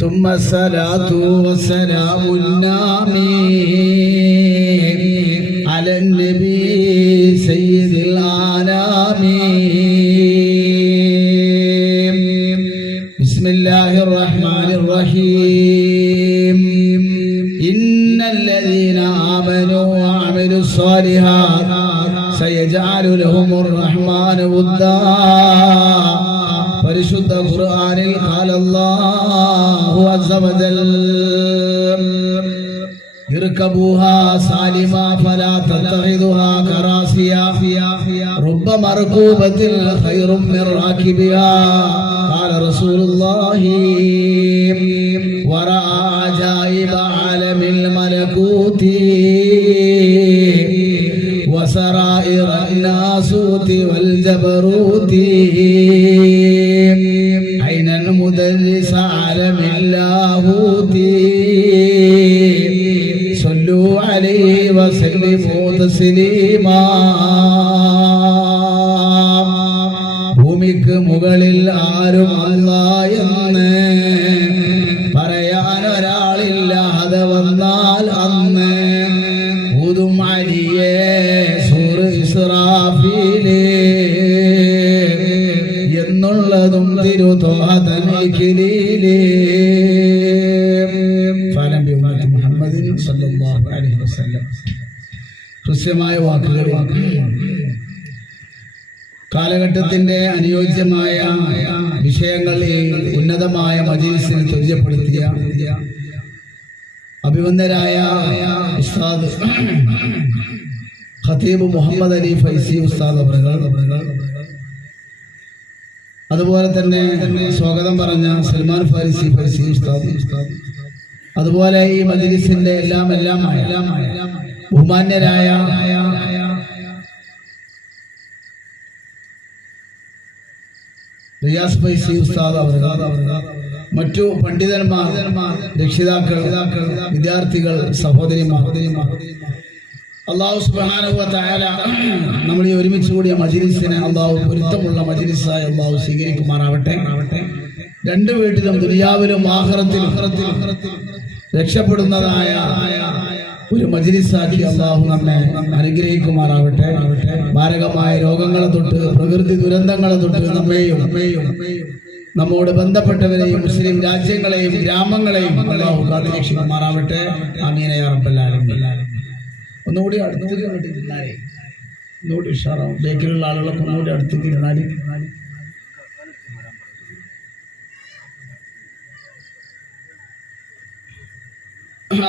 ثم الصلاة والسلام على النبي سيد الأنام. بسم الله الرحمن الرحيم. إن الذين آمنوا وعملوا الصالحات سيجعل لهم الرحمن ودا. പരിശുദ്ധ ഖുർആനിൽ ഖാല അല്ലാഹു അസ്സ വജൽ ഇർകബൂഹാ സാലിമാ ഫലാ തത്തഖിദുഹാ കറാസിയ റബ്ബ മർകൂബത്തിൽ ഖൈറും മിർ റാകിബിഹാ ഖാല റസൂലുള്ളാഹി വറഅ അജായിബ ആലമിൽ മലകൂതി വസറായിറ നാസൂതി വൽ ജബറൂതി مدرس عالم اللاهوتي صلوا عليه وسلموا تسليما. ഭൂമിക്ക് മുകളിൽ ആരും അല്ലാഹ് എന്ന് പറയാൻ ഒരാളില്ലാതെ വന്നാൽ അന്ന് ഊതും അലിയേ സൂറ് ഇസ്രാഫീലേ എന്നുള്ളതും തിരുതോഹതനിഖിലീലേ. മുഹമ്മദിൻ സല്ലല്ലാഹു അലൈഹി വസല്ലം. ഹൃസ്യമായ വാക്കുകൾ കാലഘട്ടത്തിന്റെ അനുയോജ്യമായ വിഷയങ്ങളിൽ ഉന്നതമായ മജ്‌ലിസിനെ തുല്യപ്പെടുത്തിയ അഭിവന്ദനായ ഉസ്താദ് ഖതീബ് മുഹമ്മദ് അലി ഫൈസി ഉസ്താദ് അവറുകൾ, അതുപോലെ തന്നെ സ്വാഗതം പറഞ്ഞ സൽമാൻ ഫാരിസി ഫൈസി ഉസ്താദ്, അതുപോലെ ഈ മജ്‌ലിസിന്റെ എല്ലാം ബഹുമാന്യരായ റിയാസ് ഫൈസി ഉസ്താദ് അവറുകൾ, മറ്റു പണ്ഡിതന്മാർ, രക്ഷിതാക്കൾ, വിദ്യാർത്ഥികൾ, സഹോദരിമാർ, അല്ലാഹു സുബ്ഹാനഹു വ തആല നമ്മൾ ഈ ഒരുമിച്ച് കൂടിയ മജ്‌ലിസിനെ അല്ലാഹു പൊരുത്തമുള്ള മജ്‌ലിസായി അല്ലാഹു സ്വീകരിക്കുമാറാവട്ടെ. രണ്ട് വീട്ടിലും ദുനിയാവിലും ആഖിറത്തിലും രക്ഷപ്പെടുന്നതായ ഒരു മജ്‌ലിസാക്കി അല്ലാഹു നമ്മെ അനുഗ്രഹിക്കുമാറാവട്ടെ. മാരകമായ രോഗങ്ങളെ തൊട്ട് പ്രകൃതി ദുരന്തങ്ങളെ തൊട്ട് നമ്മെയും നമ്മോട് ബന്ധപ്പെട്ടവരെയും മുസ്ലിം രാജ്യങ്ങളെയും ഗ്രാമങ്ങളെയും അല്ലാഹു കാത്തുരക്ഷിക്കുമാറാവട്ടെ. ആമീൻ യാ റബ്ബൽ ആലമീൻ. ഒന്നുകൂടി അടുത്തേക്ക് വേണ്ടിയിരുന്നാലേ ഒന്നുകൂടി ഉഷാറാവും. ബേക്കിലുള്ള ആളുകളൊക്കെ ഒന്നുകൂടി അടുത്തേക്ക് ഇരുന്നാല്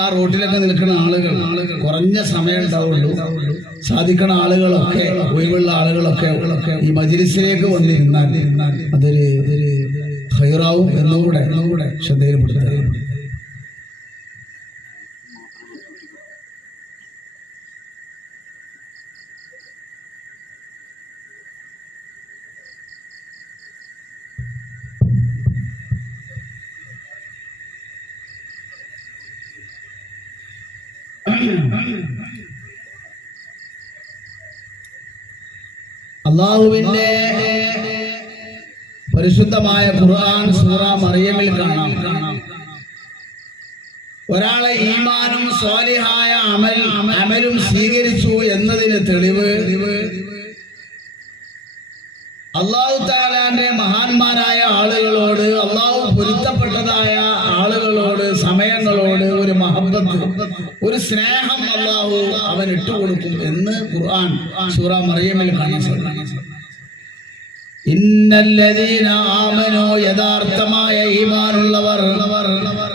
ആ റോട്ടിലൊക്കെ നിൽക്കുന്ന ആളുകൾ കുറഞ്ഞ സമയം ഉണ്ടാവുള്ളൂ. സാധിക്കണ ആളുകളൊക്കെ, ഒഴിവുള്ള ആളുകളൊക്കെ ഈ മജ്‌ലിസിലേക്ക് വന്നിരുന്നാൽ അതൊരു ഖൈറാവും എന്നുകൂടെ ശ്രദ്ധയിൽപ്പെടുത്തുക. അല്ലാഹുവിന്റെ പരിശുദ്ധമായ ഖുർആൻ സൂറ മറിയമിൽ കാണാം, ഒരാളെ ഈമാനും സ്വാലിഹായ അമലും സ്വീകരിച്ചു എന്നതിന് തെളിവ് അല്ലാഹു തആലാന്റെ മഹാന്മാരായ ആളുകളോട്, അല്ലാഹു പൊരുത്തപ്പെട്ടതായ ആളുകളോട്, സമയങ്ങളോട് ഒരു മഹബ്ബത്ത്, ഒരു സ്നേഹം അല്ലാഹു അവൻ ഇട്ടുകൊടുക്കും എന്ന് ഖുർആൻ സൂറ മറിയമിൽ കാണാൻ സാധിക്കും. ഇന്നല്ലദീന ആമനൂ, യഥാർത്ഥമായ ഈമാനുള്ളവർ,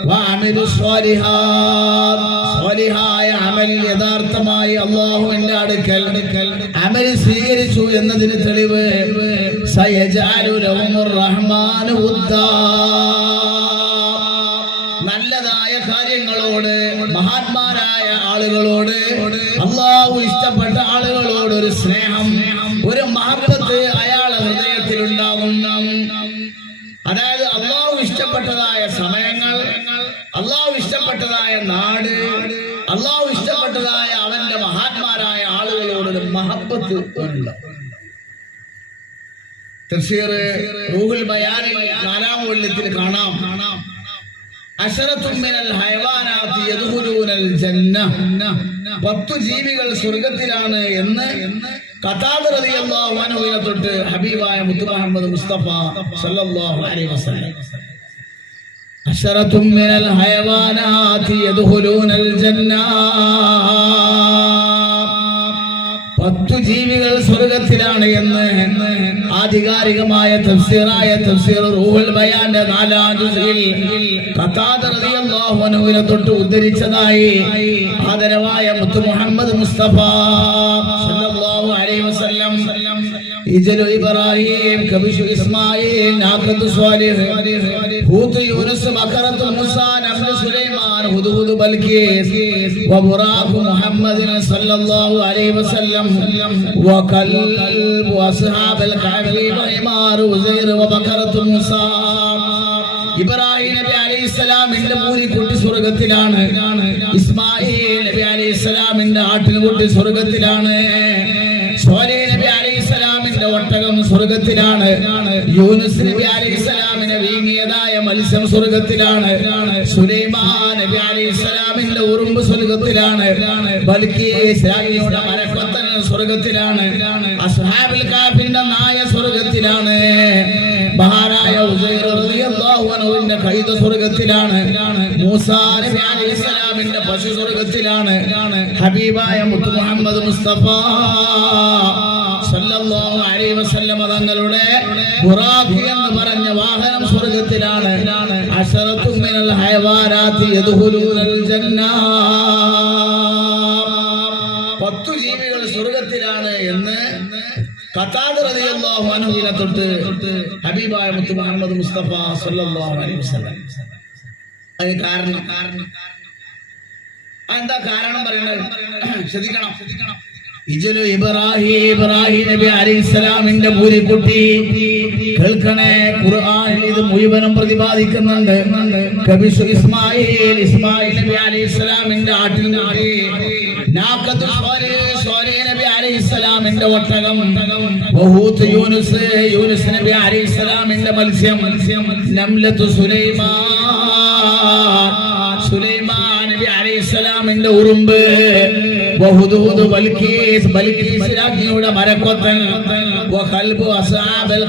വഅമിലു സ്വാലിഹാത്ത്, സ്വാലിഹായ അമൽ യഥാർത്ഥമായി അല്ലാഹുവിന്റെ അടുക്കൽ അമൽ സ്വീകരിച്ചു എന്നതിന് തെളിവ് സയജഅലു ലഹുമുർ റഹ്മാനു വദ്ദാ. നല്ലതായ കാര്യങ്ങളോട്, മഹാന്മാരായ ആളുകളോട്, അല്ലാഹു ഇഷ്ടപ്പെട്ട ആളുകളോട് ഒരു സ്നേഹം, ഒരു മഹബ്ബത്ത് അയാളുടെ ഹൃദയത്തിൽ ഉണ്ടാകും. അതായത് അല്ലാഹു ഇഷ്ടപ്പെട്ടതായ സമയങ്ങൾ, അല്ലാഹു ഇഷ്ടപ്പെട്ടതായ നാട്, അല്ലാഹു ഇഷ്ടപ്പെട്ടതായ അവന്റെ മഹാന്മാരായ ആളുകളോടൊരു മഹബ്ബത്ത് ഉണ്ടാകും. തഫ്സീർ റൂഹുൽ ബയാനിൽ 4-ാം വള്ളിത്തിൽ കാണാം, അശറത്തും മിനൽ ഹയവാനാതി യദ്ഖുലൂനൽ ജന്ന, 10 ജീവികൾ സ്വർഗ്ഗത്തിലാണ് എന്ന് ഖതാദ റളിയല്ലാഹു അൻഹുവിനെ തൊട്ട് ഹബീബായ മുത്ത് മുഹമ്മദ് മുസ്തഫ സല്ലല്ലാഹു അലൈഹി വസല്ലം. അശറത്തും മിനൽ ഹയവാനാതി യദ്ഖുലൂനൽ ജന്ന, 10 ജീവികൾ സ്വർഗ്ഗത്തിലാണ് എന്ന് ആധികാരികമായ തഫ്സീറായ തഫ്സീർ റൂഹുൽ ബയാന്റെ 4-ാം ജുസിൽ ഖതാദ റളിയല്ലാഹു അൻഹുവിനെ തൊട്ട് ഉദ്ധരിച്ചതായി ആദരവായ മുത്ത് മുഹമ്മദ് മുസ്തഫ സല്ലല്ലാഹു അലൈഹി വസല്ലം. ഇജലു ഇബ്രാഹിം കബിഷു ഇസ്മായിൽ നാഖത്തു സ്വാലിഹ് ഹൂത്ത് യൂനുസ് ബഖറത്തു മൂസാ നംലു സുലൈമാൻ ഹുദുഹുദു ബൽഖീസ് വബുറാഖു മുഹമ്മദിൻ സല്ലല്ലാഹു അലൈഹി വസല്ലം വകൽബു അസ്ഹാബൽ കഅബി വഹിമാറു ഉസൈർ വബഖറത്തു മൂസാ. ഇബ്രാഹിം നബി അലൈഹിസ്സലാമിന്റെ മൂരിക്കുട്ടി സ്വർഗ്ഗത്തിലാണ്. ഇസ്മായിൽ നബി അലൈഹിസ്സലാമിന്റെ ആട്ടിൻകുട്ടി സ്വർഗ്ഗത്തിലാണ്. സ്വാലിഹ് നബി അലൈഹിസ്സലാമിന്റെ ഒട്ടകം സ്വർഗ്ഗത്തിലാണ്. യൂനുസ് നബി അലൈഹിസ്സലാമിനെ വീങ്ങിയതായ മത്സ്യം സ്വർഗ്ഗത്തിലാണ്. സുലൈമാൻ നബി അലൈഹിസ്സലാമിന്റെ ഉറുമ്പ് സ്വർഗ്ഗത്തിലാണ്. ബൽഖീസ് രാജ്ഞിയുടെ മരക്കൊത്തൻ സ്വർഗ്ഗത്തിലാണ്. അസ്ഹാബുൽ കഹ്ഫിന്റെ നായ സ്വർഗ്ഗത്തിലാണ്. മഹാനായ ഉസൈർ റളിയല്ലാഹു അൻഹുവിന്റെ കൈത സ്വർഗ്ഗത്തിലാണ്. മൂസാ നബി അലൈഹിസ്സലാമിന്റെ പശു സ്വർഗ്ഗത്തിലാണ്. ഹബീബായ മുത്ത് മുഹമ്മദ് മുസ്തഫ സല്ലല്ലാഹു അലൈഹി വസല്ലം തങ്ങളുടെ ബുറാഖ് എന്ന് പറഞ്ഞ വാഹനം സ്വർഗ്ഗത്തിലാണ്. അശറത്തു മിനൽ ഹയവാനാതി യദ്ഖുലൂനൽ ജന്ന, 10 ജീവികൾ സ്വർഗ്ഗത്തിലാണ് എന്ന് ഖതാദ റളിയല്ലാഹു അൻഹുവിനെ തൊട്ട് ഹബീബായ മുത്ത് മുഹമ്മദ് മുസ്തഫ സല്ലല്ലാഹു അലൈഹി വസല്ലം. അതിന് കാരണം എന്താ കാരണം പറയുന്നത്? ശ്രദ്ധിക്കണം. ഇജലു ഇബ്രാഹിം നബി അലൈഹിസ്സലാമിന്റെ മൂരിക്കുട്ടി കേൾക്കണേ. ഖുർആനിൽ ഇത് മുഴുവനും പ്രതിപാദിക്കുന്നുണ്ട്. കബിഷു ഇസ്മായിൽ നബി അലൈഹിസ്സലാമിന്റെ ആട്ടിൻകുട്ടി, നാഖത്തു സ്വാലിഹ് നബി അലൈഹിസ്സലാമിന്റെ ഒട്ടകം, വഹൂത്ത് യൂനുസ് നബി അലൈഹിസ്സലാമിന്റെ മത്സ്യം, നംലത്തു സുലൈമാൻ നബി അലൈഹിസ്സലാമിന്റെ ഉറുമ്പ്, വഹുദൂദ് ബൽഖീസ് രാജ്ഞിയുടെ മരക്കൊത്തൻ, വഖൽബു അസ്ഹാബുൽ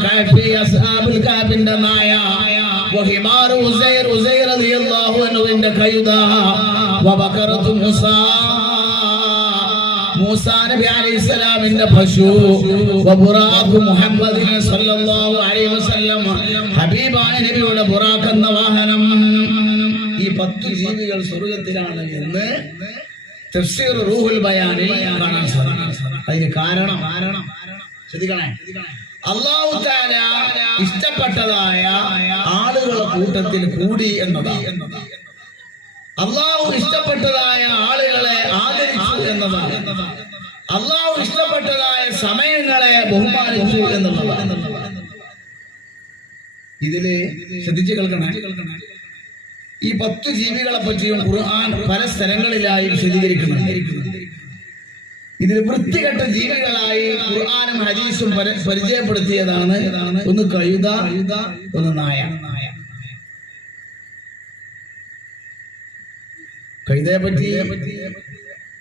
കഹ്ഫിന്റെ നായ, വഹിമാറു ഉസൈർ റളിയല്ലാഹു അൻഹുവിന്റെ കഴുത, വബഖറത്തു മൂസാ നബി അലൈഹിസ്സലാമിന്റെ പശു, വബുറാഖു മുഹമ്മദിൻ സല്ലല്ലാഹു അലൈഹി വസല്ലം ഹബീബായ നബിയുടെ ബുറാഖ് എന്ന വാഹനം. ഈ 10 ജീവികൾ സ്വർഗ്ഗത്തിലാണ് എന്ന് തഫ്സീർ റൂഹുൽ ബയാനിൽ കാണാൻ സാധിക്കും. അതിന് കാരണം ശ്രദ്ധിക്കണേ. അല്ലാഹു തആല ഇഷ്ടപ്പെട്ടതായ ആളുകളുടെ കൂട്ടത്തിൽ കൂടി എന്നതാണ്. അല്ലാഹു ഇഷ്ടപ്പെട്ടതായ ആളുകളെ ആദരിച്ചു എന്നതാണ്. അല്ലാഹു ഇഷ്ടപ്പെട്ടതായ സമയങ്ങളെ ബഹുമാനിച്ചു എന്നുള്ളതാണ്. ഇതില് ശ്രദ്ധിച്ചു കേൾക്കണേ. ഈ 10 ജീവികളെ പറ്റിയും ഖുർആൻ പല സ്ഥലങ്ങളിലായി വിശദീകരിക്കുന്നുണ്ട്. ഇതിൽ വൃത്തികെട്ട ജീവികളായി ഖുർആനും ഹദീസും പരിചയപ്പെടുത്തിയതാണ് ഒന്ന് കഴുത, ഒന്ന് നായ. കഴുതയെ പറ്റി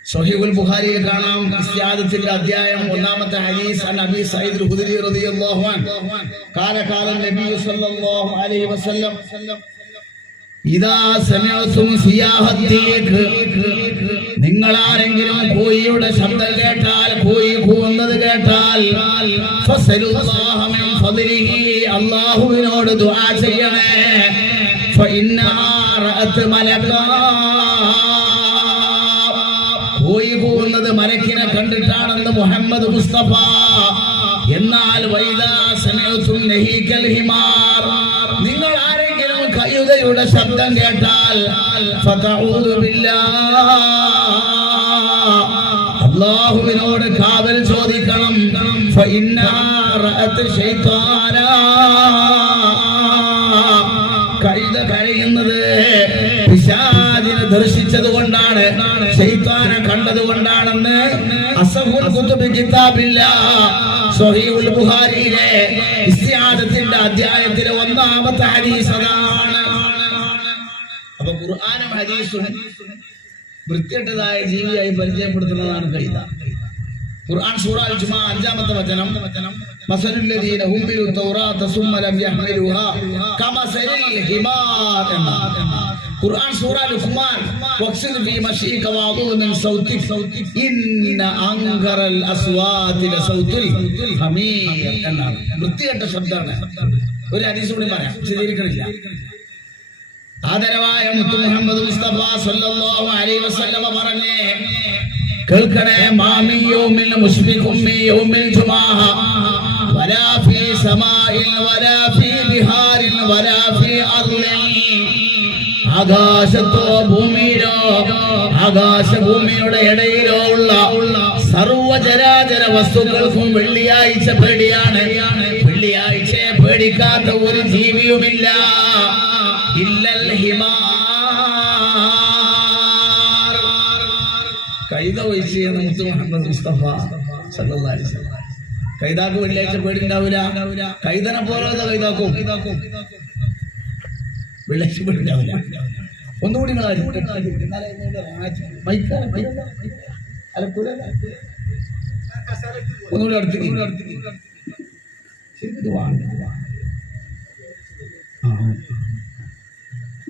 സ്വഹീഹുൽ ബുഖാരിയിൽ കാണാം. ഇസ്തിആദത്തിന്റെ അധ്യായം 1-ാമത്തെ ഹദീസ് അൻ അബീ സഈദ് അൽ-ഖുദരി റളിയല്ലാഹു അൻഹു ഖാല നബി സല്ലല്ലാഹു അലൈഹി വസല്ലം ഇദാ സമിഅതും സിയാഹത്തീക്, നിങ്ങൾ ആരെങ്കിലും കോഴിയുടെ ശബ്ദം കേട്ടാൽ, കോഴി കൂവുന്നത് കേട്ടാൽ, ഫസലുല്ലാഹ മിൻ ഫളിഹി, അല്ലാഹുവിനോട് ദുആ ചെയ്യണേ. ഫഇന്നഹാ റഅത് മലകാ, കോഴി കൂവുന്നത് മലക്കിനെ കണ്ടിട്ടാണെന്ന് മുഹമ്മദ് മുസ്തഫ. എന്നാൽ വൈദാ സമിഅതും നഹീകൽ ഹിമാർ, നിങ്ങൾ ആരെങ്കിലും കഴുതയുടെ ശബ്ദം കേട്ടാൽ ഫതഊദു ബില്ലാഹ്, അല്ലാഹുവിനോട് കാവൽ ചോദിക്കണം. ഫഇന്നാ റഅത് ശൈത്താനാ, കഴുത കരയുന്നത് പിശാചിനെ ദർശിച്ചത് കൊണ്ടാണ്, ശൈത്താനെ കണ്ടത് കൊണ്ടാണെന്ന് അസഹുൽ കുതുബ് കിതാബില്ല സ്വഹീഹുൽ ബുഖാരിയിലെ ഇസ്തിആദത്തിന്റെ അധ്യായത്തിലെ 1-ാമത്തെ ഹദീസ് അതാണ്. ഖുർആനും ഹദീസും വൃത്തികെട്ടതായ ജീവിയായി പരിചയപ്പെടുത്തുന്നതാണ് ഖൈദ. ഖുർആൻ സൂറ അൽ ജുമാ 5-ാമത്തെ വചനം മസലുല്ലദീന ഹുമിലു തൗറാത സുമ്മ ലം യഹ്മിലുഹാ കമസലിൽ ഹിമാർ എന്നാണ്. ഖുർആൻ സൂറ ലുഖ്മാൻ വഖ്സിദ് ഫീ മശീക വഅദു മിൻ സൗതിക ഇന്ന അൻകറൽ അസ്വാതി ലസൗതുൽ ഹമീർ എന്നാണ്. വൃത്തികെട്ട ശബ്ദമാണ്. ഒരു ഹദീസ് കൂടി പറയാം, ശരിയിരിക്കണില്ല. ആദരവായ മുത്തു മുഹമ്മദ് മുസ്തഫ സല്ലല്ലാഹു അലൈഹി വസല്ലമ പറഞ്ഞേ, കേൾക്കണേ, മാമി യൗമിൽ മുസ്ബിഖും മി യൗമിൽ ജുമാഅ വലാ ഫീ സമാഇൽ വലാ ഫീ ബിഹാരിൽ വലാ ഫീ അർളിൻ. ആകാശത്തോ ഭൂമിയിലോ ആകാശഭൂമിയുടെ ഇടയിലോ ഉള്ള സർവചരാചര വസ്തുക്കൾക്കും വെള്ളിയാഴ്ച പേടിയാണ്. വെള്ളിയാഴ്ചയെ പേടിക്കാത്ത ഒരു ജീവിയുമില്ല. ഇല്ലൽ ഹിമാർ. ഖൈദ ഒഴിച്ച് മുത്തു മുഹമ്മദ് മുസ്തഫ സല്ലല്ലാഹു അലൈഹി വസല്ലം. ഖൈദാക്ക് വെള്ളിയാഴ്ച പേടി ഉണ്ടാവില്ല. ഖൈദനെ പോലത്തെ ഖൈദാക്കും വെള്ളിയാഴ്ച പേടി ഉണ്ടാവില്ല. ഒന്നുകൂടി ഒന്നുകൂടി അടുത്ത്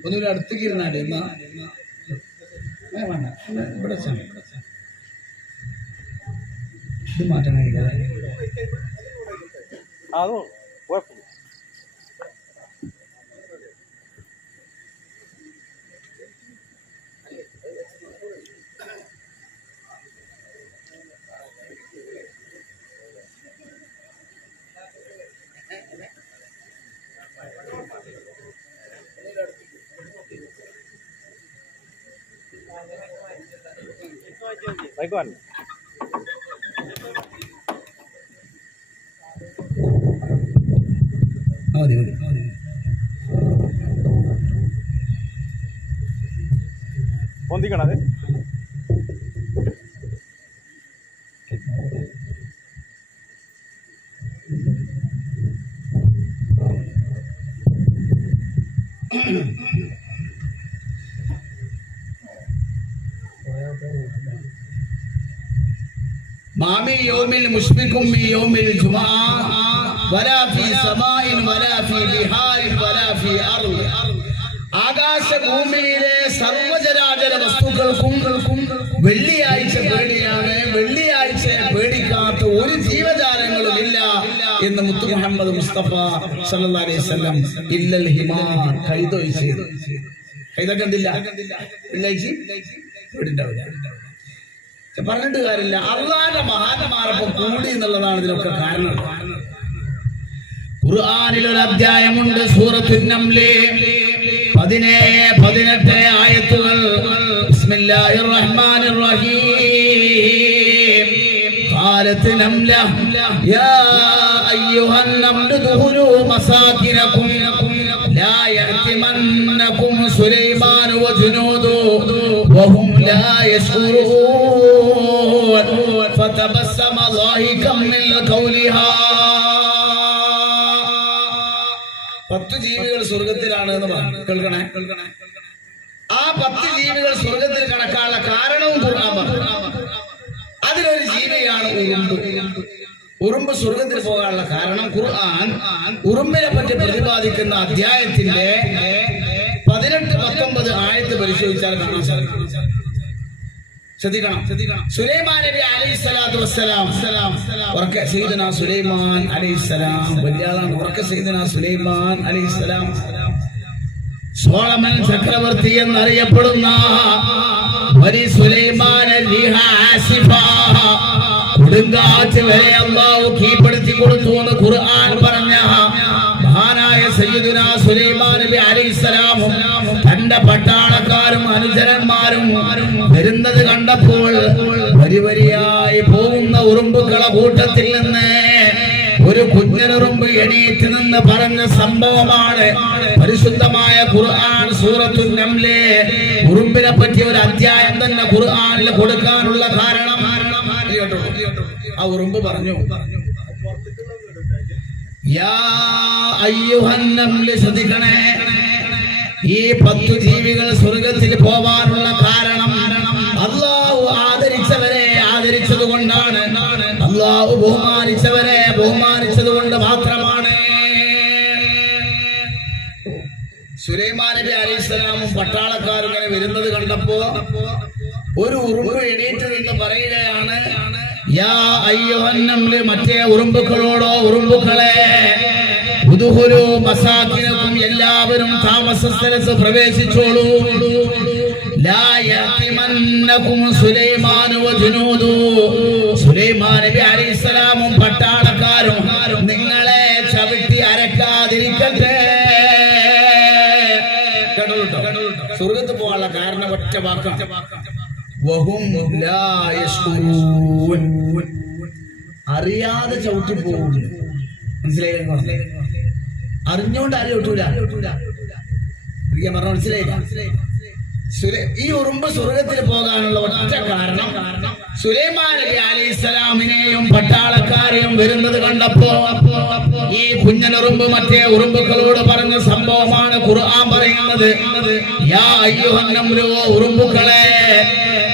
ഒന്നുകൂടി അടുത്തേക്ക് ഇരുന്നാല് എന്നാ വേണ്ട, ഇവിടെ ഇത് മാറ്റം കഴിക്കാതെ Baikkan. Pontikan ada. മാമി യൗമിൽ മുസ്ബിഖും മി യൗമിൽ ജുമാഅ വലാ ഫീ സമാഇൻ വലാ ഫീ ബിഹാരിൻ വലാ ഫീ അർള്. ആകാശഭൂമിയിലെ സർവചരാചര വസ്തുക്കൾക്കും വെള്ളിയാഴ്ച പേടിയാണ്. വെള്ളിയാഴ്ചയെ പേടിക്കാത്ത ഒരു ജീവജാലങ്ങളും ഇല്ല എന്ന് മുത്തു മുഹമ്മദ് മുസ്തഫ സല്ലല്ലാഹു അലൈഹി വസല്ലം. ഇല്ലൽ ഹിമാർ. ഖൈദ ഒഴിച്ച്. ഖൈദക്ക് എന്തില്ല? വെള്ളിയാഴ്ച പേടിണ്ടാവില്ല. പറഞ്ഞിട്ട് കാര്യമില്ല. അള്ളാന്റെ മഹാന്മാരൊപ്പം കൂടി എന്നുള്ളതാണ് ഇതിനൊക്കെ കാരണം. ഖുർആനിൽ ഒരു അധ്യായമുണ്ട്, സൂറത്തുൻ നംല് 17-18 ആയത്തുകൾ. ബിസ്മില്ലാഹിർ റഹ്മാനിർ റഹീം. ഖാലത്ത് നംല യാ അയ്യുഹൻ നംലു ദഖുലൂ മസാകിനകും ലാ യഅതിമന്നകും സുലൈമാൻ വജുനൂദു വഹും ലാ യശ്ഉറൂൻ ഫതബസ്സമ ളാഹികം മിൻ ഖൗലിഹാ. 10 ജീവികൾ സ്വർഗത്തിലാണ് എന്ന് പറഞ്ഞു. കേൾക്കണേ. ആ 10 ജീവികൾ സ്വർഗത്തിൽ കടക്കാനുള്ള കാരണവും ഖുർആൻ പറഞ്ഞു. അതിലൊരു ജീവിയാണ് ഉറുമ്പ്. ഉറുമ്പ് സ്വർഗത്തിൽ പോകാനുള്ള കാരണം ഖുർആൻ ഉറുമ്പിനെ പറ്റി പ്രതിപാദിക്കുന്ന അധ്യായത്തിന്റെ 18-19 ആയത്ത് പരിശോധിച്ചാൽ കാണാൻ സാധിക്കും. ശ്രദ്ധിക്കണം. സുലൈമാൻ നബി അലൈഹിസ്സലാത്തു വസ്സലാം ഉറക്കെ സയ്യിദുനാ സുലൈമാൻ അലൈഹിസ്സലാം. വലിയ ആളാണ്. ഉറക്കെ സയ്യിദുനാ സുലൈമാൻ അലൈഹിസ്സലാം. സോളമൻ ചക്രവർത്തി എന്നറിയപ്പെടുന്ന ബനി സുലൈമാൻ കൊടുങ്കാറ്റ് വരെ അല്ലാഹു കീഴ്പ്പെടുത്തി കൊടുത്തു എന്ന് ഖുർആൻ പറഞ്ഞ മഹാനായ സയ്യിദുനാ സുലൈമാൻ നബി അലൈഹിസ്സലാമും തന്റെ പട്ടാളക്കാരും അനുചരന്മാരും വരുന്നത് കണ്ടപ്പോൾ വരിവരിയായി പോകുന്ന ഉറുമ്പുകളെ കൂട്ടത്തിൽ നിന്ന് ഒരു കുഞ്ഞനുറുമ്പ് എണീറ്റ് നിന്ന് പറഞ്ഞ സംഭവമാണ് പരിശുദ്ധമായ ഖുർആൻ സൂറത്തുൻ നംല്. ഉറുമ്പിനെ പറ്റി ഒരു അധ്യായം തന്നെ ഖുർആനിൽ കൊടുക്കാനുള്ള കാരണം ആ ഉറുമ്പ് പറഞ്ഞു, യാ അയ്യുഹൻ നംല്. ശ്രദ്ധിക്കണേ, ഈ 10 ജീവികൾ സ്വർഗത്തിൽ പോവാനുള്ള കാരണം അല്ലാഹു ആദരിച്ചവരെ ആദരിച്ചത് കൊണ്ടാണ്, അല്ലാഹു ബഹുമാനിച്ചവരെ ബഹുമാനിച്ചത് കൊണ്ട് മാത്രമാണ്. സുലൈമാൻ നബി അലൈഹിസ്സലാമും പട്ടാളക്കാരും ഇങ്ങനെ വരുന്നത് കണ്ടപ്പോ ഒരു ഉറുമ്പ് എണീറ്റ് നിന്ന് പറയുകയാണ്, യാ അയ്യുഹൻ നംല്, മറ്റേ ഉറുമ്പുകളോടോ, ഉറുമ്പുകളെ, ഉദ്ഖുലൂ മസാകിനകും, എല്ലാവരും താമസ സ്ഥലത്ത് പ്രവേശിച്ചോളൂ. ലാ യഅതിമന്നകും സുലൈമാൻ വജുനൂദു, സുലൈമാൻ നബി അലൈഹിസ്സലാമും പട്ടാളക്കാരും നിങ്ങളെ ചവിട്ടി അരക്കാതിരിക്കട്ടെ. സ്വർഗ്ഗത്തിൽ പോകാനുള്ള കാരണം ഒറ്റ വാക്കാണ്, വഹും ലാ യശ്കുറൂൻ, അറിയാതെ ചവിട്ടി പോകും. മനസ്സിലായില്ല? അറിഞ്ഞോണ്ട് ആരും ചവിട്ടൂല. മനസ്സിലായില്ല? ഈ ഉറുമ്പ് സ്വർഗത്തിൽ പോകാനുള്ള ഒറ്റ കാരണം സുലൈമാൻ നബി അലൈഹിസ്സലാമിനെയും പട്ടാളക്കാരെയും വരുന്നത് കണ്ടപ്പോ ഈ കുഞ്ഞനുറുമ്പ് മറ്റേ ഉറുമ്പുകളോട് പറഞ്ഞ സംഭവമാണ് ഖുർആൻ പറയുന്നത്. യാ അയ്യുഹൻ നംലു, ഉറുമ്പുകളെ,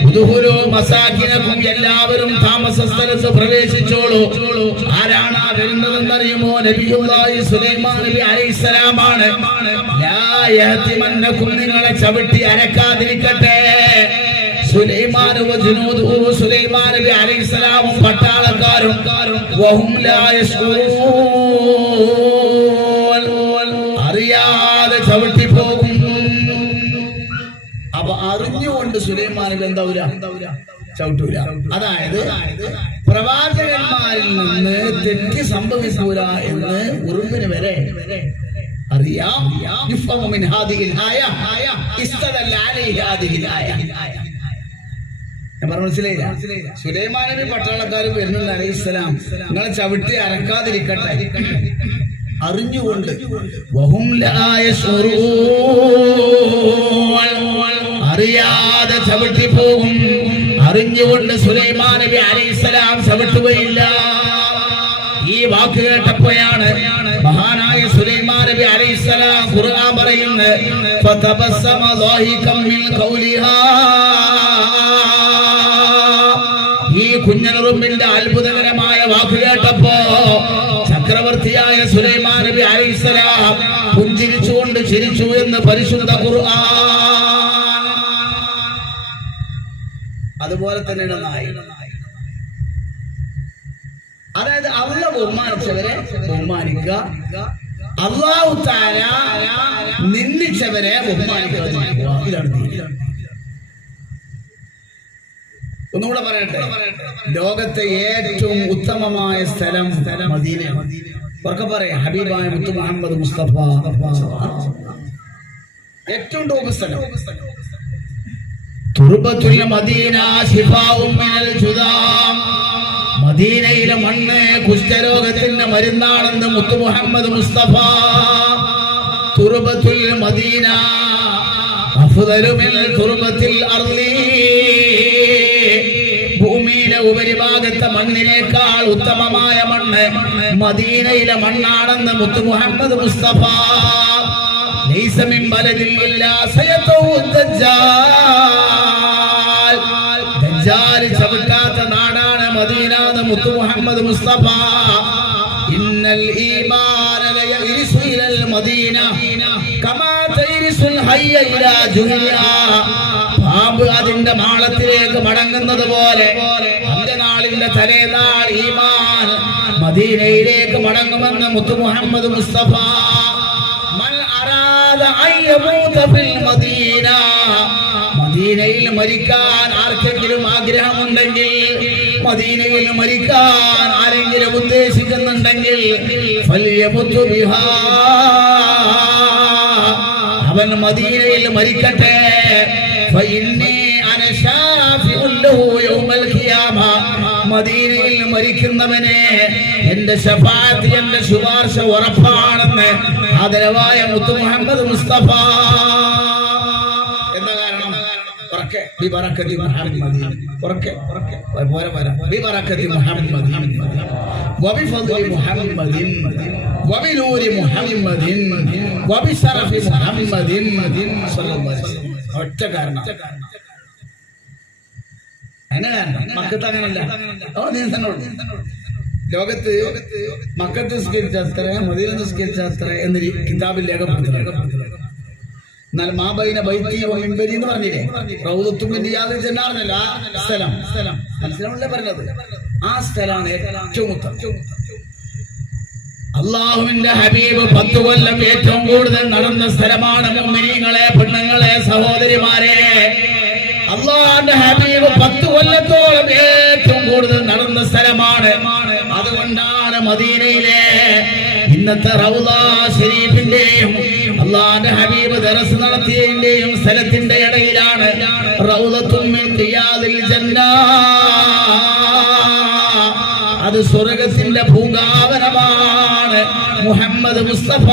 ഉദ്ഖുലൂ മസാകിനകും, എല്ലാവരും താമസ സ്ഥലത്ത് പ്രവേശിച്ചോളൂ. ആരാണ് ആ വരുന്നതെന്നറിയുമോ? നബിയുല്ലാഹി സുലൈമാൻ നബി അലൈഹിസ്സലാമാണ്. ലാ യഅതിമന്നകും, നിങ്ങളെ ചവിട്ടി അരക്കാതിരിക്കട്ടെ. സുലൈമാൻ വജുനൂദുഹു, സുലൈമാൻ നബി അലൈഹിസ്സലാമും പട്ടാളക്കാരും വഹും ലാ യശ്കുറൂൻ, അറിയാതെ ചവിട്ടി പോകും. അപ്പൊ അറിഞ്ഞുകൊണ്ട് സുലൈമാൻ നബി എന്താവൂല? ചവിട്ടൂല. അതായത് പ്രവാചകന്മാരിൽ നിന്ന് തെറ്റ് സംഭവിക്കൂല എന്ന് ഉറുമ്പിന് വരെ അറിയാം. മനസ്സിലായില്ല? സുലൈമാൻ നബി പട്ടാളക്കാരും വരുന്നുണ്ട് അലൈഹിസ്സലാം, നിങ്ങളെ ചവിട്ടി അരക്കാതിരിക്കട്ടെ, അറിഞ്ഞുകൊണ്ട്. വഹും ലാ യശ്ഉറൂൻ, അറിയാതെ ചവിട്ടി പോകും. അറിഞ്ഞുകൊണ്ട് സുലൈമാൻ നബി അലൈഹിസ്സലാം ചവിട്ടുകയില്ല. ഈ വാക്ക് കേട്ടപ്പോഴാണ് മഹാനായ സുലൈമാൻ നബി അലൈഹിസ്സലാം ഖുർആൻ പറയുന്നത്, ഫതബസ്സമ ളാഹികം മിൻ ഖൗലിഹാ, ഈ കുഞ്ഞനുറുമ്പിന്റെ അത്ഭുതകരമായ വാക്ക് കേട്ടപ്പോ ചക്രവർത്തിയായ സുലൈമാൻ നബി അലൈഹിസ്സലാം പുഞ്ചിരിച്ചുകൊണ്ട് ചിരിച്ചു എന്ന് പരിശുദ്ധ ഖുർആൻ. അതുപോലെ തന്നെയാണ് നായി. അതായത് അല്ലാഹു ബഹുമാനിച്ചവരെ ബഹുമാനിക്കുക, അല്ലാഹു തആല നിന്ദിച്ചവരെ ബഹുമാനിക്കുക. ഇതാണ് ദീൻ. ഒന്നുകൂടെ പറയട്ടെ, ലോകത്തെ ഏറ്റവും ഉത്തമമായ സ്ഥലം മദീന. ഉറക്കെ പറയാം, ഹബീബായ മുത്ത് മുഹമ്മദ് മുസ്തഫ. ഏറ്റവും ടോപ്പ് സ്ഥലം തുർബത്തുൽ മദീന ശിഫാഉം മിനൽ ജുദാം. മദീനയിലെ മണ്ണ് കുഷ്ഠരോഗത്തിന്റെ മരുന്നാണെന്ന് മുത്ത് മുഹമ്മദ് മുസ്തഫ. തുർബത്തുൽ മദീന അഫ്ദലു മിൻ തുർബത്തിൽ അർളി, ഭൂമിയിലെ ഉപരിഭാഗത്തെ മണ്ണിനേക്കാൾ ഉത്തമമായ മണ്ണ് മദീനയിലെ മണ്ണാണെന്ന് മുത്ത് മുഹമ്മദ് മുസ്തഫ. ലൈസ മിൻ ബലദിൻ ഇല്ലാ സയതൂ ദജ്ജാൽ, ദജ്ജാൽ ചവിട്ടാത്ത നാടാണ് മദീന എന്ന് മുത്ത് മുഹമ്മദ് മുസ്തഫ. ഇന്നൽ ഈമാന ലയരിസു ഇലൽ മദീന കമാ തരിസുൽ ഹയ്യ ഇലാ ജുനിയ, പാമ്പ് അതിന്റെ മാളത്തിലേക്ക് മടങ്ങുന്നത് പോലെ അന്ത്യനാളിന്റെ തലേനാൾ ഈമാൻ മദീനയിലേക്ക് മടങ്ങുമെന്ന് മുത്ത് മുഹമ്മദ് മുസ്തഫ. മൻ അറാദ അൻ യമൂത ഫിൽ മദീന, മദീനയിൽ മരിക്കാൻ ആർക്കെങ്കിലും ആഗ്രഹമുണ്ടെങ്കിൽ, മദീനയിൽ മരിക്കാൻ ആരെങ്കിലും ഉദ്ദേശിക്കുന്നുണ്ടെങ്കിൽ ഫൽയമുതു ബിഹാ, അവൻ മദീനയിൽ മരിക്കട്ടെ. ഫഇന്നി അന ശാഫിഉൻ ലഹു യൗമൽ ഖിയാമ, മദീനയിൽ മരിക്കുന്നവനെ എന്റെ ശഫാഅത്ത്, എന്റെ ശുപാർശ ഉറപ്പാണെന്ന് ആദരവായ മുത്ത് മുഹമ്മദ് മുസ്തഫ. എന്താ കാരണം? ബിബറക്കത്തി മുഹമ്മദിൻ ബിബറക്കത്തി മുഹമ്മദിൻ വബിഫദ്ലി മുഹമ്മദിൻ വബിനൂരി മുഹമ്മദിൻ വബിശറഫി മുഹമ്മദിൻ സ്വല്ലല്ലാഹു അലൈഹി വസല്ലം. ഒറ്റ കാരണം മക്കത്ത് അങ്ങനല്ല. ലോകത്ത് മക്കത്ത് നിസ്കരിച്ച അത്ര, മദീന നിസ്കരിച്ച അത്ര എന്ന് കിതാബിൽ രേഖപ്പെടുത്തുന്നത്. എന്നാൽ മാബൈന ബൈത്തി മിൻബരി എന്ന് പറഞ്ഞില്ലേ, റൗദത്തും മിൻ റിയാദിൽ ജന്നാർന്നല്ല ആ സ്ഥലം മനസ്സിലാണല്ലേ പറഞ്ഞത്. ആ സ്ഥലമാണ് ഏറ്റവും ഉത്തമം. അള്ളാഹുവിന്റെ ഹബീബ് 10 കൊല്ലം ഏറ്റവും കൂടുതൽ നടന്ന സ്ഥലമാണ്. മുഅ്മിനീങ്ങളെ, പെണ്ണുങ്ങളെ, സഹോദരിമാരെ, അള്ളാഹുവിന്റെ ഹബീബ് 10 കൊല്ലത്തോളം ഏറ്റവും കൂടുതൽ നടന്ന സ്ഥലമാണ്. അതുകൊണ്ടാണ് മദീനയിലെ ഇന്നത്തെ റൗള ശരീഫിന്റെയും അള്ളാഹുവിന്റെ ഹബീബ് ദർസ് നടത്തിയതിന്റെയും സ്ഥലത്തിന്റെ ഇടയിലാണ് റൗളത്തും മിൻ റിയാദിൽ ജന്ന. അത് സ്വർഗത്തിന്റെ പൂങ്കാവനമാണ്. മുഹമ്മദ് മുസ്തഫ.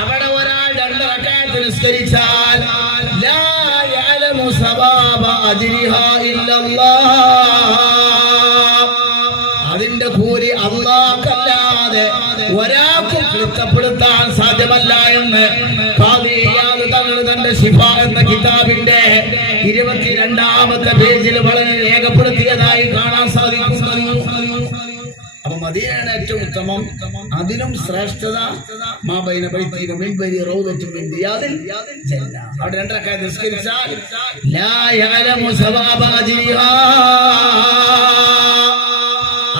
അവിടെ ഒരാൾ 2 റക്അത്ത് നിസ്കരിച്ചാൽ ലാ യഅലമു സവാബ അജ്രിഹാ ഇല്ലല്ലാഹ്, അതിന്റെ കൂലി അല്ലാഹുവല്ലാതെ ഒരാൾക്കും തൃപ്തിപ്പെടുത്താൻ സാധ്യമല്ല എന്ന് ഖാദി ഇയാദ് തങ്ങൾ തന്റെ ശിഫ എന്ന കിതാബിന്റെ 22ാമത്തെ പേജിൽ വളരെ രേഖപ്പെടുത്തിയതായി കാണാൻ സാധിക്കുന്നു. അപ്പൊ മദീനയാണ് ഏറ്റവും ഉത്തമം. അതിലും ശ്രേഷ്ഠത മാബൈന ബൈത്തി മിൻബരി റൗദത്തും മിൻ റിയാദിൽ ജന്ന. അവിടെ 2 റക്അത്ത് നിസ്കരിച്ചാൽ ലാ യഅലമു സവാബ അജ്രിഹാ,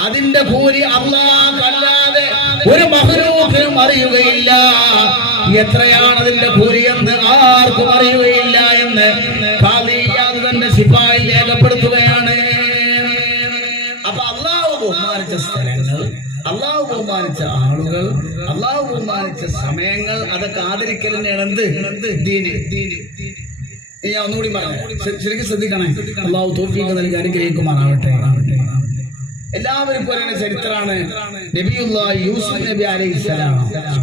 അതിന്റെ കൂലി അല്ലാഹുവല്ലാതെ ഒരു മഖ്ലൂഖിനും അറിയുകയില്ല. എത്രയാണ് അതിന്റെ കൂലി എന്ന് ആർക്കും അറിയുകയില്ല എന്ന് ഖാദി ഇയാദ് തന്റെ ശിഫായിൽ രേഖപ്പെടുത്തുകയാണ്. അപ്പൊ അള്ളാഹു ബഹുമാനിച്ച സ്ഥലങ്ങൾ, അള്ളാഹു ബഹുമാനിച്ച ആളുകൾ, അള്ളാഹു ബഹുമാനിച്ച സമയങ്ങൾ, അതൊക്കെ ആദരിക്കലിനാണ് എന്ത് ദീന്. ഞാൻ ഒന്നുകൂടി പറഞ്ഞു, ശരിക്കും ശ്രദ്ധിക്കണേ. അള്ളാഹു തൗഫീഖ് നൽകി അനുഗ്രഹിക്കുമാറാവട്ടെ. എല്ലാവർക്കും പറയുന്ന ചരിത്രമാണ് നബിയുല്ലാഹി യൂസുഫ് നബി അലൈഹിസ്സലാം.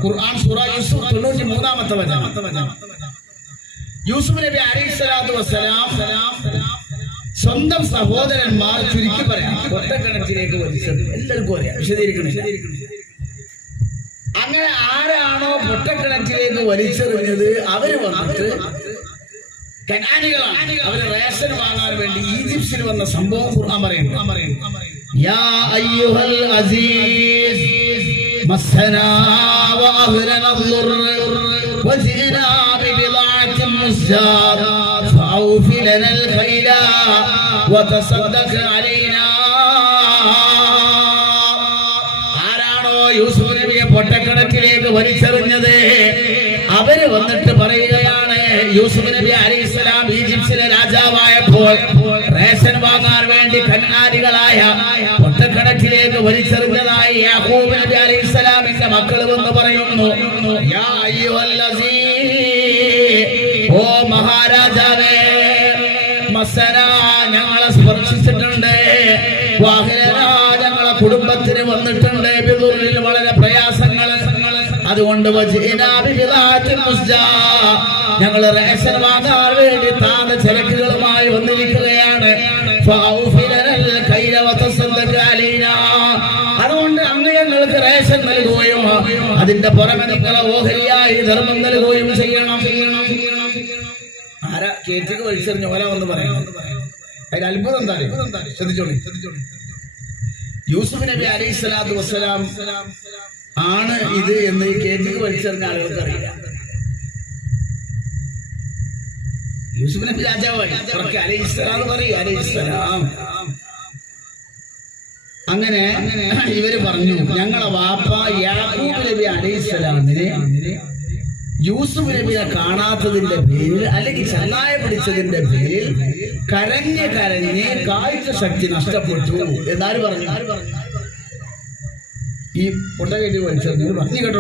ഖുർആൻ സൂറ യൂസുഫ് 93ാമത്തെ വചനം. യൂസുഫ് നബി അലൈഹിസ്സലാത്തു വസ്സലാം സ്വന്തം സഹോദരന്മാർ, ചുരുക്കി പറയാം, ഒറ്റക്കിണറ്റിലേക്ക് വലിച്ചത്. എല്ലാവർക്കും അറിയാം, വിശദീകരിക്കണം. അങ്ങനെ ആരാണോ പൊട്ടക്കിണറ്റിലേക്ക് വലിച്ചെറിഞ്ഞത് അവര് വന്നിട്ട് കനാനികളാണ്. അവര് റേഷൻ വാങ്ങാൻ വേണ്ടി ഈജിപ്തിൽ വന്ന സംഭവം ഖുർആൻ പറയുന്നു. യാ അയ്യുഹൽ അസീസ് മസ്സനാ വഅഹ്ലനാ الضر വജിനാ ബിബിളാഅത്തിൻ മുസ്ജാദ ഫഔഫി ലനാ الخيل വതസദ്ദഖ അലൈനാ. ആരാണോ യൂസുഫ് നബിയെ പൊട്ടക്കിണറ്റിലേക്ക് വലിച്ചെറിഞ്ഞത് അവര് വന്നിട്ട് പറയുകയാണ്, യൂസുഫ് നബി അലൈഹിസ്സലാം ഈജിപ്തിലെ രാജാവായപ്പോൾ റേഷൻ വാങ്ങാൻ വേണ്ടി കന്നാലികളായ പൊട്ടക്കിണറ്റിലേക്ക് വലിച്ചെറിഞ്ഞതായി യാക്കൂബ് നബി അലൈഹിസ്സലാമിന്റെ മക്കൾ വന്ന് പറയുന്നു. യാ അയ്യുഹൽ അസീസ്, ഓ മഹാരാജാവേ, മസ്സനാ, ഞങ്ങളെ സ്പർശിച്ചിട്ടുണ്ട്, വഅഹ്ലനാ, ഞങ്ങളെ കുടുംബത്തിന് വന്നിട്ടുണ്ട്, ബിദുർറിൽ, വളരെ പ്രയാസങ്ങൾ. അതുകൊണ്ട് ഞങ്ങൾ റേഷൻ വാങ്ങാൻ വേണ്ടി താഴെ ചരക്കുകളുമായി വന്നിരിക്കുകയാണ്. അതുകൊണ്ട് അങ്ങ് ഞങ്ങൾക്ക് റേഷൻ നൽകുകയും അതിന്റെ പുറമെ നിങ്ങളെ ഓഹരിയായി ധർമ്മം നൽകുകയും ചെയ്യണം. ആരാ കേറ്റിക്ക് വലിച്ചെറിഞ്ഞ ഓല എന്ന് പറയുന്നത്? അതിൽ അത്ഭുതം എന്താ? ശ്രദ്ധിച്ചോളി. യൂസുഫ് നബി അലൈഹിസ്സലാത്തു വസ്സലാം ആണ് ഇത് എന്ന് ഈ കേറ്റിക്ക് വലിച്ചെറിഞ്ഞ ആളുകൾക്ക് അറിയില്ല. യൂസുഫ് നബി രാജാവായി, അലൈഹിസ്സലാം പറയും, അലൈഹിസ്സലാം. അങ്ങനെ ഇവര് പറഞ്ഞു, ഞങ്ങളെ വാപ്പ യാക്കൂബ് നബി അലൈഹിസ്സലാമിനെ യൂസുഫ് നബിയെ കാണാത്തതിന്റെ പേരിൽ, അല്ലെങ്കിൽ ചെന്നായ പിടിച്ചതിന്റെ പേരിൽ കരഞ്ഞ് കാഴ്ച ശക്തി നഷ്ടപ്പെട്ടു എന്നാര് പറഞ്ഞു? ഈ പൊട്ടകേറ്റി വലിച്ചെറിഞ്ഞു പറഞ്ഞു കേട്ടോ.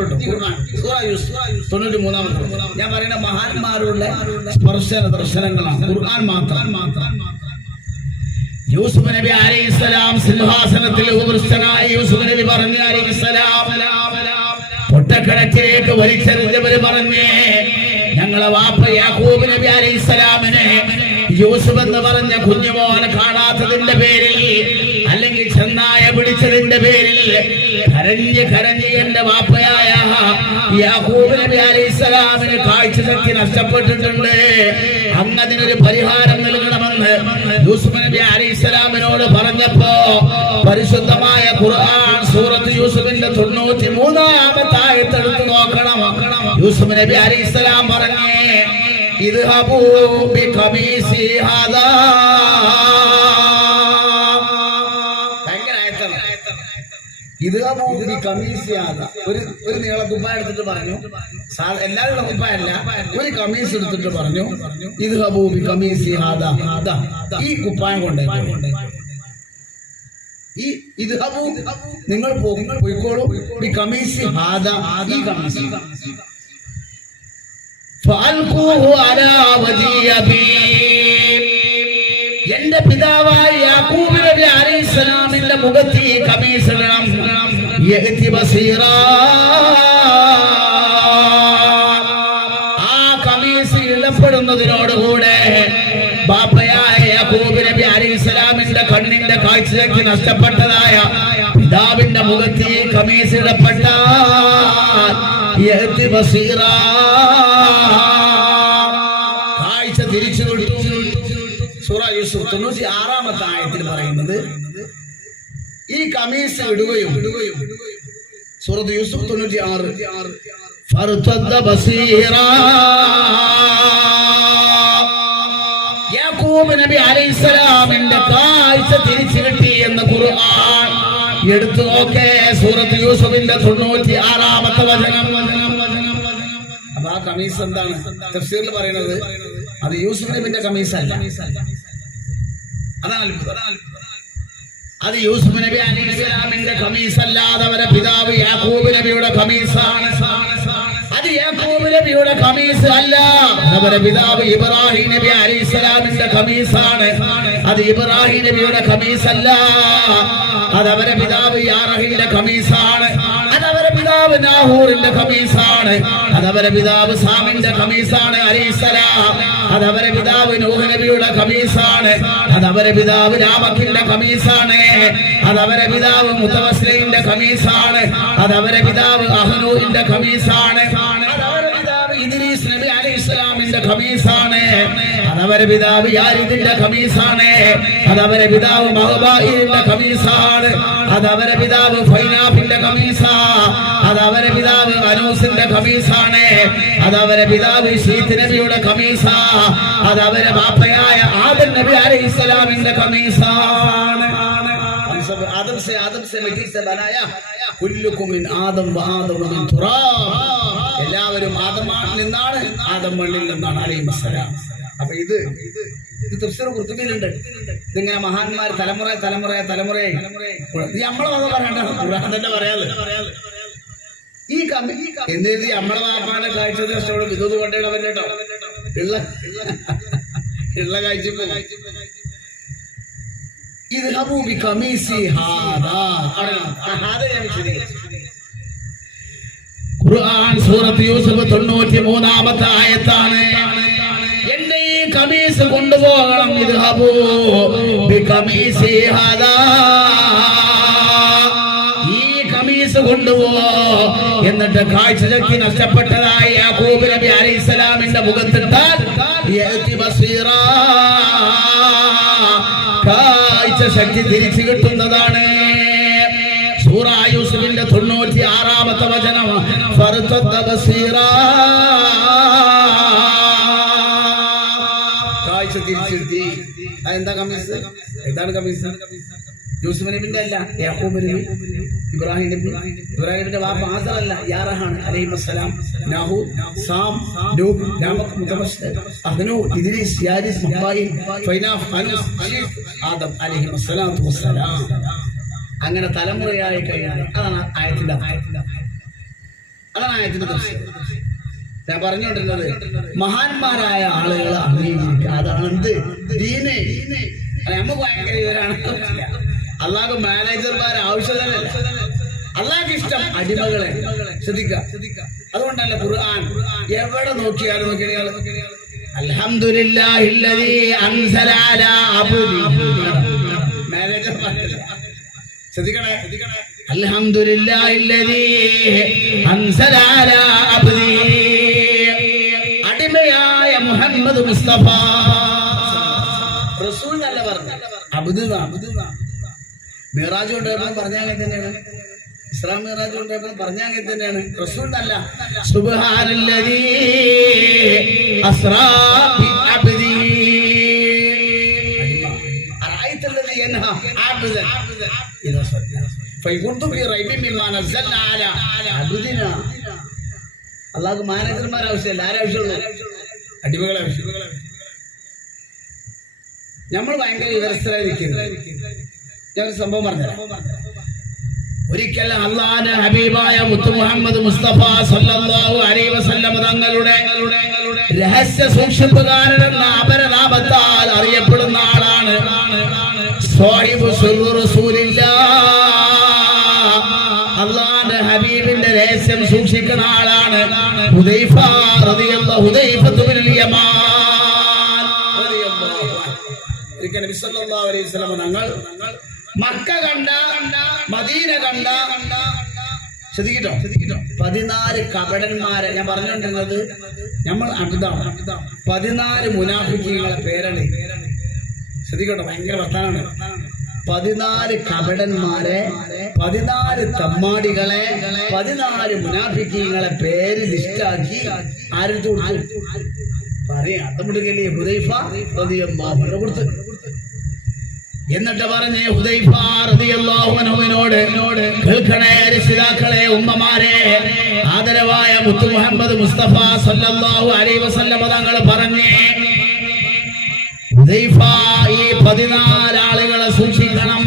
93ാമത്തെ ഞാൻ പറയുന്ന മഹാന്മാരുടെ സ്പർശന ദർശനങ്ങളാണ്, ഖുർആൻ മാത്രം. യൂസുഫ് നബി അലൈഹിസ്സലാം സിംഹാസനത്തിൽ ഉപവിഷ്ടനായി യൂസുഫ് നബി പറഞ്ഞു അലൈഹിസ്സലാം, പൊട്ടക്കിണറ്റിലേക്ക് വലിച്ചെറിഞ്ഞവര് പറഞ്ഞേ, ഞങ്ങളെ വാപ്പ യാക്കൂബ് നബി അലൈഹിസ്സലാമിനെ യൂസുഫ് എന്ന് പറഞ്ഞ കുഞ്ഞുമോനെ കാണാത്തതിന്റെ പേരിൽ, അല്ലെങ്കിൽ ചെന്നായ പിടിച്ചതിന്റെ പേരിൽ കരഞ്ഞ് എന്റെ വാപ്പയായ യാക്കൂബ് നബി അലൈഹിസ്സലാമിന് കാഴ്ചശക്തി നഷ്ടപ്പെട്ടിട്ടുണ്ട്. അങ്ങതിനൊരു പരിഹാരം നൽകണമെന്ന് യൂസുഫ് നബി അലൈഹിസ്സലാമിനോട് പറഞ്ഞപ്പോ പരിശുദ്ധമായ ഖുർആൻ സൂറത്ത് യൂസുഫിന്റെ 93-ാമത്തെ ആയത്ത് എടുത്തു നോക്കണം. യൂസുഫ് നബി അലൈഹിസ്സലാം പറഞ്ഞേ, ഇദ്ഹബൂ ബിഖമീസി ഹാദാ. ഭയങ്കര ആയത്താണ്. ഇദ്ഹബൂ ബിഖമീസി ഹാദാ. ഒരു നീള കുപ്പായ എടുത്തിട്ട് പറഞ്ഞു, എല്ലാവരുടെ കുപ്പായല്ല, ഒരു കമീസ് എടുത്തിട്ട് പറഞ്ഞു, ഇദ്ഹബൂ ബിഖമീസി ഹാദാ. ഈ കുപ്പായം കൊണ്ടേ ഈ ഇദ്ഹബൂ നിങ്ങൾ പോയിക്കോളൂ, ബിഖമീസി ഹാദാ, ഈ കമീസ് എന്റെ പിതാവായ യാക്കൂബ് നബി അലൈഹിസ്സലാമിന്റെ മുഖത്ത് ഈ കമീസ് ഇടണം. ആ കമീസ് ഇടപ്പെടുന്നതിനോടുകൂടെ ബാപ്പയായ യാക്കൂബ് നബി അലൈഹിസ്സലാമിന്റെ കണ്ണിന്റെ കാഴ്ചയ്ക്ക് നഷ്ടപ്പെട്ടതായ പിതാവിന്റെ മുഖത്ത് ഈ കമീസ് ഇടപ്പെട്ടാൽ കാഴ്ച തിരിച്ചു കൊടുത്തു. സൂറ യൂസുഫ് 96-ാമത്തെ ആയത്തിൽ പറയുന്നത് ഈ കമീസ് ഇടുകയും സൂറത്ത് യൂസുഫ് 96 ഫർതദ്ദ ബസീറാ. യാക്കൂബ് നബി അലൈഹിസ്സലാമിന്റെ കാഴ്ച തിരിച്ചു കിട്ടി എന്ന് ഖുർആൻ എടുത്തു നോക്കേ. സൂറത്ത് യൂസുഫിന്റെ 96-ാമത്തെ വചനം. അപ്പൊ ആ കമീസ് എന്താണ് തഫ്സീറിൽ പറയുന്നത്? അത് യൂസുഫ് നബിന്റെ കമീസല്ല, അതാണ് അത്ഭുതം. അത് യൂസുഫ് നബി അലൈഹിസ്സലാമിന്റെ കമീസല്ലാതെ അവരെ പിതാവ് യാക്കൂബ് നബിയുടെ കമീസാണ്. അത് യാക്കൂബ് നബിയുടെ കമീസ് അല്ല, അവരെ പിതാവ് ഇബ്രാഹിം നബി അലൈഹിസ്സലാമിന്റെ കമീസാണ്. അത് ഇബ്രാഹിം നബിയുടെ കമീസല്ല, അതവരെ പിതാവ് യാറഹിന്റെ കമീസാണ്. അതവരെ പിതാവ് നാഹൂറിന്റെ കമീസാണ്. അതവരെ പിതാവ് സാമിന്റെ കമീസാണ് അലൈഹിസ്സലാം. അതവരെ പിതാവ് നൂഹ് നബിയുടെ കമീസാണ്. അതവരെ പിതാവ് രാമക്കിന്റെ കമീസാണ്. അതവരെ പിതാവ് മുത്തവസ്ലിന്റെ കമീസാണ്. അതവരെ പിതാവ് അഹ്നൂഹിന്റെ കമീസാണ്. അതവരെ പിതാവ് ഇദ്രീസ് നബി അലൈഹിസ്സലാമിന്റെ കമീസാണ്. അതവരെ പിതാവ് യാരിദിന്റെ കമീസാണ്. അതവരെ പിതാവ് മഹബായിന്റെ കമീസാണ്. അതവരെ പിതാവ് ഫൈനാഫിന്റെ കമീസാ. അതവരെ പിതാവ് അനൂസിന്റെ കമീസാണ്. അതവരെ പിതാവ് ശീത്ത് നബിയുടെ കമീസാ. അതവരെ ബാപ്പയായ ആദം നബി അലൈഹിസ്സലാമിന്റെ കമീസാണ്. ആദം से मिट्टी से बनाया कुल्लुकुम मिन आदम व आदम मिन तुराब. എല്ലാവരും ആദമിൽ നിന്നാണ്, ആദം മണ്ണിൽ നിന്നാണ് അലൈഹിസ്സലാം. അപ്പൊ ഇത് തഫ്സീർ ഖുർതുബിയിലുണ്ട്. ഇതിങ്ങനെ മഹാന്മാർ തലമുറ നമ്മളെ വക പറയണ്ട, ഖുർആൻ തന്നെ പറയാതെ ഈ എന്നെഴുതി നമ്മളെ വാപ്പാന്റെ കാഴ്ച നഷ്ടപ്പെടും. ഇതൊന്നും കൊണ്ടേടവൻ കേട്ടോ, ഉള്ള കാഴ്ച ഖുർആൻ സൂറത്ത് യൂസുഫ് 93-ാമത്തെ ആയത്താണ്. എന്റെ ഈ കമീസ് കൊണ്ടുപോകണം. ഇദ്ഹബൂ ബിഖമീസി ഹാദാ. ഈ കമീസ് കൊണ്ടുപോ. എന്നിട്ട് കാഴ്ചശക്തി നഷ്ടപ്പെട്ടതായ യാക്കൂബ് നബി അലൈഹിസ്സലാമിന്റെ മുഖത്തിട്ടാൽ യഅതി ബസീറാ. കാഴ്ചശക്തി തിരിച്ചു കിട്ടുന്നതാണ്. സൂറ യൂസുഫിന്റെ 96-ാമത്തെ വചനം ഫർതദ്ദ ബസീറാ. കാഴ്ച തിരിച്ചു കിട്ടി. അതെന്താ കമീസ്? എന്താണ് കമീസ്? യൂസുഫ് നബിന്റെ അല്ല, യാക്കൂബ് നബി, ഇബ്രാഹിം നബിന്റെ വാപ്പ ആസറല്ല, യാറഹാണ് അലൈഹിസ്സലാം. നാഹൂർ, Sam, Nuh, ലാമക്, മുതവസ്ലിം, അഹ്നൂഹ്, Idris, Yaris, മഹ്ബായിൽ, ഫൈനാഫ്, Anu's, sheath, Adam അലൈഹിസ്സലാത്തു വസ്സലാം. അങ്ങനെ തലമുറയായി കഴിഞ്ഞാൽ അതാണ് ആയത്തിന്റെ തഫ്സീർ. ഞാൻ പറഞ്ഞുകൊണ്ടിരുന്നത് മഹാന്മാരായ ആളുകൾ അംഗീകരിക്കുക, അതാണ് എന്ത് ദീന്. നമ്മ ഭയങ്കര ഇവരാണ്. അള്ളാഹ് മാനേജർമാർ ആവശ്യമില്ല. അള്ളാഹ്ക്ക് ഇഷ്ടം അടിമകളെ. ശ്രദ്ധിക്കുക. അതുകൊണ്ടല്ല ഖുർആൻ എവിടെ നോക്കിയാലും അൽഹംദുലില്ലാഹില്ലദീ അൻസല അലാ അബ്ദി. മാനേജർ ശ്രദ്ധിക്കണേ, അൽഹംദുലില്ലാഹില്ലദീ അൻസല അലാ അബ്ദി. അടിമയായ മുഹമ്മദ് മുസ്തഫ റസൂൽ എന്നല്ല പറഞ്ഞു, അബ്ദ്. മിറാജ് കൊണ്ടുവരുമ്പോൾ പറഞ്ഞാൽ അങ്ങനെ തന്നെയാണ്, ഇസ്ലാം മിറാജ് കൊണ്ടുവരുമ്പോൾ പറഞ്ഞാൽ അങ്ങനെ തന്നെയാണ്, റസൂൽ എന്നല്ല. സുബ്ഹാനല്ലദീ അസ്റാ ബി അബ്ദി അറഅയ്തല്ലദീ യൻഹാ അബ്ദൻ ഇദാ സല്ല ഫയകുന്തു ഫീ റൈബിൻ മിമ്മാ നസ്സൽനാ അലാ അബ്ദിനാ. അല്ലാഹു മാനേജർമാർ ആവശ്യമില്ല, ആരാവശ്യമുള്ളൂ? അടിമകളെ ആവശ്യം. നമ്മൾ ഭയങ്കര വിവരസ്ഥരായിരിക്കുന്നത്. ഞാനൊരു സംഭവം പറഞ്ഞുതരാം. ഒരിക്കൽ അള്ളാഹുവിന്റെ ഹബീബായ മുത്തു മുഹമ്മദ് മുസ്തഫ സല്ലല്ലാഹു അലൈഹി വസല്ലം തങ്ങളുടെ രഹസ്യ സൂക്ഷിപ്പുകാരൻ എന്ന അപരനാമത്താൽ അറിയപ്പെടുന്ന ആളാണ് സ്വാഹിബു സിർറു റസൂലില്ലാഹ്. അള്ളാഹുവിന്റെ ഹബീബിന്റെ രഹസ്യം സൂക്ഷിക്കുന്ന ആളാണ് ഹുദൈഫ റളിയല്ലാഹു ഹുദൈഫത്തു ബിനുൽ യമാൻ റളിയല്ലാഹു അൻഹു. ഒരിക്കൽ നബി സല്ലല്ലാഹു അലൈഹി വസല്ലം തങ്ങൾ മക്ക കണ്ട, മദീന കണ്ട, ശ്രദ്ധിക്കട്ടോ, 14 കപടന്മാരെ ഞാൻ പറഞ്ഞുകൊണ്ടിരുന്നത്. നമ്മൾ 14 മുനാഫിക്കുകളെ പേരാണ്. ശ്രദ്ധിക്കട്ടോ, ഭയങ്കര വർത്താനാണ്. 14 കപടന്മാരെ, 14 തമ്മാടികളെ, 14 മുനാഫിക്കുകളെ പേര് ലിസ്റ്റാക്കി ആരെടുത്ത് കൊടുത്തു? പറയാ അത്തമുടുകല്ലേ ഹുദൈഫ റളിയല്ലാഹു അൻഹു കൊടുത്തു. എന്നിട്ട് പറഞ്ഞേ ഹുദൈഫ റളിയല്ലാഹു അൻഹുവിനോട്, കേൾക്കണേ രക്ഷിതാക്കളെ, ഉമ്മമാരെ, ആദരവായ മുത്തു മുഹമ്മദ് മുസ്തഫ സല്ലല്ലാഹു അലൈഹി വസല്ലം തങ്ങൾ പറഞ്ഞേ, ഹുദൈഫ ഈ 14 ആളുകളെ സൂക്ഷിക്കണം.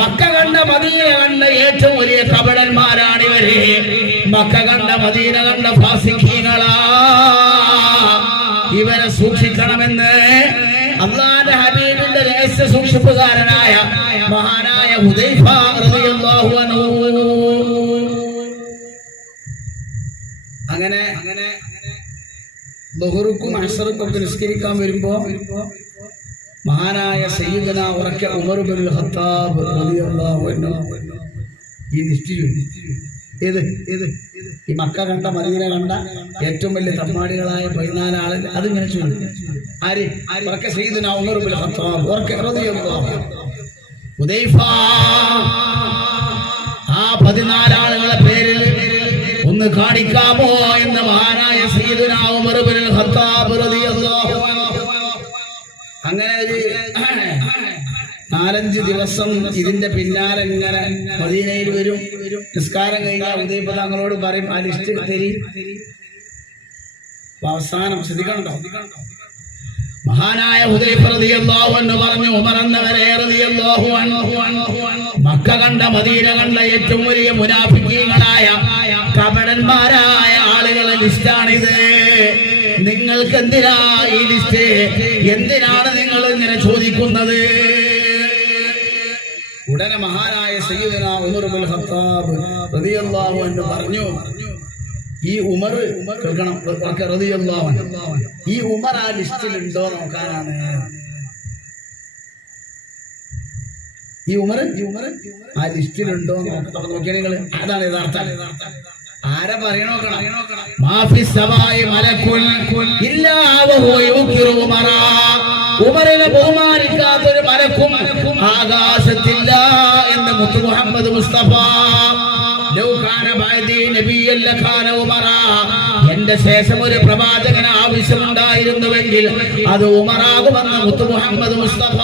മക്ക കണ്ട മദീന കണ്ട ഏറ്റവും വലിയ കപടന്മാരാണ് ഇവര്. മക്ക കണ്ട മദീന കണ്ട ഫാസിഖീങ്ങളാ, ഇവരെ സൂക്ഷിക്കണമെന്ന് അല്ലാഹുവിന്റെ ഹബീബിന്റെ രഹസ്യ സൂക്ഷിപ്പുകാരനായ മഹാനായ ഹുദൈഫ റളിയല്ലാഹു അൻഹു. അങ്ങനെ ബഹുറുക്കും അശ്റക്കും ഒക്കെ നിസ്കരിക്കാൻ വരുമ്പോ മഹാനായ സയ്യിദന ഉറക്കെ ഉമർ ഇബ്നുൽ ഖത്താബ് റളിയല്ലാഹു അൻഹു ഈ ലിസ്റ്റ് ഏത് ഈ മക്ക കണ്ട മദീന കണ്ട ഏറ്റവും വലിയ തമ്മാടികളായ 14 ആളുകൾ അതിങ്ങനെ ചോദിക്കും. ആര്? ഉറക്കെ സയ്യിദന ഉമർ ഇബ്നുൽ ഖത്താബ് ഉറക്കെ റളിയല്ലാഹു അൻഹു. ഹുദൈഫ ആ 14 ആളുകളെ പേരിൽ ഒന്ന് കാണിക്കാമോ എന്ന് മഹാനായ സയ്യിദന ഉമർ ഇബ്നുൽ ഖത്താബ് റളിയല്ലാഹു അൻഹു. അങ്ങനെ ഒരു 4-5 ദിവസം ഇതിന്റെ പിന്നാലെ ഇങ്ങനെ മദീനയിൽ വരും. നിസ്കാരം കഴിഞ്ഞാൽ ഹുദൈഫ തങ്ങളോട് പറയും, ആ ലിസ്റ്റ് തരി. അവസാനം ശ്രദ്ധിക്കണ്ടോ, മഹാനായ ഹുദൈഫ റളിയല്ലാഹു അൻഹു പറഞ്ഞു, ഉമർ എന്നവരെ റളിയല്ലാഹു അൻഹു, മക്ക കണ്ട മദീന കണ്ട ഏറ്റവും വലിയ മുനാഫിക്കീങ്ങളായ കപടന്മാരായ ആളുകളെ ലിസ്റ്റാണിത്. നിങ്ങൾക്ക് എന്തിനാ ഈ ലിസ്റ്റ്? എന്തിനാണ് നിങ്ങൾ ഇങ്ങനെ ചോദിക്കുന്നത്? ഉടനെ മഹാനായ സയ്യിദന ഉമർ ഇബ്നുൽ ഖത്താബ് റളിയല്ലാഹു അൻഹു പറഞ്ഞു, ഈ ഉമർ കേൾക്കണം, റളിയല്ലാഹു അൻഹു, ഈ ഉമർ ആ ലിസ്റ്റിൽ ഉണ്ടോ നോക്കാനാണ്. ഈ ഉമർ ആ ലിസ്റ്റിലുണ്ടോ നോക്കിയാൽ നിങ്ങൾ, അതാണ് യഥാർത്ഥ. ആരെ പറയണോ ഉമറിനെ ബഹുമാനിക്കാത്തൊരു മലക്കും ആകാശത്തില്ല എന്ന് മുത്തു മുഹമ്മദ് മുസ്തഫ. എന്റെ ശേഷം ഒരു പ്രവാചകന് ആവശ്യമുണ്ടായിരുന്നുവെങ്കിൽ അത് ഉമറാകുമെന്ന് മുത്തു മുഹമ്മദ് മുസ്തഫ.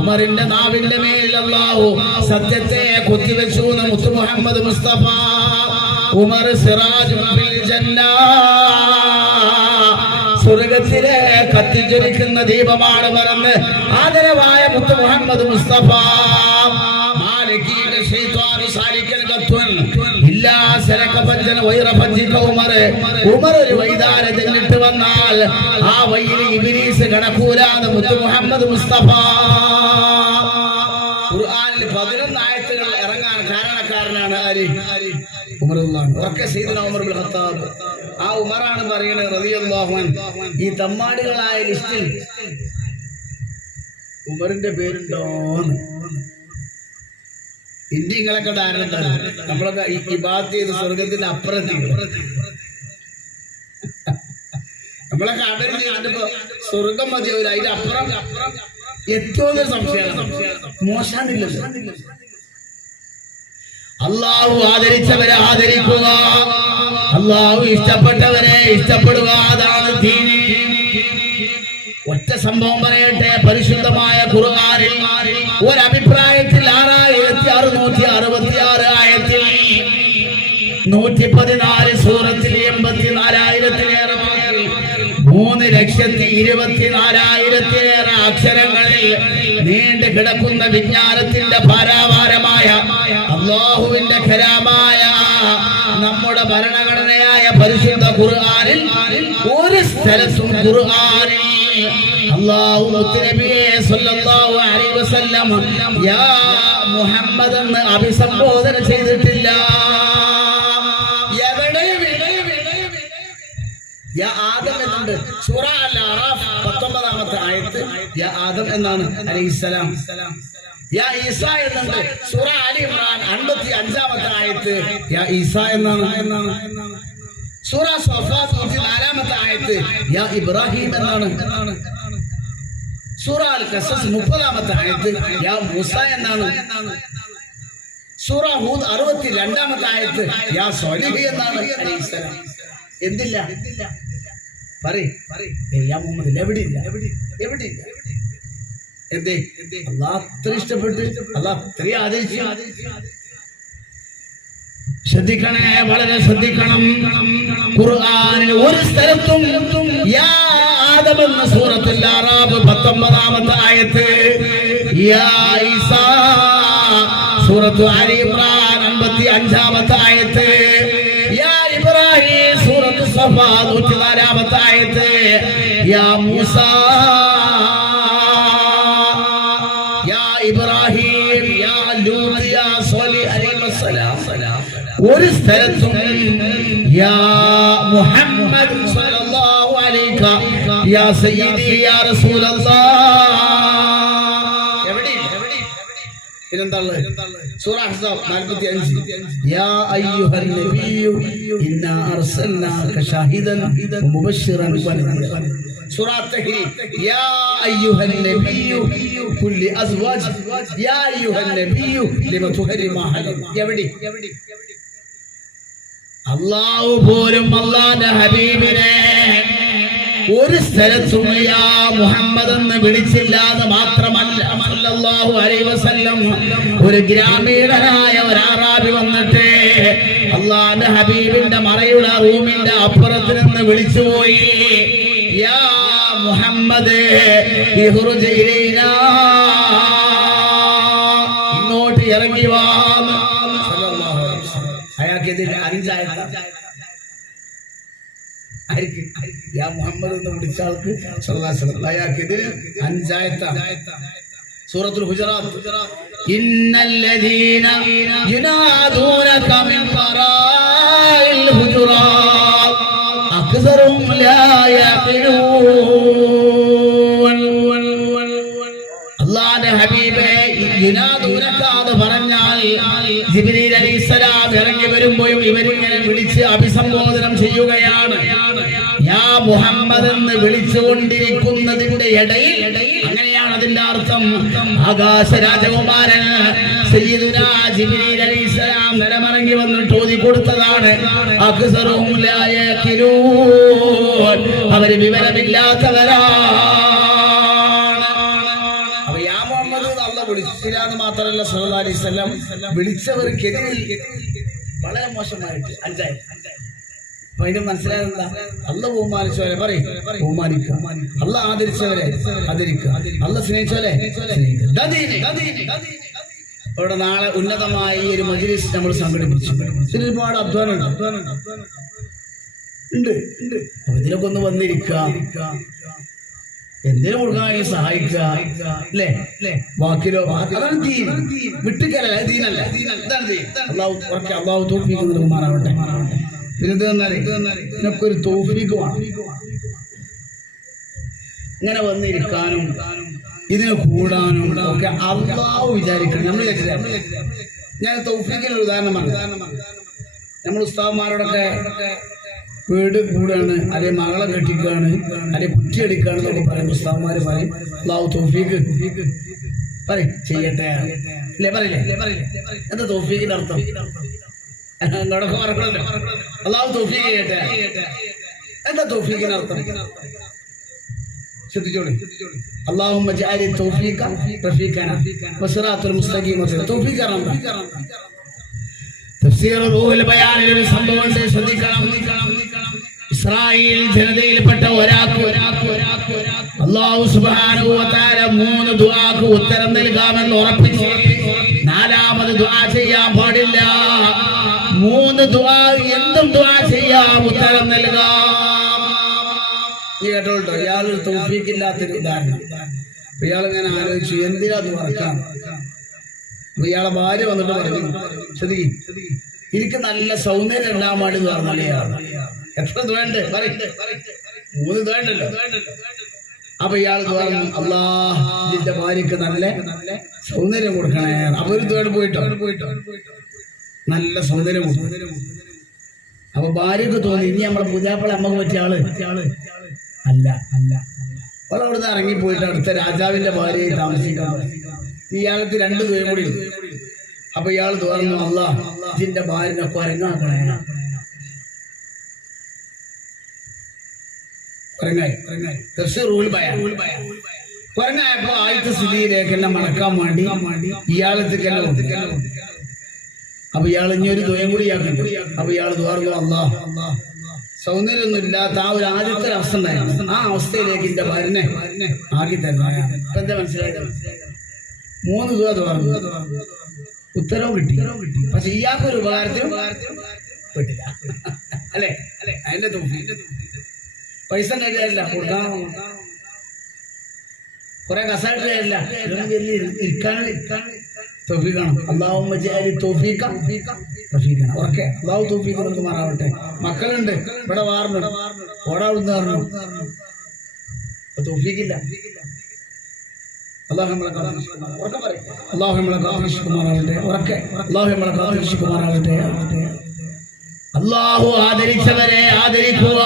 ഉമറിന്റെ നാവിന്റെ മേൽ അല്ലാഹു സത്യത്തെ കുത്തിവെച്ചു എന്ന് മുത്തു മുഹമ്മദ് മുസ്തഫ. ഉമർ സിറാജുൽ ജന്ന, സ്വർഗത്തിലെ കത്തിജ്വലിക്കുന്ന ദീപമാണ് പറഞ്ഞ് ആദരവായ മുത്തു മുഹമ്മദ് മുസ്തഫ. ഉമർ ഒരു വൈതാര ചെന്നിട്ട് വന്നാൽ ആ വഴിയിൽ ഇബ്ലീസ് കടക്കൂലാന്ന് മുത്തു മുഹമ്മദ് മുസ്തഫ. ഖുർആനിൽ 11 ആയത്തുകൾ ഇറങ്ങാൻ കാരണക്കാരനാണ് ആര്? ഉറക്കെ സയ്യിദുനാ ഉമർ ഇബ്നുൽ ഖത്താബ്. ആ ഉമറാണ് പറയുന്നത് റളിയല്ലാഹു അൻഹു, ഈ തമ്മാടികളായ ലിസ്റ്റിൽ ഉമറിന്റെ പേരുണ്ടോന്ന്. ഇന്ത്യങ്ങളൊക്കെ ധാരണ നമ്മളൊക്കെ ഈ ഭാഗത്ത് ചെയ്ത് സ്വർഗത്തിന്റെ അപ്പുറത്തേക്ക് നമ്മളൊക്കെ അടരി ചെയ്തിപ്പോ സ്വർഗം മതിയാവില്ല, അതിന്റെ അപ്പുറം എത്തുമെന്നൊരു സംശയമാണ്. മോശാന്നില്ലല്ലോ. അള്ളാഹു ആദരിച്ചവരെ ആദരിക്കുക, അള്ളാഹു ഇഷ്ടപ്പെട്ടവരെ ഇഷ്ടപ്പെടുക, അതാണ് ദീന്. ഒറ്റ സംഭവം പറയട്ടെ. പരിശുദ്ധമായ ഖുർആനിൽ ഒരഭിപ്രായത്തിൽ 6666 ആയത്തിൽ 114 സൂറത്തിൽ 84,000-ലേറെ 3,24,000-ലേറെ അക്ഷരങ്ങളിൽ നീണ്ടു കിടക്കുന്ന വിജ്ഞാനത്തിന്റെ പാരാവാരമായ അല്ലാഹുവിന്റെ കലാമായ നമ്മുടെ ഭരണഘടനയായ പരിശുദ്ധ ഖുർആനിൽ ഒരു സ്ഥലത്തും ഖുർആനിൽ അല്ലാഹു നബിയെ സല്ലല്ലാഹു അലൈഹി വസല്ലം യാ മുഹമ്മദ് എന്ന് അഭിസംബോധന ചെയ്തിട്ടില്ല. യാ ആദം എന്നുണ്ട്. സൂറ അൽ-അറാഫ് 19-ാമത്തെ ആയത്ത് യാ ആദം എന്നാണ് അലൈഹിസ്സലാം. യാ ഈസ എന്നുണ്ട്. സൂറ അലി ഇമ്രാൻ 55-ാമത്തെ ആയത്ത് യാ ഈസ എന്നാണ്. സൂറ സഫാത്ത് 104-ാമത്തെ ആയത്ത് യാ ഇബ്രാഹിം എന്നാണ്. സൂറ അൽ ഖസസ് 30-ാമത്തെ ആയത്ത് യാ മൂസ എന്നാണ്. സൂറ ഹൂദ് 62-ാമത്തെ ആയത്ത് യാ സ്വാലിഹ് എന്നാണ് അലൈഹിസ്സലാം. എന്തില്ല യാ മുഹമ്മദ് എവിടെയില്ല. എന്തേ? അല്ലാഹ് അത്ര ഇഷ്ടപ്പെട്ട്, അല്ലാഹ് അത്രയും ആദരിച്ചു. ശ്രദ്ധിക്കണേ, വളരെ ശ്രദ്ധിക്കണം. ഖുർആനിൽ ഒരു സ്ഥലത്തും യാ ആദം എന്ന സൂറത്തുൽ അറാഫ് 19-ാമത്തെ ആയത്ത്, യാ ഈസാ സൂറത്തു അലി ഇമ്രാൻ 55-ാമത്തെ ആയത്ത്, യാ ഇബ്രാഹിം സൂറത്തു സഫാ 104-ാമത്തെ ആയത്ത്, യാ മൂസ യാ ഇബ്രാഹിം യാ ലൂത്ത് യാ സ്വാലിഹ് അലൈഹിസ്സലാം ഒരു സ്ഥലത്തും യാ മുഹമ്മദ് സല്ലല്ലാഹു അലൈഹി യാ സയ്യിദി യാ റസൂലല്ലാഹ് എവിടെ? സൂറ അഹ്സാബ് 45 യാ അയ്യുഹൻ നബിയ്യു ഇന്നാ അർസൽനാക ഷാഹിദൻ വമുബശ്ശിറൻ വനദീറൻ. സൂറ തഹ്രീം യാ അയ്യുഹൻ നബിയ്യു കുല്ലി അസ്വാജ് യാ അയ്യുഹൻ നബിയ്യു ലിമ തുഹരിമ ഹലം. എവിടെ? അല്ലാഹു പോലും അല്ലാഹുവിന്റെ ഹബീബിനെ ഒരു സ്ഥലത്തും യാ മുഹമ്മദ് എന്ന് വിളിച്ചില്ലാതെ മാത്രമല്ല സല്ലല്ലാഹു അലൈഹി വസല്ലം ഒരു ഗ്രാമീണനായ ഒരു അറാബി വന്നിട്ട് അല്ലാഹുവിന്റെ ഹബീബിന്റെ മറയുള്ള റൂമിന്റെ അപ്പുറത്ത് നിന്ന് വിളിച്ചുപോയി, യാ മുഹമ്മദ് ഇഖ്റുജ് ഇലൈനാ, ഇങ്ങോട്ട് ഇറങ്ങി വാ. സല്ലല്ലാഹു അലൈഹി വസല്ലം അയാൾക്കെതിരെ 5 ആയത്ത് യാ മുഹമ്മദ് എന്ന് വിളിച്ച ആൾക്ക് അയാൾക്കെതിരെ 5 ആയത്ത്. സൂറത്തുൽ ഹുജറാത്ത് ഇന്നല്ലദീന യുനാദൂനക മിൻ വറാഇൽ ഹുജറാത്ത് അക്സറുഹും ലാ യഖിലൂൻ. അല്ലാഹുവിന്റെ ഹബീബേ യുനാദൂനക എന്ന് പറഞ്ഞാൽ ജിബ്രീൽ അലൈഹിസ്സലാം ഇറങ്ങി വരുമ്പോഴും ഇവരിങ്ങനെ വിളിച്ച് അഭിസംബോധനം ചെയ്യുകയാണ്. യാ മുഹമ്മദ് എന്ന് വിളിച്ചുകൊണ്ടിരിക്കുന്നതിന്റെ ഇടയിൽ, അങ്ങനെയാണ് അതിന്റെ അർത്ഥം, ആകാശ രാജകുമാരൻ സയ്യിദുനാ ജിബ്രീൽ അലൈഹിസ്സലാം നിലമിറങ്ങി വന്നിട്ട് ഓതി കൊടുത്തതാണ് അക്സറുഹും ലാ യഖിലൂൻ, അവര് വിവരമില്ലാത്തവരാണ്. അപ്പൊ യാ മുഹമ്മദ് അല്ലാഹു വിളിച്ചില്ല എന്ന് മാത്രമല്ല സല്ലല്ലാഹു അലൈഹി വസല്ലം വിളിച്ചവർക്കെതിരെ വളരെ മോശമായിട്ട് 5 ആയത്ത്. അപ്പൊ അതിന് മനസ്സിലായെന്താ? അല്ലാഹു ബഹുമാനിച്ചവരെ പറയും ബഹുമാനിക്കുക, അല്ലാഹു ആദരിച്ചവരെ ആദരിക്കുക, അല്ലാഹു സ്നേഹിച്ചവരെ സ്നേഹിക്കുക. അവിടെ നാളെ ഉന്നതമായ ഈ ഒരു മജ്‌ലിസ് നമ്മൾ സംഘടിപ്പിച്ചു. ഇതിന് ഒരുപാട് അധ്വാനം ഉണ്ട്. അപ്പൊ ഇതിനൊക്കെ ഒന്ന് വന്നിരിക്കുക. എന്തിനു കൊടുക്കാൻ സഹായിക്കുക അല്ലേ? വാക്കിലോ അതാണ് ദീൻ. വിട്ടുകയല്ല ദീനല്ല. അള്ളാഹു തൗഫീഖ് നൽകുമാറാവട്ടെ. പിന്നെ ഇത് തന്നാലേ ഇതിനൊക്കെ ഒരു തൗഫീഖ് വേണം. ഇങ്ങനെ വന്നിരിക്കാനും ഇതിന് കൂടാനും ഒക്കെ അള്ളാഹു വിചാരിക്കണം. നമ്മൾ വിചാരിച്ചില്ല. ഞാൻ തൗഫീഖിന് ഒരു ഉദാഹരണമാണ്. നമ്മൾ ഉസ്താദ്മാരോടൊക്കെ വീട് കൂടാണ്, അല്ലെ മകളെ കെട്ടിക്കുകയാണ്, അല്ലെ കുറ്റിയടിക്കുകയാണ് എന്നൊക്കെ പറയും. ഉസ്താദ്മാര് പറയും അള്ളാഹു തൗഫീഖ് പറയും ചെയ്യട്ടെ അല്ലേ? പറയില്ലേ? എന്താ തൗഫീഖിന്റെ അർത്ഥം? എന്നോടൊക്കെ പറഞ്ഞല്ലോ അള്ളാഹു തൗഫീഖ് ചെയ്യട്ടെ. എന്താ തൗഫീഖിന്റെ അർത്ഥം? ശ്രദ്ധിച്ചോളി. അല്ലാഹുമ്മ ജഅലി തൗഫീഖ റഫീഖന വസിറാത്തുൽ മുസ്തഖീം. തൗഫീഖ് ആണ്. തഫ്സീർ റൂഹുൽ ബയാനിൽ ഒരു സംഭവം ശ്രദ്ധിക്കണം. ഇസ്രായേൽ ജനതയിൽപ്പെട്ട ഒരാൾക്ക് അല്ലാഹു സുബ്ഹാനഹു വ തആല 3 ദുആക്ക് ഉത്തരം നൽകാമെന്ന് ഉറപ്പിച്ചു. 4ാമത് ദുആ ചെയ്യാൻ പാടില്ല. 3 ദുആ എന്തും ദുആ ചെയ്യാം, ഉത്തരം നൽകാം. നീ കേട്ടോട്ടോ, ഇയാളൊരു തൗഫീഖില്ലാത്തൊരു ഉദാഹരണം. അപ്പൊ ഇയാളിങ്ങനെ ആലോചിച്ചു എന്തിനാ അത് മറക്കാം. അപ്പൊ ഇയാളെ ഭാര്യ വന്നിട്ട് പറഞ്ഞു, എനിക്ക് നല്ല സൗന്ദര്യം ഉണ്ടാകാൻ വേണ്ടി പറഞ്ഞല്ലേ. എത്ര വേണ്ടേ? 3 വേണ്ടല്ലോ. അപ്പൊ ഇയാൾ പറഞ്ഞു അള്ളാഹ് ഭാര്യക്ക് നല്ല സൗന്ദര്യം കൊടുക്കണേ. അപ്പൊ ഒരു ദ്വേട് പോയിട്ടോ നല്ല സൗന്ദര്യം കൊടുക്കും. അപ്പൊ ഭാര്യക്ക് തോന്നി ഇനി നമ്മളെ പുതിയാപ്പള അമ്മക്ക് പറ്റിയ ആള് അല്ല. അവൾ അവിടുന്ന് ഇറങ്ങിപ്പോയിട്ട് അടുത്ത രാജാവിന്റെ ഭാര്യയെ താമസിക്കാൻ. ഇയാൾക്ക് 2 ദ്വയം കൂടി ഉണ്ട്. അപ്പൊ ഇയാൾ തോന്നുന്നു അള്ളാഹ് ഇതിന്റെ ഭാര്യനെ കൊരങ്ങാക്കണേ. കൊരങ്ങായപ്പോ ആദ്യത്തെ സ്ഥിതിയിലേക്കെല്ലാം മടക്കാൻ വേണ്ടി ഇയാളത്തേക്കെല്ലാം. അപ്പൊ ഇയാൾ ഇനി ഒരു ദ്വയം കൂടി ഇയാൾക്കുണ്ട്. അപ്പൊ ഇയാൾ തോന്നുന്നു അള്ളാഹ് സൗന്ദര്യമൊന്നും ഇല്ലാത്ത ആ ഒരു ആദ്യത്തെ അവസ്ഥ ഉണ്ടായിരുന്നു. ആ അവസ്ഥയിലേക്ക് എന്റെ ഭാര്യനെ ആക്കി തരുന്ന. ഇപ്പൊ എന്താ മനസ്സിലായത്? 3 ദുആ തോന്നുന്നു, ഉത്തരവും കിട്ടി. പക്ഷെ ഇയാൾക്കൊരു ഉപകാരത്തിനും പെട്ടില്ല അല്ലെ? അതിന്റെ പൈസ ഉണ്ടായിട്ടില്ല, കൊടുക്കാൻ കുറെ കസായിട്ടില്ല, ഇരിക്കാൻ തൗഫീഖാണ്. അല്ലാഹുമ്മ ജഅലി തൗഫീഖ റഫീഖന. ഓക്കേ, അല്ലാഹു തൗഫീഖ് നൽകുമാറാവട്ടെ. മക്കളുണ്ട് ഇവിടെ വാർന്നു ഓടാവുന്ന പറഞ്ഞു തൗഫീഖില്ല. അല്ലാഹു നമ്മളെ കാത്തുരക്ഷിക്കുമാറാവട്ടെ. അല്ലാഹു നമ്മളെ കാത്തുരക്ഷിക്കുമാറാവട്ടെ. അല്ലാഹു ആദരിച്ചവരെ ആദരിക്കുക.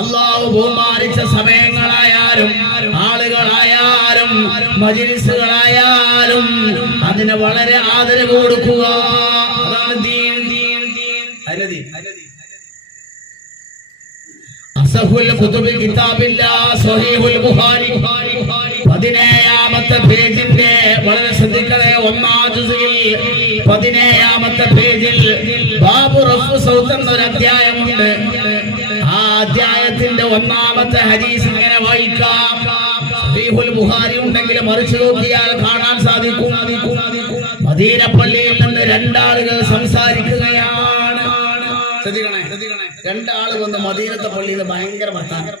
അല്ലാഹു ബഹുമാനിച്ച സമയങ്ങളായാലും ആളുകളായാലും മജ്‌ലിസുകളായാലും അതിന് വളരെ ആദരവ് കൊടുക്കുക. അതാണ് ദീൻ. അസഹുൽ കുതുബി കിതാബില്ലാഹ് സ്വഹീഹുൽ ബുഖാരി 17ാമത്തെ പേജിന്റെ വളരെ ശ്രദ്ധിക്കണേ. 1ാം ജുസിൽ 17ാമത്തെ പേജിൽ ബാബു റഫ്ഉ സൗത്ത് എന്നൊരു അധ്യായമുണ്ട്. ആ അധ്യായത്തിന്റെ 1ാമത്തെ ഹദീസ് ഇങ്ങനെ വായിക്കാം. സഹീഹുൽ ബുഖാരി ഉണ്ടെങ്കിൽ മറിച്ച് നോക്കിയാൽ കാണാൻ സാധിക്കും. മദീന പള്ളിയിൽ നിന്ന് 2 ആളുകൾ സംസാരിക്കുകയാണ്. ശ്രദ്ധിക്കണേ, 2 ആള് വന്ന് മദീനത്തെ പള്ളിയിൽ ഭയങ്കര വർത്താനം.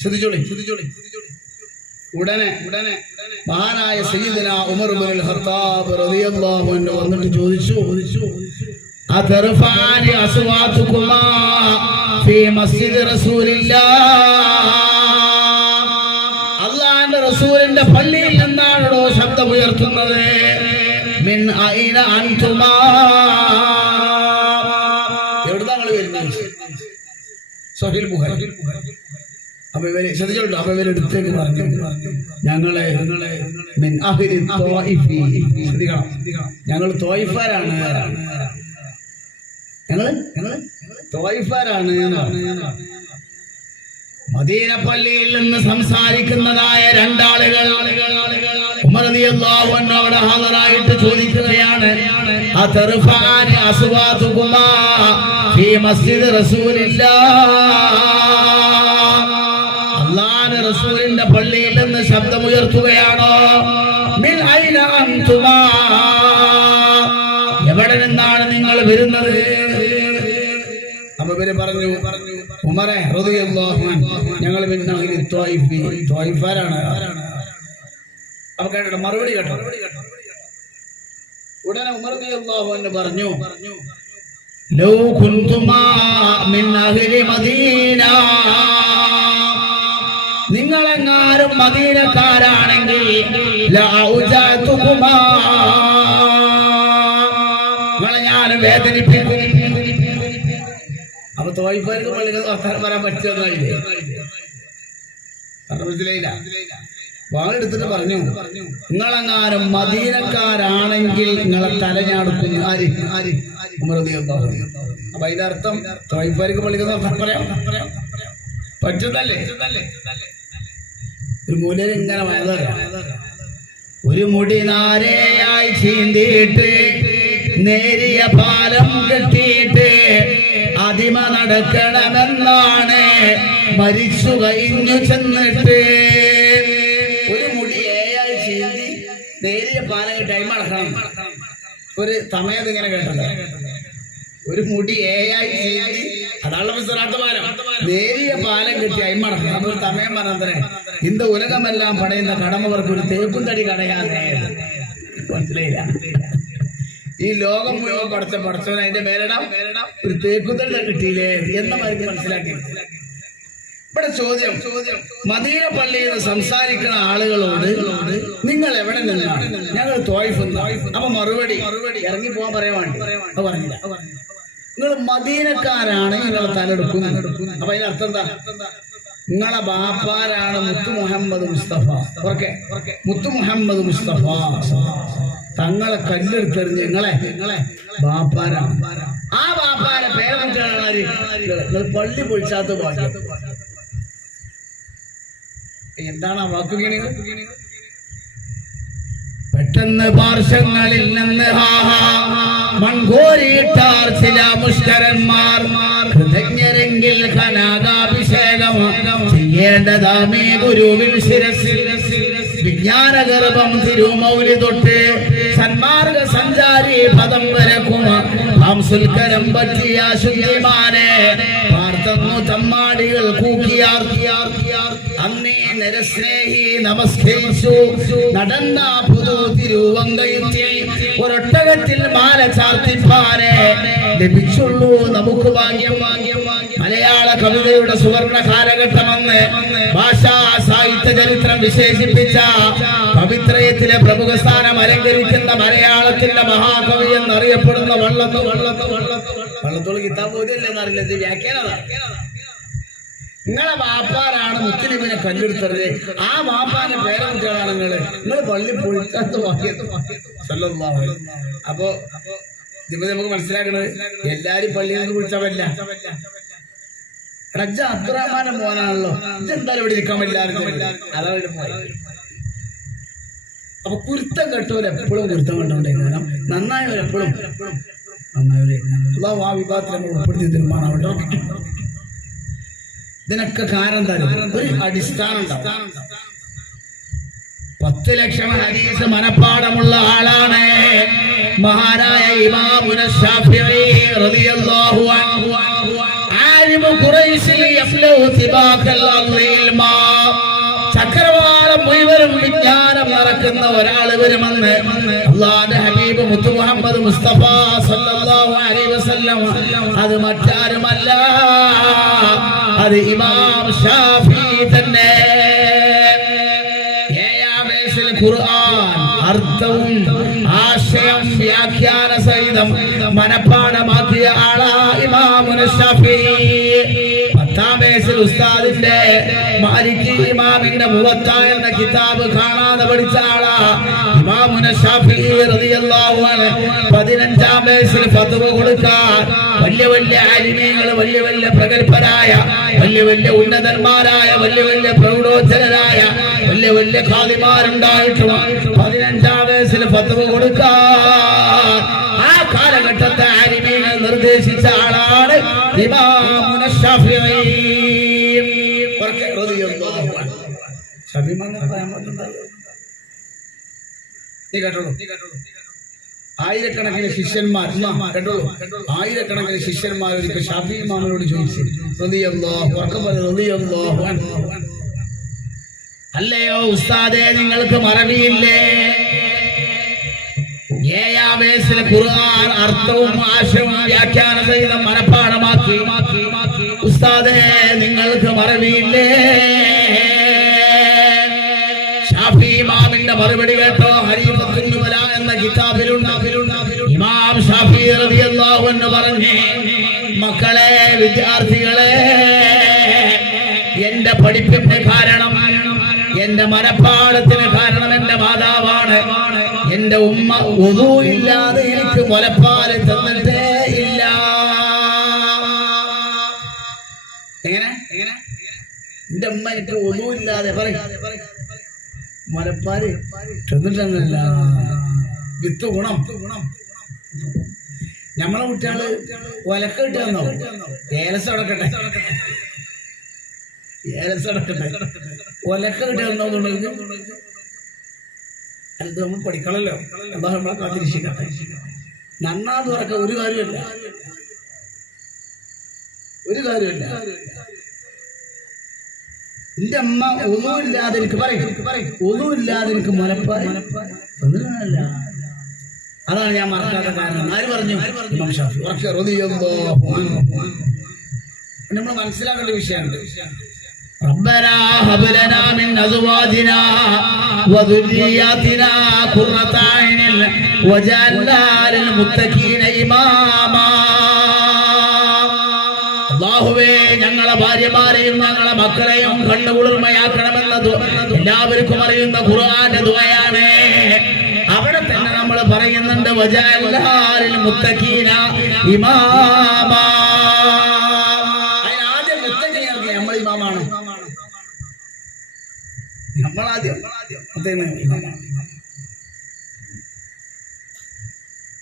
ശ്രദ്ധിച്ചോളി. ഉടനെ മഹാനായ സയ്യിദുനാ ഉമർ ഇബ്നുൽ ഖത്താബ് റളിയല്ലാഹു അൻഹു വന്നിട്ട് ചോദിച്ചു അതർഫാനി അസ്വാതുകുമാ ഫീ മസ്ജിദ് റസൂലില്ലാഹ്. അല്ലാഹുവിന്റെ റസൂലിന്റെ പള്ളിയിൽ നിന്നാണോ ശബ്ദം ഉയർത്തുന്നത്? മിൻ ഐന അൻതുമാ, എവിടുന്നാ നിങ്ങൾ വരുന്നത്? സഹീഹുൽ ബുഖാരി. അപ്പൊ ഇവര് ശ്രദ്ധിച്ചോളൂ. അപ്പൊ ഇവരെടുത്തേക്ക് പറഞ്ഞു ഞങ്ങളെ മിൻ അഹ്ലി ത്വായിഫി. ശ്രദ്ധിക്കണം, ഞങ്ങൾ ത്വായിഫാരാണ്. ഞങ്ങള് ത്വായിഫാരാണ്. മദീന പള്ളിയിൽ നിന്ന് സംസാരിക്കുന്നതായ 2 ആളുകൾ ഉമർ റളിയല്ലാഹു അൻഹു അവിടെ ഹാജരായിട്ട് ചോദിക്കുകയാണ് അതർഫാനി അസ്വാതുകുമാ ഫീ മസ്ജിദ് റസൂലില്ലാഹ്. അല്ലാഹുവിന്റെ റസൂലിന്റെ പള്ളിയിൽ നിന്ന് ശബ്ദമുയർത്തുകയാണോ? മിൻ ഐന അൻതുമാ, എവിടെ നിന്നാണ് നിങ്ങൾ വരുന്നത്? അപ്പൊ ഇവര് പറഞ്ഞു ഉമറെ റളിയല്ലാഹു അൻഹു ഞങ്ങൾ പിന്നെ ത്വായിഫാരാണ്. അപ്പൊ കേട്ടോ മറുപടി കേട്ടോ. ഉടനെ ഉമർ റളിയല്ലാഹു അൻഹു പറഞ്ഞു ലൗ കുൻതുമാ മിൻ അഹ്ലി മദീന, നിങ്ങളെങ്ങാരും മദീനക്കാരാണെങ്കിൽ ലഔജഅതുകുമാ, നിങ്ങളെ ഞാൻ വേദനിപ്പിക്കും. അപ്പൊ ത്വായിഫാർക്ക് പള്ളികൾ വർത്താനം പറയാൻ പറ്റുമെന്നായില്ലേ? മനസ്സിലായില്ല. വാളെടുത്തിട്ട് പറഞ്ഞു നിങ്ങളെങ്ങാനും മദീനക്കാരാണെങ്കിൽ നിങ്ങളെ തലഞ്ഞാടുക്കുന്നു. ആര് ആര് ഉമർ റളിയല്ലാഹു അൻഹു. അപ്പൊ അതിന്റെ അർത്ഥം ത്വായിഫാർക്ക് പള്ളികൾ വർത്താനം പറയാം പറ്റുന്നല്ലേ? ഒരു മൂലയിൽ ഇങ്ങനെ വയതറിയാം. ഒരു മുടി നാരയായി ചീന്തിയിട്ട് നേരിയ പാലം കെട്ടിയിട്ട് അതിമ നടക്കണമെന്നാണ് മരിച്ചു കഴിഞ്ഞു ചെന്നിട്ട്. ഒരു മുടി ഏയായി ചീന്തി നേരിയ പാലായി ടൈം അടക്കണം. ഒരു സമയത്ത് ഇങ്ങനെ കേട്ടത് ഒരു മുടി ഏയായി ചീന്തി അതാണ് പാലം നേരിയ പാലം കെട്ടി അയിമടക്കണം. അപ്പൊ ഒരു സമയം പറഞ്ഞേ இந்த ഉലകമെല്ലാം പടയുന്ന കടമവർക്ക് ഒരു തേക്കും തടി കടയാതെ. മനസ്സിലായില്ല? ഈ ലോകം മുഴുവൻ പടച്ചവൻ അതിന്റെ മേലിടാം ഒരു തേക്കുതടി കിട്ടിയില്ലേ എന്ന മാതിരി മനസ്സിലാക്കി. ഇവിടെ ചോദ്യം, മദീന പള്ളിയിൽ നിന്ന് സംസാരിക്കുന്ന ആളുകളോട് നിങ്ങൾ എവിടെ നിന്നാണ്? ഞങ്ങൾ ത്വായിഫ്. അപ്പൊ മറുപടി ഇറങ്ങി പോകാൻ പറയാൻ വേണ്ടി അത് പറഞ്ഞില്ല. നിങ്ങൾ മദീനക്കാരാണ് നിങ്ങൾ തലെടുക്കും. അപ്പൊ അതിന്റെ അർത്ഥം എന്താ? നിങ്ങളെ ബാപ്പാരാണ് മുത്തു മുഹമ്മദ് മുസ്തഫ. മുത്തു മുഹമ്മദ് മുസ്തഫ തങ്ങളെ കല്ലെടുത്തെറിഞ്ഞ് നിങ്ങളെ ബാപ്പാരാണ്. ആ ബാപ്പാരെ പേരക്കുട്ടികളാണ് നിങ്ങൾ പള്ളി പൊളിച്ചാത്ത ഭാഗ്യം. എന്താണ് ആ വാക്കുകീണി? പെട്ടെന്ന് പാർശ്വങ്ങളിൽ നിന്ന് മൺകോരിയിട്ടാർ ചില മുഷ്കരന്മാർ കൃതജ്ഞരെങ്കിൽ കനകാഭിഷേകം ചെയ്യേണ്ടതാമേ ഗുരുവിൽ ശിരസിൽ. വിജ്ഞാനഗർഭം തിരുമൗലി തൊട്ട് സന്മാർഗ സഞ്ചാരി പദം വരക്കും ഹംസുൽക്കരം പറ്റിയ ശുദ്ധിമാനെ പാർത്തന്നു തമ്മാടികൾ കൂക്കിയാർത്തിയാർത്തിയാർ. അന്നേ നരസ്നേഹി നമസ്കരിച്ചു നടന്ന പുതു തിരുവങ്കയുത്തി ഒരൊട്ടകത്തിൽ മാല ചാർത്തിപ്പാനെ ലഭിച്ചുള്ളൂ നമുക്ക് ഭാഗ്യം. മലയാള കവിതയുടെ സുവർണ കാലഘട്ടമെന്ന് ഭാഷാ സാഹിത്യ ചരിത്രം വിശേഷിപ്പിച്ച പവിത്രയത്തിലെ പ്രമുഖ സ്ഥാനം അലങ്കരിക്കുന്ന മലയാളത്തിന്റെ മഹാകവി എന്നറിയപ്പെടുന്ന വള്ളത്തോൾ കിതാബോധ്യല്ലേ എന്നറിയില്ല. ഇത് വ്യാഖ്യാനതാണ്. നിങ്ങളെ വാപ്പാരാണ് മുസ്ലിമിനെ കല്ലെടുത്തത്. ആ വാപ്പാന്റെ പേരക്കുട്ടികളാണ് നിങ്ങൾ പള്ളി പൊളിക്കാത്ത വാക്യത്ത്. അപ്പൊ ഇതിപ്പോ നമുക്ക് മനസ്സിലാക്കണത് എല്ലാരും പള്ളിയിൽ നിന്ന് വിളിച്ചവല്ല. റജ്ജ അബ്ദുറഹ്മാന്റെ മോനാണല്ലോ, ഇതെന്തായാലും ഇവിടെ ഇരിക്കാൻ പറ്റില്ല. അതാണ് പോയത്. അപ്പൊ കുരുത്തം കെട്ടവർ എപ്പോഴും കുരുത്തം കണ്ടോണ്ടിരിക്കണം. നന്നായവരെപ്പോഴും നന്നായവരെ ആ വിഭാഗത്തിൽ നമ്മൾ ഉൾപ്പെടുത്തി തീരുമാനമാവട്ടോ. ഇതിനൊക്കെ കാരണം എന്താ? ഒരു അടിസ്ഥാനം ഉണ്ടാവും. 10 ലക്ഷം ഹദീസ് മനപ്പാടമുള്ള ആളാണ് മഹാനായ ഇമാമുന ശാഫിഈ റളിയല്ലാഹു അൻഹു. ആലിമു ഖുറൈശി യഫ്ലഹു തിബാഖൽ അർളിൽ മാ. ചക്രവാളം മുഴുവനും വിജ്ഞാനം നടക്കുന്ന ഒരാൾ വരുമെന്ന് അല്ലാഹുവിന്റെ ഹബീബ് മുത്തു മുഹമ്മദ് മുസ്തഫ സല്ലല്ലാഹു അലൈഹി വസല്ലം. അത് മറ്റാരുമല്ല, അത് ഇമാം ശാഫിഈ തന്നെ. ഖുർആൻ അർത്ഥവും ആശയം വ്യാഖ്യാന സഹിതം മനപ്പാഠമാക്കിയ ആളാ ഇമാമുന ശാഫിഈ. 10ാം വയസ്സിൽ ഉസ്താദിന്റെ മാലികി ഇമാമിന്റെ മുവത്ത എന്ന കിതാബ് കാണാതെ പഠിച്ച ആളാ ഇമാമുന ശാഫിഈ റളിയല്ലാഹു അൻഹു. 15ാം വയസ്സിൽ ഫത്വ കൊടുക്കാൻ വലിയ വലിയ ആലിമീങ്ങൾ, വലിയ വലിയ പ്രഗത്ഭരായ, വലിയ വലിയ ഉന്നതന്മാരായ, വലിയ വലിയ പ്രൗഢോജ്ജലരായ വലിയ വലിയ ഖാദിമാരുണ്ടായിട്ടും 15ാം വയസ്സിൽ ഫത്വ കൊടുക്കാൻ ആ കാലഘട്ടത്തെ ആലിമീങ്ങൾ നിർദ്ദേശിച്ച ആളാണ് ഇമാമുന ശാഫിഈ റളിയല്ലാഹു അൻഹു. ശാഫിഈ കേട്ടോളൂ. ആയിരക്കണക്കിന് ശിഷ്യന്മാർ കേട്ടോളൂ, ആയിരക്കണക്കിന് ശിഷ്യന്മാർ ഒരിക്കൽ ഷാഫി ഇമാമിനോട് ചോദിച്ചു, അല്ലയോ ഉസ്താദേ, നിങ്ങൾക്ക് മറവിയില്ലേ? 7-ാം വയസ്സിൽ ഖുർആൻ അർത്ഥവും ആശയവും വ്യാഖ്യാന സഹിതം മനഃപ്പാഠമാക്കി. ഉസ്താദേ, നിങ്ങൾക്ക് മറവിയില്ലേ? ഷാഫി ഇമാമിന്റെ മറുപടി കേട്ടോ? ഹരീഫത്തുൽ നുബല എന്ന കിതാബിലുണ്ട്. ഇമാം ഷാഫി റളിയല്ലാഹു അൻഹു പറഞ്ഞു, മക്കളെ, വിദ്യാർത്ഥികളെ, എന്റെ പഠിപ്പിന്റെ കാരണം, എന്റെ മനഃപ്പാഠത്തിന് കാരണം എന്റെ മാതാവാണ്. എന്റെ ഉമ്മ വുളൂ ഇല്ലാതെ എനിക്ക് മുലപ്പാല് തന്നിട്ടേ ഇല്ല. എങ്ങനെ എന്റെ ഉമ്മ എനിക്ക് വുളൂ ഇല്ലാതെ മുലപ്പാല് തന്നിട്ടല്ല. വിത്ത് ഗുണം. നമ്മളെ കുട്ടികള് ഒലക്ക കിട്ടുന്നോ? ഏലസ് അടക്കട്ടെ, ഒലക്ക കിട്ടുന്നോന്നുണ്ടെങ്കിൽ അത് നമ്മൾ പഠിക്കണല്ലോ. അതാ നമ്മളെ കാത്തിരിക്കട്ടെ. നന്നാന്ന് പറക്കാൻ ഒരു കാര്യമില്ല. എന്റെ അമ്മ ഒന്നുമില്ലാതെ എനിക്ക് ഒന്നുമില്ലാതെ എനിക്ക് മുലപ്പാല്. അതാണ് ഞാൻ മറക്കാത്ത കാരണം. ആര് പറഞ്ഞു? ഇമാം ഷാഫി നമ്മൾ മനസ്സിലാക്കേണ്ട വിഷയമുണ്ട്. ربنا هب لنا من ازواجنا وذرياتنا قرة اعين واجعلنا للمتقين اماما. അല്ലാഹുവേ, ഞങ്ങളെ ഭാര്യമാരെയും ഞങ്ങളെ മക്കളെയും കണ്ണുകുളിർമയാക്കണമെന്നത് എല്ലാവർക്കും അറിയുന്ന ഖുർആന്റെ ദുആയാണ്. അവിടെ തന്നെ നമ്മൾ പറയുന്നുണ്ട്, വജഅൽനാ ലിൽമുത്തഖീന ഇമാമാ.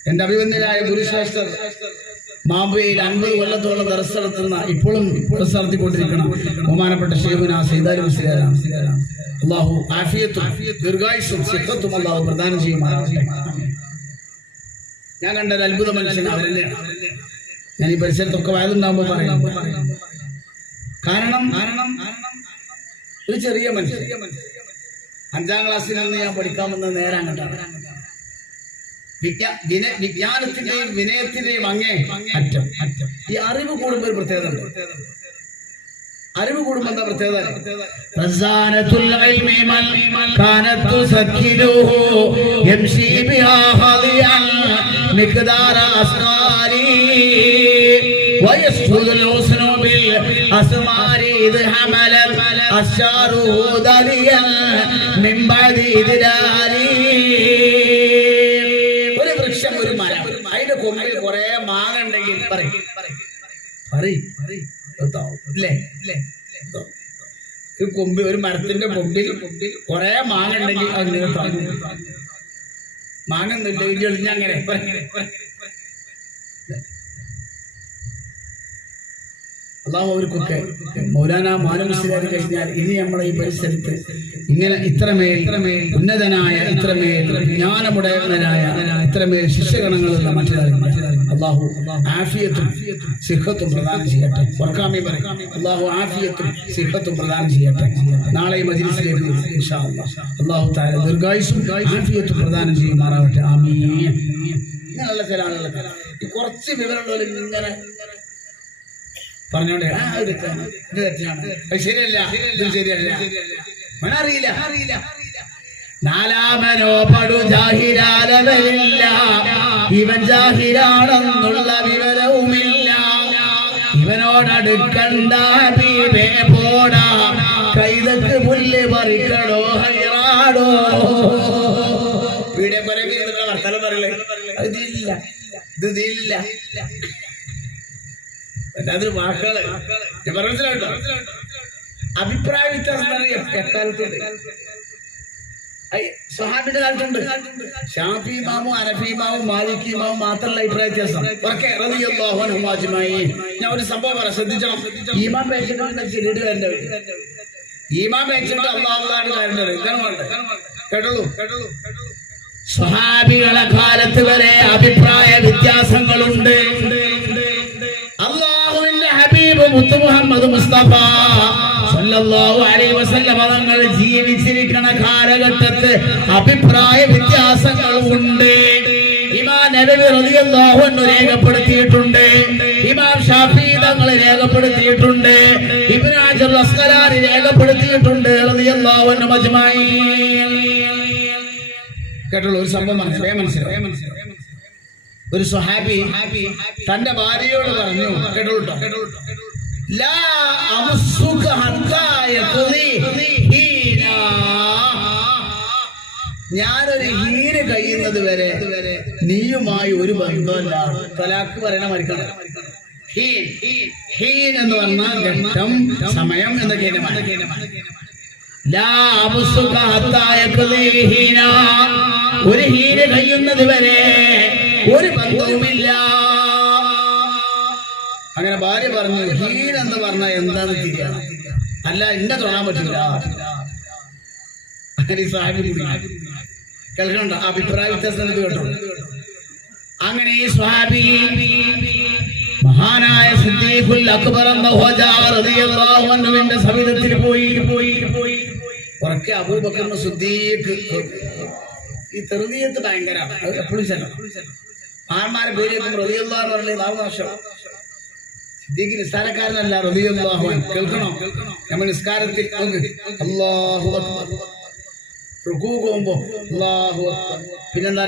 എന്റെ അഭിവന്ദനായ ഗുരുശ്രേഷ്ഠർ മാമ്പുയിൽ 50 കൊല്ലത്തോളം ദർസ് നടത്തുന്ന, ഇപ്പോഴും ദർസ് നടത്തിക്കൊണ്ടിരിക്കണം ബഹുമാനപ്പെട്ട ശൈഖുനാ സയ്യിദ് മുസ്ലിയാരാണ്. അല്ലാഹു ആഫിയത്തും ദീർഘായുസ്സും സിഹത്തും അല്ലാഹു പ്രദാനം ചെയ്യുമാറാകട്ടെ. ഞാൻ കണ്ട ഒരു അത്ഭുത മനുഷ്യൻ അവരല്ലേ. ഞാൻ ഈ പരിസരത്തൊക്കെ വയലുണ്ടാകുമ്പോൾ പറയാം. കാരണം ഒരു ചെറിയ മനുഷ്യൻ 5-ാം ക്ലാസ്സിൽ നിന്ന് ഞാൻ പഠിക്കാമെന്ന് നേരെ അങ്ങോട്ടാണ്. വിജ്ഞാനത്തിന്റെയും വിനയത്തിന്റെയും അങ്ങേ അറ്റം. ഈ അറിവ് കൂടുമ്പോൾ ഒരു പ്രത്യേകത ഉണ്ട്. അറിവ് കൂടുമ്പോൾ എന്താ പ്രത്യേകത? ويسجد الحسن بالأسمار إذ حمل الأشجار دليا من بعد إذلالي. ഒരു വൃക്ഷം, ഒരു മരം, അതിന്റെ കൊമ്പിൽ കുറെ മാങ്ങ ഉണ്ടെങ്കിൽ ഒരു കൊമ്പ്, ഒരു മരത്തിന്റെ കൊമ്പിൽ കുറെ മാങ്ങ ഉണ്ടെങ്കിൽ അങ്ങനെ മാങ്ങ ഒന്നും അങ്ങനെ അള്ളാഹു അവർക്കൊക്കെ മൗലാന മാനമുസ്ലിയാർ കഴിഞ്ഞാൽ ഇനി നമ്മളെ ഈ പരിസരത്ത് ഇങ്ങനെ ഇത്രമേൽ ഉന്നതനായ, ഇത്രമേൽ ജ്ഞാനമുടയവനായ, ഇത്രമേൽ ശിഷ്യഗണങ്ങളുള്ള മറ്റൊരാളില്ല. അള്ളാഹു ആഫിയത്തും സിഹത്തും പ്രദാനം ചെയ്യട്ടെ. വർക്കാമി പറയും, അള്ളാഹു ആഫിയത്തും സിഹത്തും പ്രദാനം ചെയ്യട്ടെ. നാളെ മജ്‌ലിസിലേക്ക് ഇൻഷാ അല്ലാഹ് അള്ളാഹു തആല ദീർഘായുസ്സും ആഫിയത്തും പ്രദാനം ചെയ്യുമാറാവട്ടെ. ആമീൻ. ഇങ്ങനെയുള്ള ചില ആളുകളൊക്കെ കുറച്ച് വിവരമുള്ളവർ ഇങ്ങനെ പറഞ്ഞോണ്ടേ ഇത് തെറ്റാണ്, ശരിയല്ല, ഇത് ശരിയല്ല, അറിയില്ല. നാലാമനോ പടു ജാഹിരാലവരില്ല, ഇവൻ ജാഹിരാണെന്നുള്ള വിവരവുമില്ല. ഇവനോടടുക്കണ്ട ബീബേ പോടാ, കൈതക്ക് പുല്ല് പറിക്കടോ ഹൈറാടോ. വീടെ വർത്തനം പറയില്ലേ, ഇതില്ല, ഇതില്ല. അതൊരു വാക്കുകള് ഞാൻ മനസ്സിലായിട്ടോ. അഭിപ്രായ വ്യത്യാസം എക്കാലത്തുണ്ട്. സ്വഹാബിന്റെ കാലത്തുണ്ട്. ഷാഫി ഇമാമും ഹനഫി ഇമാമും മാലിക് ഇമാമും മാത്രമല്ല അഭിപ്രായ വ്യത്യാസം. ഞാൻ ഒരു സംഭവം പറയാം, ശ്രദ്ധിച്ചണം. ഈമാൻ പേച്ചിട്ട് ചിലീട് വരേണ്ട വരും. ഈമാൻ പേച്ചിട്ട് അള്ളാഹുവാണ് വരേണ്ടത്. ഇതാണ് വേണ്ടത്. കേട്ടോളൂ. സ്വഹാബികളെ കാലത്ത് വരെ അഭിപ്രായ വ്യത്യാസങ്ങളുണ്ട്. അല്ലാഹുവിന്റെ ഹബീബ് മുത്ത് മുഹമ്മദ് മുസ്തഫ സല്ലല്ലാഹു അലൈഹി വസല്ലം തങ്ങൾ ജീവിച്ചിരിക്കുന്ന കാലഘട്ടത്ത് അഭിപ്രായ വ്യത്യാസങ്ങളുണ്ട്. ഇമാം നബവി റളിയല്ലാഹു അൻഹു രേഖപ്പെടുത്തിയിട്ടുണ്ട്, ഇമാം ഷാഫിഈ തങ്ങൾ രേഖപ്പെടുത്തിയിട്ടുണ്ട്, ഇബ്നു ഹജർ അസ്ഖലാനി രേഖപ്പെടുത്തിയിട്ടുണ്ട് റളിയല്ലാഹു അൻഹു അജ്മഈൻ. കേട്ടുള്ള ഒരു സംഭവം മനസ്സിലായി. ഒരു സ്വഹാബി തന്റെ ഭാര്യയോട് പറഞ്ഞു, കേട്ടോ, ലാ അംസുക ഹത്താ യഖ്ദി ഹീനാ, ഞാനൊരു ഹീന് കഴിയുന്നത് വരെ നീയുമായി ഒരു ബന്ധമല്ല. തലാഖ് പറയണ മരിക്കണം. ഹീൻ എന്ന് പറഞ്ഞാൽ ഘട്ടം, സമയം എന്നൊക്കെയാണ്. ലാ അംസുക ഹത്താ യഖ്ദി ഹീനാ, ഒരു ഹീന് കഴിയുന്നത് വരെ ഒരു ബന്ധവുമില്ല. അങ്ങനെ ഭാര്യ പറഞ്ഞു, ഹീൻ എന്ന് പറഞ്ഞാൽ എന്താന്ന് തിരിയാണ്, അല്ല എന്നെ തൊടാൻ പറ്റില്ല. കേൾക്കണ്ട അഭിപ്രായ വ്യത്യാസം കേട്ടോ. അങ്ങനെ ഈ സ്വഹാബി മഹാനായ സിദ്ദീഖുൽ അക്ബർ റളിയല്ലാഹു അൻഹുവിന്റെ സവിധത്തിൽ പോയി. ഉറക്കെ അബൂബക്കർ സിദ്ദീഖ്. ഈ തെറുദിയത്ത് ഭയങ്കര എപ്പോഴും ചെല്ലാം. ആന്മാരെ പേര് റളിയല്ലാഹു എന്ന് പറഞ്ഞാൽ നാമനാശം. സിദ്ദീഖ് നിസ്കാരക്കാരനല്ല റളിയല്ലാഹു അൻഹു. കേൾക്കണോ? നമ്മൾ നിസ്കാരത്തിൽ അല്ലാഹു അക്ബർ, റുകൂ പോകുമ്പോ അല്ലാഹു അക്ബർ, പിന്നെന്താ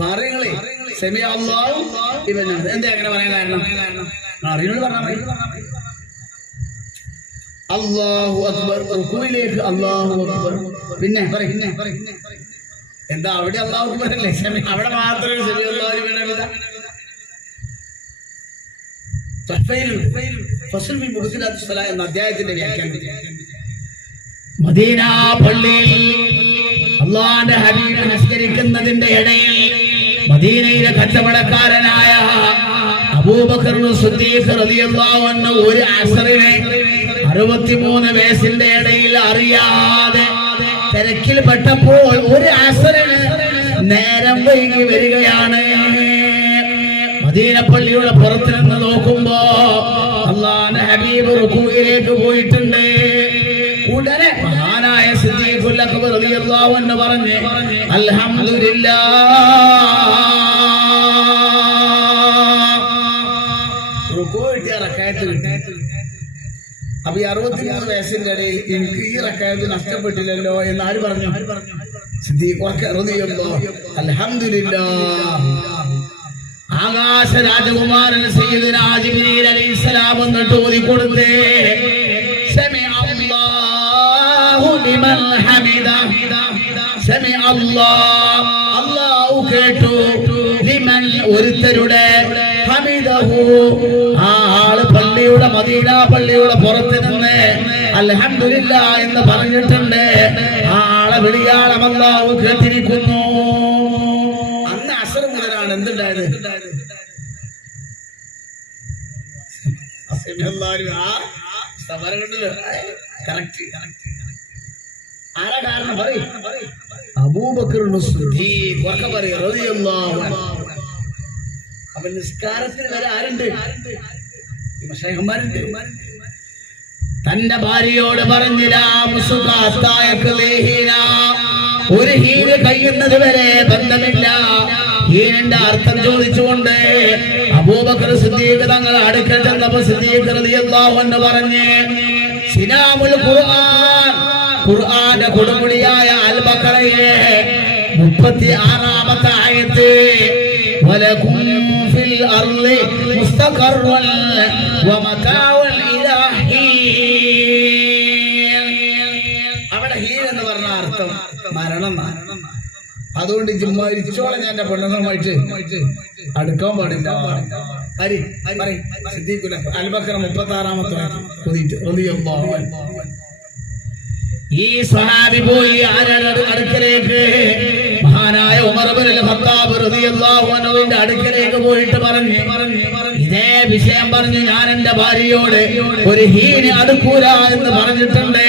പറയുകളെ സെമിയ അല്ലാഹു ഇവൻ. എന്താ അങ്ങനെ പറയാൻ കാരണം? അറിയുന്നത് പറഞ്ഞാൽ അല്ലാഹു അക്ബർ, റുകൂയിലേക്ക് അല്ലാഹു അക്ബർ, പിന്നെ എന്താ അവിടെ അല്ലാഹു അക്ബർ അല്ലേ? അവിടെ മാത്രമേ സെമിയ അല്ലാഹു ഇവൻ എന്ന അധ്യായത്തിന്റെ വ്യാഖ്യാനം. മദീന പള്ളിയിൽ അല്ലാഹുവിന്റെ ഹബീബ് നിസ്കരിക്കുന്നതിന്റെ ഇടയിൽ മദീനയിലെ കച്ചവടക്കാരനായ അബൂബക്കർ സിദ്ദീഖ് റളിയല്ലാഹു അൻഹു ഒരു അസ്റിനെ 63 വയസ്സിന്റെ ഇടയിൽ അറിയാതെ തിരക്കിൽപ്പെട്ടപ്പോൾ ഒരു അസ്റിന് നേരം വൈകി വരികയാണ്. മദീന പള്ളിയുടെ പുറത്ത് നിന്ന് നോക്കുമ്പോ അല്ലാഹുവിന്റെ ഹബീബ് റുകൂയിലേക്ക് പോയിട്ടുണ്ട്. ഉടനെ മഹാനായ സിദ്ദീഖുൽ അക്ബർ റളിയല്ലാഹു അൻഹു പറഞ്ഞു, അൽഹംദുലില്ലാഹ്. റുകൂയിന്റെ റക്അത്ത് കിട്ടി. അപ്പൊ ഈ 63 വയസ്സിന്റെ ഇടയിൽ എനിക്ക് ഈ റക്അത്ത് നഷ്ടപ്പെട്ടില്ലല്ലോ എന്ന് ആര് പറഞ്ഞു? സിദ്ദീഖ് റളിയല്ലാഹു അൽഹംദുലില്ലാഹ്. ആകാശ രാജകുമാരൻ സയ്യിദുനാ ജിബ്രീൽ അലൈഹിസ്സലാം എന്നിട്ട് ഓതിക്കൊടുത്തേ, സമിഅ അല്ലാഹു ലിമൻ ഹമിദ, സമിഅ അല്ലാഹ്, അല്ലാഹു കേട്ടു, ലിമൻ ഒരുത്തരുടെ, ഹമിദഹു ആ ആള് പള്ളിയുടെ മദീന പള്ളിയുടെ പുറത്ത് നിന്ന് അൽഹംദുലില്ലാഹ് എന്ന് പറഞ്ഞിട്ടുണ്ട്. ആ ആളെ വിളിയാളം അല്ലാഹു കേട്ടിരിക്കുന്നു. അന്ന് അസ്ർ മുതലാണ് എന്തുണ്ടായത്? ആരാ കാരണം? പറയും അബൂബക്കർ സിദ്ദീഖ് റളിയല്ലാഹു അൻഹു. അവൻ നിസ്കാരത്തിൽ വരെ ആരുണ്ട്? ശൈഖന്മാരുണ്ട്. തന്റെ ഭാര്യയോട് പറഞ്ഞില്ല, ഒരു ഹീന് കഴിയുന്നത് വരെ ബന്ധമില്ല. ഹീനിന്റെ അർത്ഥം ചോദിച്ചുകൊണ്ട് അബൂബക്കർ സിദ്ദീഖ് തങ്ങൾ അടുക്കൽ ചെന്നപ്പോൾ സിദ്ദീഖ് റളിയല്ലാഹു അൻഹു പറഞ്ഞു, സിനാമുൽ ഖുർആൻ, ഖുർആന്റെ കൊടുമുടിയായ അൽ ബഖറയിലെ 36ാമത്തെ ആയത്ത്, വലകും ഫിൽ അർളി മുസ്തഖറുൻ വമതാഉൻ ഇലാ ഹീൻ. അവിടെ ഹീൻ എന്ന് പറഞ്ഞ അർത്ഥം മരണം. അതുകൊണ്ട് മരിച്ചോളെ ഞാൻ എന്റെ പെണ്ണുങ്ങളുമായിട്ട് അടുക്കാൻ പാടില്ല. അൽ ബഖറ 36ാമത്തെ ഈ സ്വഹാബി പോയി ആരുടെ അടുക്കലേക്ക്? മഹാനായ ഉമർ ഇബ്നുൽ ഖത്താബ് റളിയല്ലാഹു അൻഹുവിന്റെ അടുക്കലേക്ക് പോയിട്ട് പറഞ്ഞു, ഇതേ വിഷയം പറഞ്ഞു, ഞാൻ എന്റെ ഭാര്യയോട് ഒരു ഹീന് അടുക്കൂല എന്ന് പറഞ്ഞിട്ടുണ്ട്.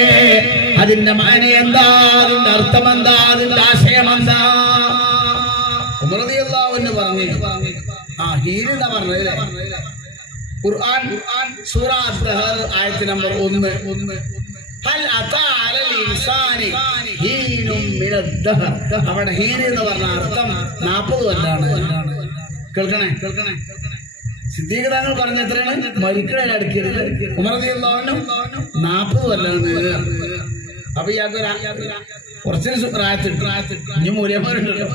അതിന്റെ മാന എന്താ, അതിന്റെ അർത്ഥം എന്താ, അതിന്റെ ആശയം എന്താ? ഉമർ റളിയല്ലാഹു അൻഹു പറഞ്ഞു, ഹീന് എന്നാ പറഞ്ഞത് ഖുർആൻ സൂറ അദ്ദഹർ ആയത്ത് നമ്പർ 1. ഹൽ അതാ അലൽ ഇൻസാനി ഹീനും മിനദ് ദഹർ. അവിടെ ഹീൻ എന്ന് പറഞ്ഞ അർത്ഥം 40 കൊല്ലാണ്. കേൾക്കണേ. സിദ്ദീഖ് തങ്ങൾ പറഞ്ഞ എത്രയാണ്? മരിക്കണ അടുക്കരുത്. ഉമർ റളിയല്ലാഹു അൻഹു 40 കൊല്ലാണ്. അപ്പൊ ഇയാൾക്ക് കുറച്ചൊരു പ്രായത്തിട്ട് ഇനി മൂല്യന്മാരുണ്ടല്ലോ.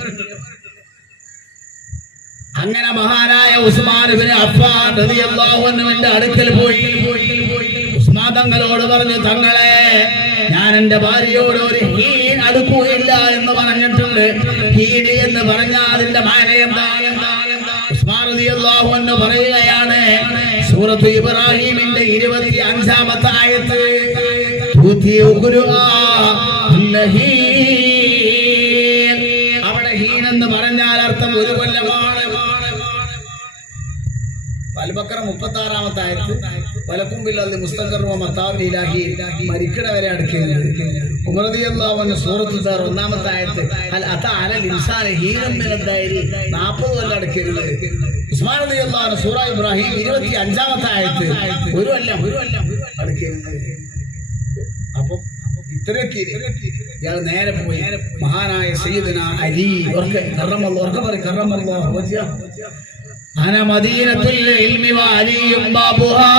അങ്ങനെ മഹാനായ ഉസ്മാൻ ഇബ്നു അഫ്ഫാൻ റളിയല്ലാഹു അൻഹുവിന്റെ അടുക്കൽ പോയി. ഉസ്മാൻ തങ്ങളോട് പറഞ്ഞു, തങ്ങളെ, ഞാൻ എന്റെ ഭാര്യയോട് ഒരു ഹീൻ അടുക്കുകയില്ല എന്ന് പറഞ്ഞിട്ടുണ്ട്. ഹീൻ എന്ന് പറഞ്ഞാൽ അതിന്റെ മാന എന്താണ്? ഉസ്മാൻ റളിയല്ലാഹു അൻഹു പറയുകയാണ്, സൂറത്ത് ഇബ്രാഹീമിന്റെ 25-ാമത്തെ ആയത്ത്, അവിടെ ഹീൻ എന്ന് പറഞ്ഞാൽ അർത്ഥം ഒരു കൊല്ലമാണ്. അൽ-ബഖറ 36-ാമത്തെ ആയത്ത്, വലക്കുംബിൽ മുസ്തഖറുവ മത്താബിൽ ഇലാഹി, മരിക്കണ വരെ അടുക്കുന്നത്. ഉമർ റളിയല്ലാഹു അൻഹു സൂറത്തുൽ ദാർ 1-ാമത്തെ ആയത്ത്, ഹൽ അതാ അലൽ ഇൻസാനി ഹീനും മിനദ് ദഹരി, 40 കൊല്ലം അടുക്കരുത്. ഉസ്മാൻ റളിയല്ലാഹു അൻഹു സൂറ ഇബ്രാഹിം 25-ാമത്തെ ആയത്ത്, ഒരു കൊല്ലം അടുക്കരുത്. അപ്പൊ ഇത്രയൊക്കെ ഇയാൾ നേരെ പോയി മഹാനായ സയ്യിദുന അലി അന മദീനത്തുൽ ഇൽമി വഅലിയും ബാബുഹാ.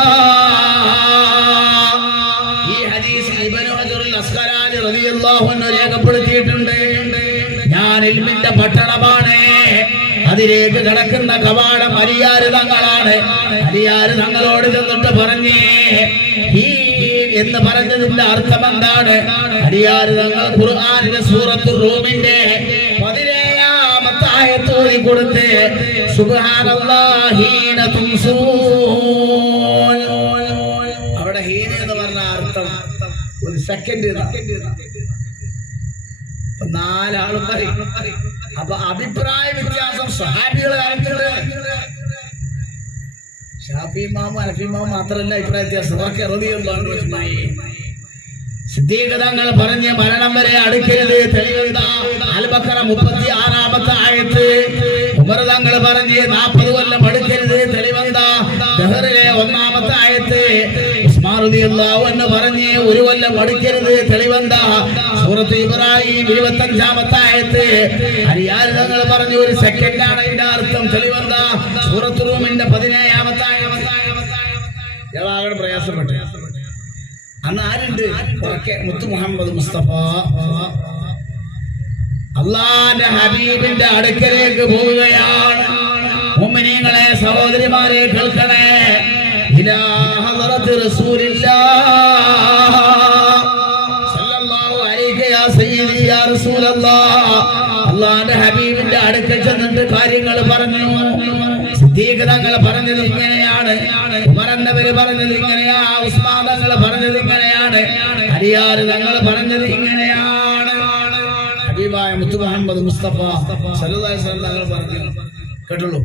ഈ ഹദീസ് ഇബ്നു ഹജറുൽ അസ്ഖലാനി റളിയല്ലാഹു അൻഹു രേഖപ്പെടുത്തിയിട്ടുണ്ട്. ഞാൻ ഇൽമിന്റെ പട്ടണമാണ്, അതിലേക്ക് കടക്കുന്ന കവാടം അലിയാർ തങ്ങളാണ്. അലിയാർ തങ്ങളോട് ചെന്നിട്ട് പറഞ്ഞേ, ഈ എന്ന് പറഞ്ഞതിന്റെ അർത്ഥം എന്താണ്? അലിയാർ തങ്ങൾ ഖുർആനിലെ സൂറത്തുർ റൂമിന്റെ 17-ാമത്തെ ആയത്ത് ഓതി കൊടുത്ത്, സുബ്ഹാനല്ലാഹി ഹീന തുംസൂൻ. അവിടെ ഹീന എന്ന് പറഞ്ഞ അർത്ഥം ഒരു സെക്കൻഡ്. 4 ആളും പറയും. അപ്പൊ അഭിപ്രായ വ്യത്യാസം സ്വഹാബികളെ കാര്യത്തില് ഷാഫി ഇമാമും ഹനഫി ഇമാമും മാത്രമല്ല അഭിപ്രായ വ്യത്യാസം. സിദ്ദീഖ് തങ്ങൾ പറഞ്ഞ് മരണം വരെ അടുക്കരുത്, തെളിവെന്താ? അൽ-ബഖറ 36-ാമത്തെ ആയത്ത്. ഉമർ തങ്ങൾ പറഞ്ഞ് 40 കൊല്ലം അടുക്കരുത്, തെളിവെന്താ? ദഹറിലെ 1-ാമത്തെ ആയത്ത്. ഉസ്മാൻ റളിയല്ലാഹു അൻഹു പറഞ്ഞ് 1 കൊല്ലം അടുക്കരുത്, തെളിവെന്താ? സൂറത്ത് ഇബ്രാഹീം 25-ാമത്തെ ആയത്ത്. അലിയാർ തങ്ങൾ പറഞ്ഞു 1 സെക്കൻഡാണ് അതിന്റെ അർത്ഥം, തെളിവെന്താ? സൂറത്ത് റൂമിന്റെ 17-ാമത്തെ ആയത്ത്. ഇയാളാകെ പ്രയാസപ്പെട്ടു. അന്ന് ആരുണ്ട്? മുത്തു മുഹമ്മദ് മുസ്തഫ അള്ളാന്റെ ഹബീബിന്റെ അടുക്കലേക്ക് പോവുകയാണ്. മുഅ്മിനീങ്ങളെ, സഹോദരിമാരെ കേൾക്കണേ. ഇലാ ഹദറത്ത് റസൂലില്ലാഹ് സല്ലല്ലാഹു അലൈഹി യാ സയ്യിദി യാ റസൂലല്ലാഹ്. അള്ളാന്റെ ഹബീബിന്റെ അടുക്കൽ ചെന്നിട്ട് കാര്യങ്ങൾ പറഞ്ഞു. സിദ്ദീഖ് തങ്ങൾ പറഞ്ഞത് ഇങ്ങനെയാണ്, ഉമർ എന്നവര് പറഞ്ഞത് ഇങ്ങനെയാ, ഉസ്മാൻ തങ്ങൾ പറഞ്ഞത് ഇങ്ങനെയാണ്, അലിയാർ തങ്ങൾ പറഞ്ഞത് ഇങ്ങനെയാണ്. ഹബീബായ മുത്തു മുഹമ്മദ് മുസ്തഫ സല്ലല്ലാഹു അലൈഹി വസല്ലം തങ്ങൾ പറഞ്ഞു, കേട്ടോളൂ,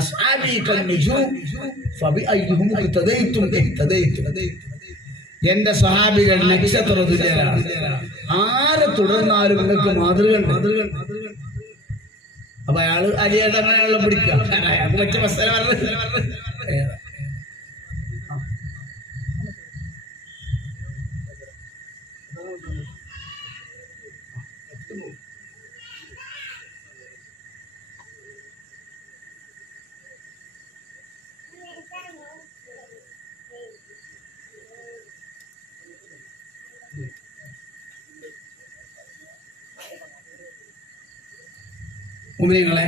അസ്ഹാബി കൽനുജൂം ഫബിഅയ്യിഹിം ഇഖ്തദൈതും ഇഖ്തദൈതും. എന്റെ സ്വഹാബികൾ നക്ഷത്ര തുല്യരാണ്, ആരെ തുടർന്നാലും നിങ്ങൾക്ക് മാതൃകയുണ്ട്. അപ്പൊ അയാള് അലിയാർ തങ്ങളെയുള്ള പിടിക്കുക, അയാൾക്ക് പറ്റിയ മസാല പറഞ്ഞത്. മുഅ്മിനീങ്ങളെ,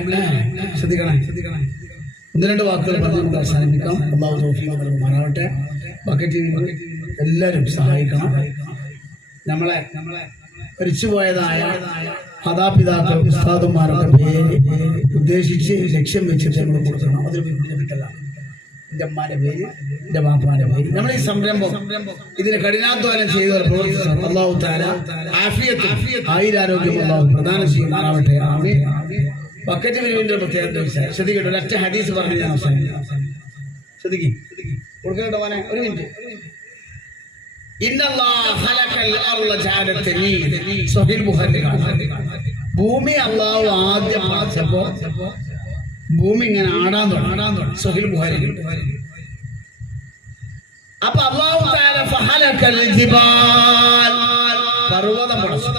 ശ്രദ്ധിക്കണേ. 1-2 വാക്കുകൾ പറഞ്ഞ് നമുക്ക് അവസാനിപ്പിക്കാം. അല്ലാഹു തൗഫീഖ് നൽകുമാറാവട്ടെ. ബക്കറ്റ് എല്ലാവരും സഹായിക്കണം. നമ്മളെ മരിച്ചുപോയതായ മാതാപിതാക്കൾ, ഉസ്താദുമാരുടെ പേര് ഉദ്ദേശിച്ച് ലക്ഷ്യം വെച്ചിട്ട് നമ്മൾ കൊടുക്കണം. അതൊരു ബുദ്ധിമുട്ടല്ല. എൻ്റെ അമ്മാന്റെ പേര്, എൻ്റെ ബാപ്പാന്റെ പേര്. നമ്മൾ ഈ സംരംഭം ഇതിന് കഠിനാധ്വാനം ചെയ്തവർ പ്രവർത്തിച്ചു. അല്ലാഹു തആല ആഫിയത്ത്, ആയുരാരോഗ്യം അല്ലാഹു പ്രദാനം ചെയ്യുമാറാവട്ടെ. ആമീൻ. ബക്കറ്റ് പിരിവിന്റെ പ്രത്യേകത ശ്രദ്ധിക്കട്ടെ. ഒരൊറ്റ ഹദീസ് പറഞ്ഞ് ഞാൻ അവസാനിപ്പിക്കാം. കൊടുക്കട്ടോ മോനെ, ഒരു മിനിറ്റ്. ഭൂമി അള്ളാഹു ആദ്യം പടച്ചപ്പോ ഭൂമി ഇങ്ങനെ ആടാൻ തുടങ്ങി. സഹീൽ ബുഖാരി. അപ്പൊ അള്ളാഹു തആല ഫഹലകൽ ജിബാൽ, പർവ്വതം പടച്ചു.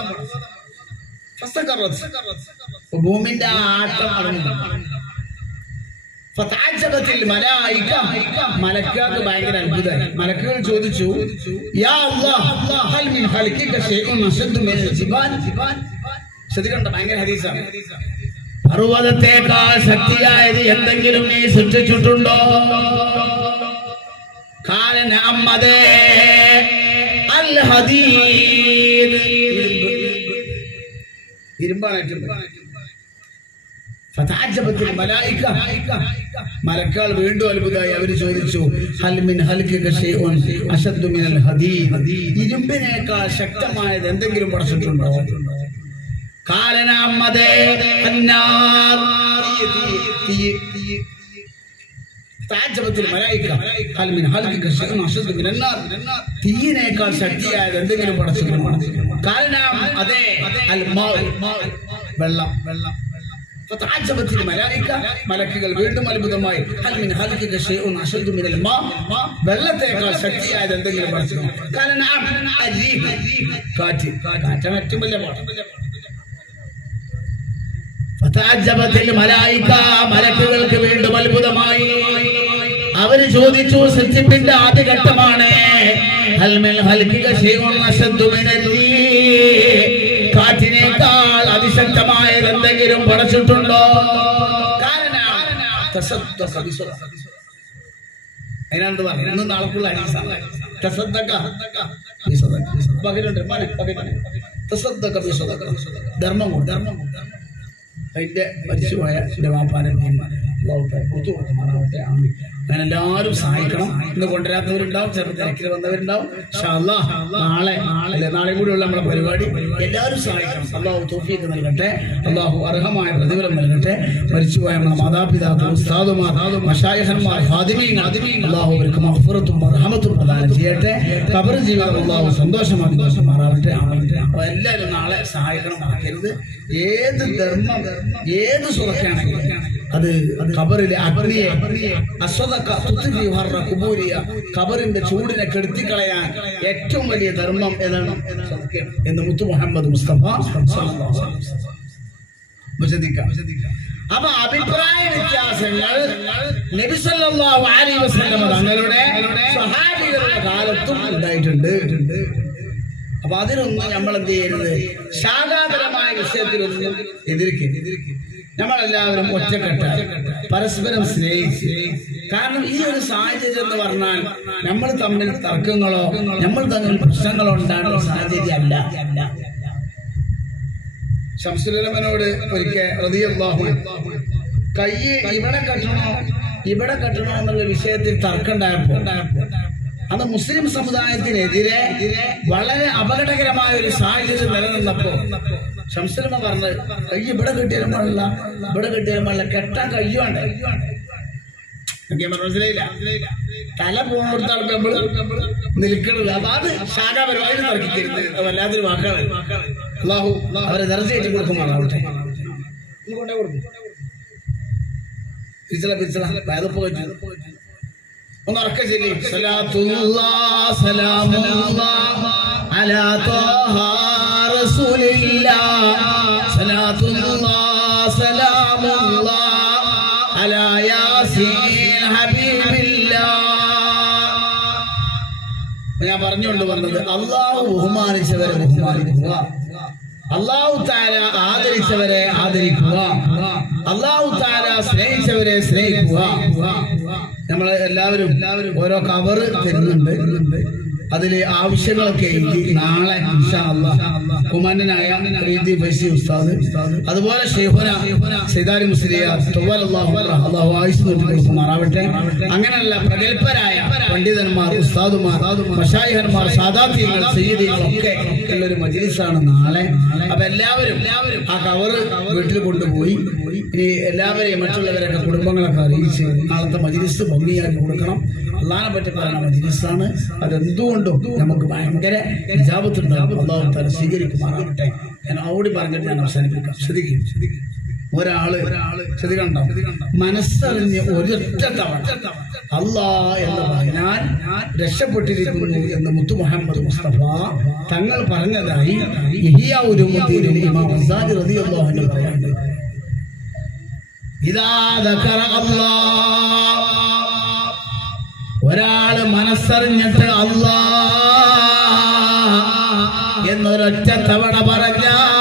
ഭൂമിന്റെ ആട്ടം അടങ്ങുന്നു. മലക്കുകൾക്ക് ഭയങ്കര അത്ഭുതമായി. മലക്കുകൾ ചോദിച്ചു, യാ അല്ലാഹ് ഹൽ മിൻ ഖൽഖിക ശൈഉൻ അശദ്ദു മിനൽ ജിബാൽ. ശ്രദ്ധിക്കണ്ട, ഭയങ്കര ഹദീസാണ്. പർവ്വതത്തേക്കാൾ ശക്തിയായത് എന്തെങ്കിലും നീ സൃഷ്ടിച്ചിട്ടുണ്ടോ? ഖാല നഅം, അതെ, അൽ ഹദീദ്, ഇരുമ്പാണ്. മലക്കുകൾ വീണ്ടും അത്ഭുതമായി. അവര് ചോദിച്ചു, ഹൽ മിൻ ഖൽഖിക ശൈഉൻ അശദ്ദു മിനൽ ഹദീദ്, ഇരുമ്പിനേക്കാൾ ശക്തമായത് എന്തെങ്കിലും പഠിച്ചിട്ടുണ്ടോ? ഖാല നഅം, അതെ, അന്നാർ, തീയിനേക്കാൾ ശക്തിയായത് എന്തെങ്കിലും പഠിച്ചിട്ടുണ്ടോ? ഖാല നഅം, അതെ, അൽ മാ, വെള്ളം. മലക്കുകൾ വീണ്ടും അത്ഭുതമായി, വെള്ളത്തേക്കാൾ ശക്തിയായത് എന്തെങ്കിലും പഠിച്ചിട്ടുണ്ടോ? കാറ്റ്, കാറ്റാണ് ഏറ്റവും വലിയ പാഠം. മലക്കുകൾക്ക് വീണ്ടും അത്ഭുതമായി. അവര് ചോദിച്ചു, സൃഷ്ടിപ്പിന്റെ ആദ്യഘട്ടമാണ്, കാറ്റിനേക്കാൾ അതിശക്തമായത് എന്തെങ്കിലും പഠിച്ചിട്ടുണ്ടോ? അതിനാണ് പറഞ്ഞത്. ഇന്നും നാളെക്കുള്ള ധർമ്മം കൊണ്ട് അതിന്റെ മരിച്ചുപോയ വാപ്പാനും അങ്ങനെ എല്ലാവരും സഹായിക്കണം. ഇന്ന് കൊണ്ടുവരാത്തവരുണ്ടാവും, ചിലപ്പോൾ തിരക്കിൽ വന്നവരുണ്ടാവും. നാളെയും കൂടിയുള്ള നമ്മളെ പരിപാടി എല്ലാവരും സഹായിക്കണം. അള്ളാഹു തൗഫീഖ് നൽകട്ടെ, അള്ളാഹു അർഹമായ പ്രതിഫലം നൽകട്ടെ. മരിച്ചുപോയ നമ്മുടെ മാതാപിതാക്കൾ, ഉസ്താദുമാർ, മശായിഖന്മാർ, ഖാദിമീങ്ങൾ, അള്ളാഹു അവർക്ക് മഗ്ഫിറത്തും റഹ്മത്തും പ്രദാനം ചെയ്യട്ടെ. ഖബർ ജീവിതം അള്ളാഹു സന്തോഷമാക്കി മാറാവട്ടെ. എല്ലാവരും നാളെ സഹായിക്കണം, മറക്കരുത്. ഏത് ധർമ്മം, ഏത് സുറക്കാണെങ്കിലും അത് ഖബറിലെ അഗ്നിയെ, ഖബറിന്റെ ചൂടിനെ കെടുത്തിക്കളയാൻ ഏറ്റവും വലിയ ധർമ്മം ഏതാണ് എന്ന് മുത്തു മുഹമ്മദ് മുസ്തഫ. അപ്പൊ അഭിപ്രായ വ്യത്യാസങ്ങൾ നബി സല്ലല്ലാഹു അലൈഹി വസല്ലം തങ്ങളുടെ സ്വഹാബികളുടെ കാലത്തും ഉണ്ടായിട്ടുണ്ട്. അപ്പൊ അതിനൊന്നും നമ്മൾ എന്ത് ചെയ്യരുത്, ശാഖാപരമായ വിഷയത്തിലൊന്നും എതിർക്കരുത്. നമ്മളെല്ലാവരും ഒറ്റക്കെട്ടായി പരസ്പരം സ്നേഹിച്ച്. കാരണം ഈ ഒരു സാഹചര്യം എന്ന് പറഞ്ഞാൽ നമ്മൾ തമ്മിൽ തർക്കങ്ങളോ നമ്മൾ തമ്മിൽ പ്രശ്നങ്ങളോ ഉണ്ടാകുന്ന സാഹചര്യം അല്ല. ശംസുലമനോട് ഒരിക്കൽ റളിയല്ലാഹു അൻഹു കൈ ഇവിടെ കെട്ടണോ എന്നുള്ള വിഷയത്തിൽ തർക്കം ഉണ്ടായപ്പോ അത് മുസ്ലിം സമുദായത്തിനെതിരെ വളരെ അപകടകരമായ ഒരു സാഹചര്യം നിലനിന്നപ്പോ ശംസുലമ പറഞ്ഞത്, കൈ ഇവിടെ കെട്ടിയാലും പാടില്ല, ഇവിടെ കെട്ടിയാലും പാടില്ല, കെട്ടാൻ കയ്യുണ്ട്. മനസ്സിലായില്ല? തല പോണോടത്താണ് നമ്മൾ നിൽക്കുന്നത്. അതാണ് ശാഖാപരമായി തർക്കിക്കരുത്. വല്ലാത്തൊരു വാക്കാണ്. അല്ലാഹു അവരെ ദർജയായിട്ട് കൊടുക്കുമാറാവട്ടെ. കൊണ്ടേ കൊടുക്കും. ഒന്ന് ഉറക്കെ ചൊല്ലി, സലാത്തുല്ലാഹ് സലാമുല്ലാഹ് അലാ ത്വാഹ റസൂലില്ലാഹ്, സലാത്തുല്ലാഹ് സലാമുല്ലാഹ് അലാ യാസീൻ ഹബീബില്ലാഹ്. ഞാൻ പറഞ്ഞുകൊണ്ട് വന്നത്, അള്ളാഹു ബഹുമാനിച്ചവരെ ബഹുമാനിക്കുക, അല്ലാഹു തആല ആദരിച്ചവരെ ആദരിക്കുക, അല്ലാഹു തആല സ്നേഹിച്ചവരെ സ്നേഹിക്കുക. നമ്മൾ എല്ലാവരും ഓരോ കവർ തരുന്നുണ്ട്. അതില് ആവശ്യങ്ങളൊക്കെ എഴുതി നാളെ ഇൻഷാ അല്ലാഹ് കുമാരനായ ഫൈസി ഉസ്താദ്, അതുപോലെ ശൈഖുന സൈദാലി മുസ്ലിയാർ അല്ലാഹു ആയുസ് നീട്ടിക്കൊടുക്കുമാറാവട്ടെ. അങ്ങനെയുള്ള പ്രഗൽഭരായ പണ്ഡിതന്മാർ, ഉസ്താദുമാർ, മശായിഖന്മാർ, സാദാത്യങ്ങൾ, സയ്യിദികൾ ഒക്കെ ഉള്ളൊരു മജ്ലിസാണ് നാളെ. അപ്പൊ എല്ലാവരും ആ കവർ വീട്ടിൽ കൊണ്ടുപോയി ഈ എല്ലാവരെയും മറ്റുള്ളവരൊക്കെ കുടുംബങ്ങളൊക്കെ അറിയിച്ച് നാളത്തെ മജ്‌ലിസ് ഭംഗിയാക്കി കൊടുക്കണം. അള്ളാഹിനെ പറ്റി പറയുന്ന മജ്‌ലിസാണ്. അതെന്തുകൊണ്ടും നമുക്ക് ഭയങ്കര ഇജാബത്തുണ്ടാകും. അള്ളാഹു തആല സ്വീകരിക്കുമാറാകട്ടെ. ഞാൻ ഓടി പറഞ്ഞിട്ട് ഞാൻ അവസാനിപ്പിക്കാം. ശ്രദ്ധിക്കും. ഒരാള് ശ്രദ്ധിക്കണ്ടോ, മനസ്സറിഞ്ഞ് ഒരൊറ്റ തവണ അല്ലാ എന്ന് പറഞ്ഞാൽ രക്ഷപ്പെട്ടിരിക്കുന്നു എന്ന് മുത്തു മുഹമ്മദ് മുസ്തഫ തങ്ങൾ പറഞ്ഞതായി ഇഹ്യാ ഉലൂമുദ്ദീനിൽ ഇമാം ഗസാലി റളിയല്ലാഹു അൻഹു പറയുന്നുണ്ട്. ഇദാ ദകറ അല്ലാഹ്, ഒരാള് മനസ്സറിഞ്ഞിട്ട് അല്ലാ എന്നൊരൊറ്റ തവണ പറഞ്ഞാൽ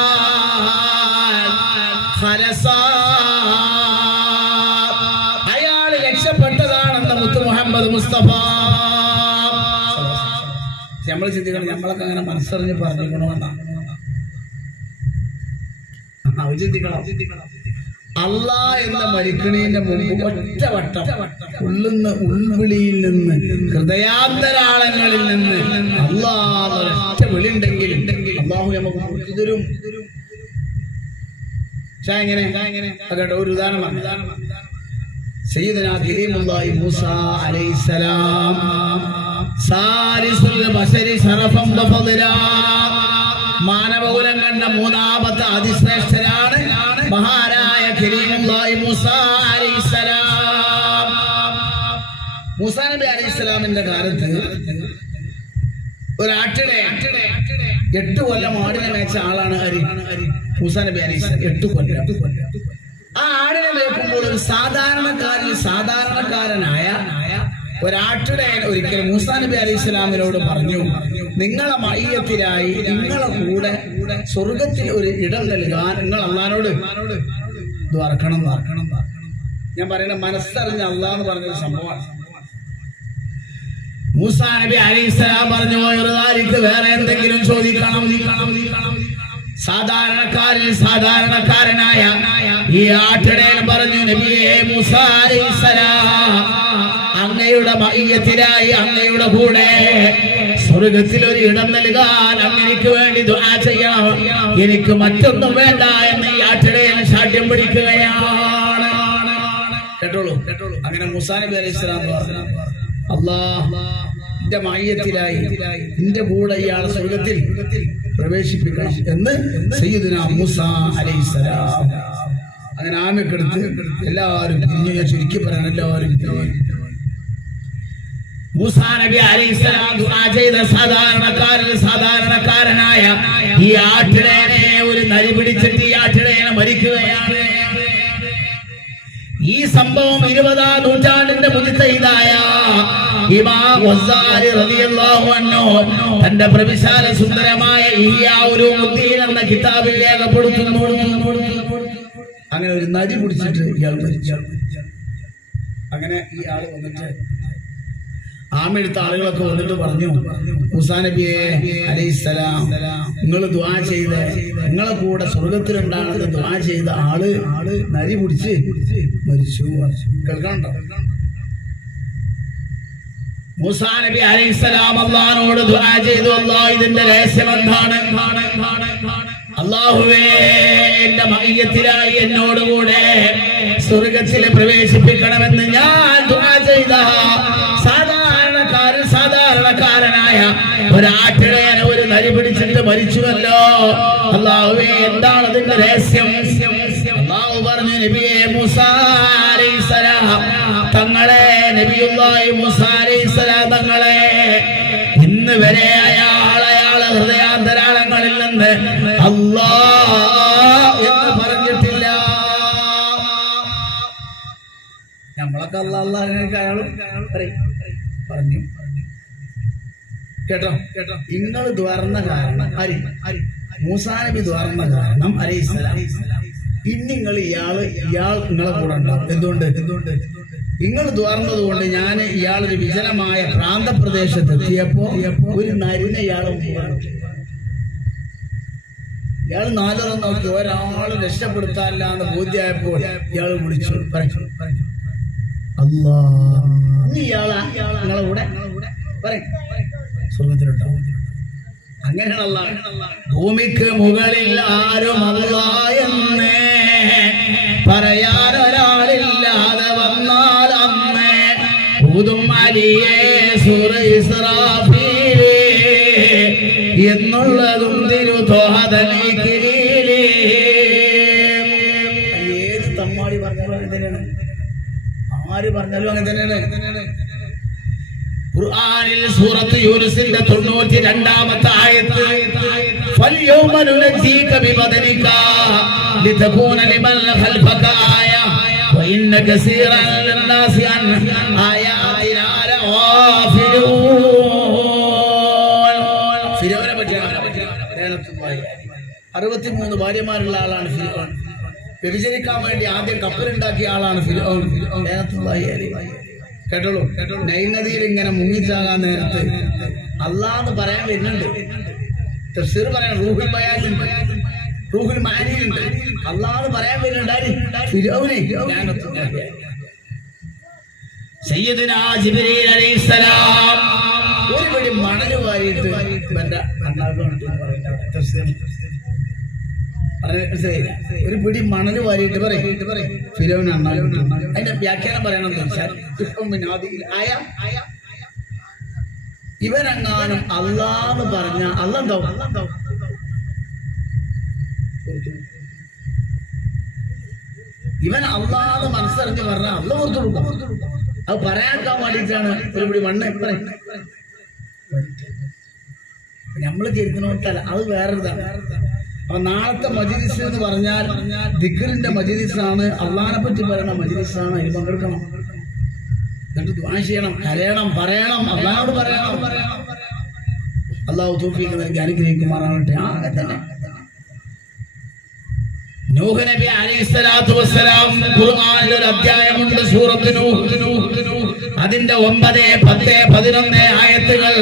അയാൾ രക്ഷപ്പെട്ടതാണെന്ന് മുത്തു മുഹമ്മദ് മുസ്തഫ. നമ്മൾ ചിന്തിക്കണം, നമ്മളൊക്കെ അങ്ങനെ മനസ്സറിഞ്ഞ് പറഞ്ഞിരിക്കണമെന്നാണ്. ചിന്തിക്കണം, അല്ലാ എന്ന മരിക്കണീന്റെ മുമ്പ് ഒറ്റ വട്ടം ഉൾവിളിയിൽ നിന്ന് ഹൃദയാന്തരാളങ്ങളിൽ നിന്ന് അല്ലാ ഒറ്റ വിളി ഉണ്ടെങ്കിൽ അല്ലാഹു നമുക്ക് തരും. ഒരു ഉദാഹരണം, സയ്യിദുനാ കലീമുല്ലാഹി മൂസ അലൈഹിസ്സലാം സാലിസുൽ ബശരി ശറഫൻ വഫളാ, മാനവകുലം കണ്ട മൂന്നാമത്തെ അതിശ്രേഷ്ഠരാണ് മഹാനായ കലീമുല്ലാഹി മൂസ അലൈഹിസ്സലാം. മൂസാ നബി അലൈഹിസ്സലാമിന്റെ കാലത്ത് ഒരാട്ടിടെ 8 കൊല്ലം ആടിനെ മേച്ച ആളാണ് മൂസാ നബി അലൈഹിസ്സലാം. 8 കൊല്ലം ആ ആടിനെ മേക്കുമ്പോൾ ഒരു സാധാരണക്കാരനായ ഒരാട്ടിടെ ഒരിക്കൽ മൂസാ നബി അലൈഹിസ്സലാമിനോട് പറഞ്ഞു, നിങ്ങളെ മയ്യത്തിനായി നിങ്ങളെ കൂടെ സ്വർഗത്തിൽ ഒരു ഇടം നൽകാൻ നിങ്ങൾ അള്ളാഹിനോട് ദ്വാരക്കണം. ഞാൻ പറയുന്ന മനസ്സറിഞ്ഞ അള്ളാഹ് എന്ന് പറഞ്ഞൊരു സംഭവമാണ്. മൂസാ നബി അലൈഹിസ്സലാം പറഞ്ഞു, വേറെ എന്തെങ്കിലും ചോദിക്കണം. സാധാരണക്കാരനായ ഈ ആട്ടിടയൻ പറഞ്ഞു, നബിയേ മൂസാ അലൈഹിസ്സലാം, അങ്ങയുടെ മയ്യത്തിനായി അങ്ങയുടെ കൂടെ സ്വർഗത്തിൽ ഒരു ഇടം നൽകാൻ അങ്ങനെക്ക് വേണ്ടി ദുആ ചെയ്യണം, എനിക്ക് മറ്റൊന്നും വേണ്ട എന്ന് ഈ ആട്ടിടയൻ ശാഠ്യം പിടിക്കുകയാണ്. കേട്ടോളൂ. അങ്ങനെ മൂസാ നബി അലൈഹിസ്സലാം പറഞ്ഞു, അല്ലാഹ് എന്റെ മയ്യത്തിലായി എന്റെ കൂടെ ഇയാളെ സ്വർഗത്തിൽ പ്രവേശിപ്പിക്കണം എന്ന് സയ്യിദുനാ മൂസാ അലൈഹിസ്സലാം. അങ്ങനെ ആമക്കെടുത്ത് എല്ലാവരും ചുരുക്കി പറയാൻ എല്ലാവരും മൂസാ നബി അലൈഹിസ്സലാം ദുആ ചെയ്ത സാധാരണക്കാരനായ ഈ ആട്ടിടയനെ ഒരു നരി പിടിച്ചിട്ട് ഈ ആട്ടിടയനെ മരിക്കുകയാണ്. ഈ സംഭവം 20-ാം നൂറ്റാണ്ടിന്റെ മുജ്തഹിദായ ഇമാം ഗസാലി റളിയല്ലാഹു അൻഹു തന്റെ പ്രവിശാല സുന്ദരമായ ഇഹ്യാ ഉലൂമുദ്ദീൻ എന്ന കിതാബിൽ രേഖപ്പെടുത്തുന്നു. അങ്ങനെ ഒരു നരി പിടിച്ചിട്ട് ഇയാൾ മരിച്ചു. അങ്ങനെ ഈ ആള് വന്നിട്ട് ആമെടുത്ത ആളുകളൊക്കെ വന്നിട്ട് പറഞ്ഞു, മൂസാ നബിയെ അലൈഹിസ്സലാം, നിങ്ങൾ ദുആ ചെയ്ത് നിങ്ങളെ കൂടെ സ്വർഗത്തിലുണ്ടാണെന്ന് ദുആ ചെയ്ത ആള് നരി പിടിച്ച് മരിച്ചു. കേൾക്കണ്ടോ? മൂസാ നബി അലൈഹിസ്സലാം അല്ലാഹുവോട് ദുആ ചെയ്തു, അല്ലാഹ് ഇതിന്റെ രഹസ്യം എന്താണ്? അല്ലാഹുവേ, എന്റെ മയ്യത്തിലായി എന്നോടുകൂടെ സ്വർഗത്തിൽ പ്രവേശിപ്പിക്കണമെന്ന് ഞാൻ ദുആ ചെയ്ത സാധാരണക്കാരനായ ഒരാട്ടിടയനെ ഒരു നരി പിടിച്ചിട്ട് മരിച്ചുവല്ലോ. അല്ലാഹുവേ, എന്താണ് അതിന്റെ രഹസ്യം? അല്ലാഹു പറഞ്ഞു, നബിയെ മൂസാ അലൈഹിസ്സലാം തങ്ങളെ, നബിയുല്ലാഹി മൂസാ അലൈഹിസ്സലാം തങ്ങളെ, ഇന്ന് വരെ അയാളെ ഹൃദയാന്തരാളങ്ങളിൽ നിന്ന് അല്ലാഹ് എന്ന് പറഞ്ഞിട്ടില്ല. നമ്മളൊക്കെ അല്ലാഹ് അയാളും പറഞ്ഞു. കേട്ടോ? നിങ്ങൾ ദ്വാർന്ന കാരണം മൂസാ നബി ദ്വാർന്ന കാരണം അലൈഹിസ്സലാം, ഇന്നിങ്ങൾ ഇയാൾ നിങ്ങളെ കൂടെ ഉണ്ടാവും. എന്തുകൊണ്ട്? നിങ്ങൾ ദ്വാർന്നത് കൊണ്ട് ഞാൻ ഇയാളൊരു വിജനമായ പ്രാന്തപ്രദേശത്ത് എത്തിയപ്പോ ഒരു നരിനെ ഇയാളെ ഇയാൾ 4 നോക്കി ഒരാള് രക്ഷപ്പെടുത്താനില്ല എന്ന് ബോധ്യമായപ്പോൾ ഇയാൾ വിളിച്ചു പറഞ്ഞു, അല്ലാഹ് ഇയാളാ നിങ്ങളെ കൂടെ പറയും സ്വർഗത്തിലുണ്ടാവും. അങ്ങനെയാണല്ല. ഭൂമിക്ക് മുകളിൽ ആരും അല്ലാഹ് എന്ന് പറയാ അലിയേ സൂറ ഇസ്രാഫീലേ എന്നുള്ളതും തിരുതോഹതലീക്കിലേ. ഏത് തമ്മാടി പറഞ്ഞാലും അങ്ങനെ തന്നെയാണ്, ആര് പറഞ്ഞാലും അങ്ങനെ തന്നെയാണ്. ഖുർആനിൽ സൂറത്ത് യൂനുസിന്റെ 92-ാമത്തെ ആയത്ത് ഫൽയൗമ നുനജ്ജീക ബിബദനിക ലിതകൂന ലിമൻ ഖൽഫക ആയ വഇന്ന കസീറൻ ലിന്നാസി അൻ ആയാതിനാ ലഗാഫിലൂൻ. ഫിർഔനെ പറ്റിയാണ് 63 ഭാര്യമാരുള്ള ആളാണ് ഫിർഔൻ. വ്യഭിചരിക്കാൻ വേണ്ടി ആദ്യം കപ്പലുണ്ടാക്കിയ ആളാണ് ഫിർഔൻ. കേട്ടോളൂ, നൈൽ നദിയിൽ ഇങ്ങനെ മുങ്ങിച്ചാകാൻ നേരത്ത് അല്ലാന്ന് പറയാൻ വരുന്നുണ്ട്. തഫ്സീർ പറയാൻ റൂഹുൽ ബയാനിലുണ്ട്, റൂഹുൽ മാനിയിലുണ്ട്. അല്ലാന്ന് പറയാൻ വരുന്നുണ്ട് ഫിർഔനെ. സയ്യിദുനാ ജിബ്രീൽ അലൈഹിസ്സലാം ഒരു പിടി മണല് വാരിയിട്ട് എന്റെ ഒരു പിടി മണല് വാരിയിട്ട് പറയും ഫിർഔൻ അണ്ണാകും. അതിന്റെ വ്യാഖ്യാനം പറയണമെന്ന് വെച്ചാൽ ഇവനെങ്ങാനും അല്ലാന്ന് പറഞ്ഞ അല്ലെന്താവും, ഇവൻ അല്ലാന്ന് മനസ്സറിഞ്ഞ് പറഞ്ഞ അല്ല പുറത്തു കൊടുക്കും. അത് പറയാക്കാൻ വേണ്ടിയിട്ടാണ് ഒരു പിടി മണ്ണ് നമ്മള് തിരുത്തണോട്ടല്ല, അത് വേറൊരിതാണ്. അപ്പൊ നാളത്തെ മജ്‌ലിസ് എന്ന് പറഞ്ഞാൽ ദിക്റിന്റെ മജ്‌ലിസാണ്, അള്ളാഹിനെ പറ്റി പറയുന്ന മജ്‌ലിസാണ്. അതിൽ പങ്കെടുക്കണം, എന്നിട്ട് ദുആ ചെയ്യണം, കരയണം, പറയണം, അള്ളാഹിനോട് പറയണം. അള്ളാഹു തൗഫീഖ് നൽകി അനുഗ്രഹിക്കുമാറാകട്ടെ. അങ്ങനെ തന്നെ നൂഹ് നബി അലൈഹിസ്സലാത്തു വസ്സലാം ഖുർആനിൽ ഒരു അധ്യായമുണ്ട്, സൂറത്ത് നൂഹ്. അതിന്റെ 9, 10, 11 ആയത്തുകൾ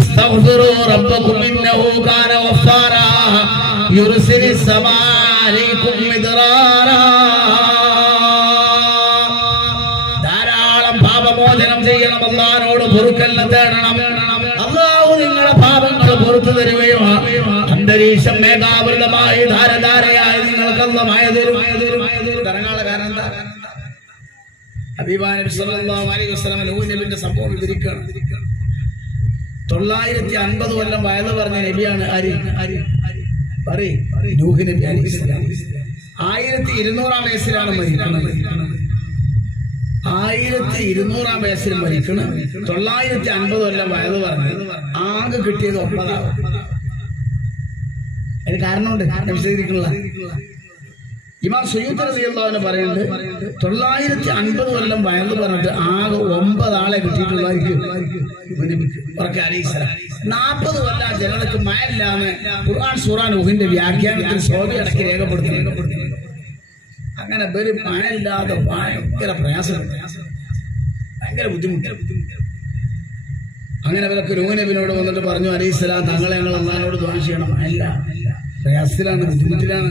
ഇസ്തഗ്ഫിറൂ റബ്ബക്കും ഇന്നഹു കാന ഗഫാറാ യുർസിലിസ് സമാ അലൈക്കും മിദ്റാറാ. ധാരാളം പാപമോചനം ചെയ്യണം, അല്ലാഹുവോട് പൊറുക്കൽ തേടണം. അല്ലാഹു നിങ്ങളുടെ പാപങ്ങൾ പൊറുത്തു തരുകയും അന്തരീക്ഷം മേഘാവൃതമായി ധാരധാരയായി നിങ്ങൾക്ക് അല്ലാഹ് തരും. ധാരാളം കാരണം എന്താ? ഹബീബായ നബി സല്ലല്ലാഹു അലൈഹി വസല്ലം നൂഹ് നബിയുടെ സംഭവം വിവരിക്കുകയാണ്. 950 കൊല്ലം വയസ്സ് പറഞ്ഞ നബിയാണ് നൂഹ് നബി അലൈഹിസ്സലാം. 1200-ാം വയസ്സിലാണ് മരിക്കുന്നത്. 1200-ാം വയസ്സിൽ മരിക്കണം. 950 കൊല്ലം വയസ്സ് പറഞ്ഞത് ആകെ കിട്ടിയത് 9 ആവും. അതിന് കാരണമുണ്ട്, വിശദീകരിക്കുന്നില്ല. ഇമാം സുയൂത്തി റളിയല്ലാഹു അൻഹു പറയുന്നുണ്ട് 950 കൊല്ലം വയസ്സ് പറഞ്ഞിട്ട് ആകെ 9 ആളെ കിട്ടിയിട്ടുള്ളതായിരിക്കും. 40 കൊല്ലം ജനങ്ങൾക്ക് മഴയില്ലാന്ന് ഖുർആൻ സൂറ നൂഹിന്റെ വ്യാഖ്യാനത്തിൽ സോബി അടക്കി രേഖപ്പെടുത്തുന്നു. അങ്ങനെ ഒരു മഴയില്ലാതെ ഭയങ്കര പ്രയാസമുണ്ട്, ഭയങ്കര ബുദ്ധിമുട്ട്. അങ്ങനെ അവരൊക്കെ നൂഹ് നബിയോട് വന്നിട്ട് പറഞ്ഞു, അലൈഹിസ്സലാം തങ്ങളെ ഞങ്ങൾ അല്ലാഹുവോട് ദുആ ചെയ്യണം, മഴയില്ല, പ്രയാസത്തിലാണ്, ബുദ്ധിമുട്ടിലാണ്.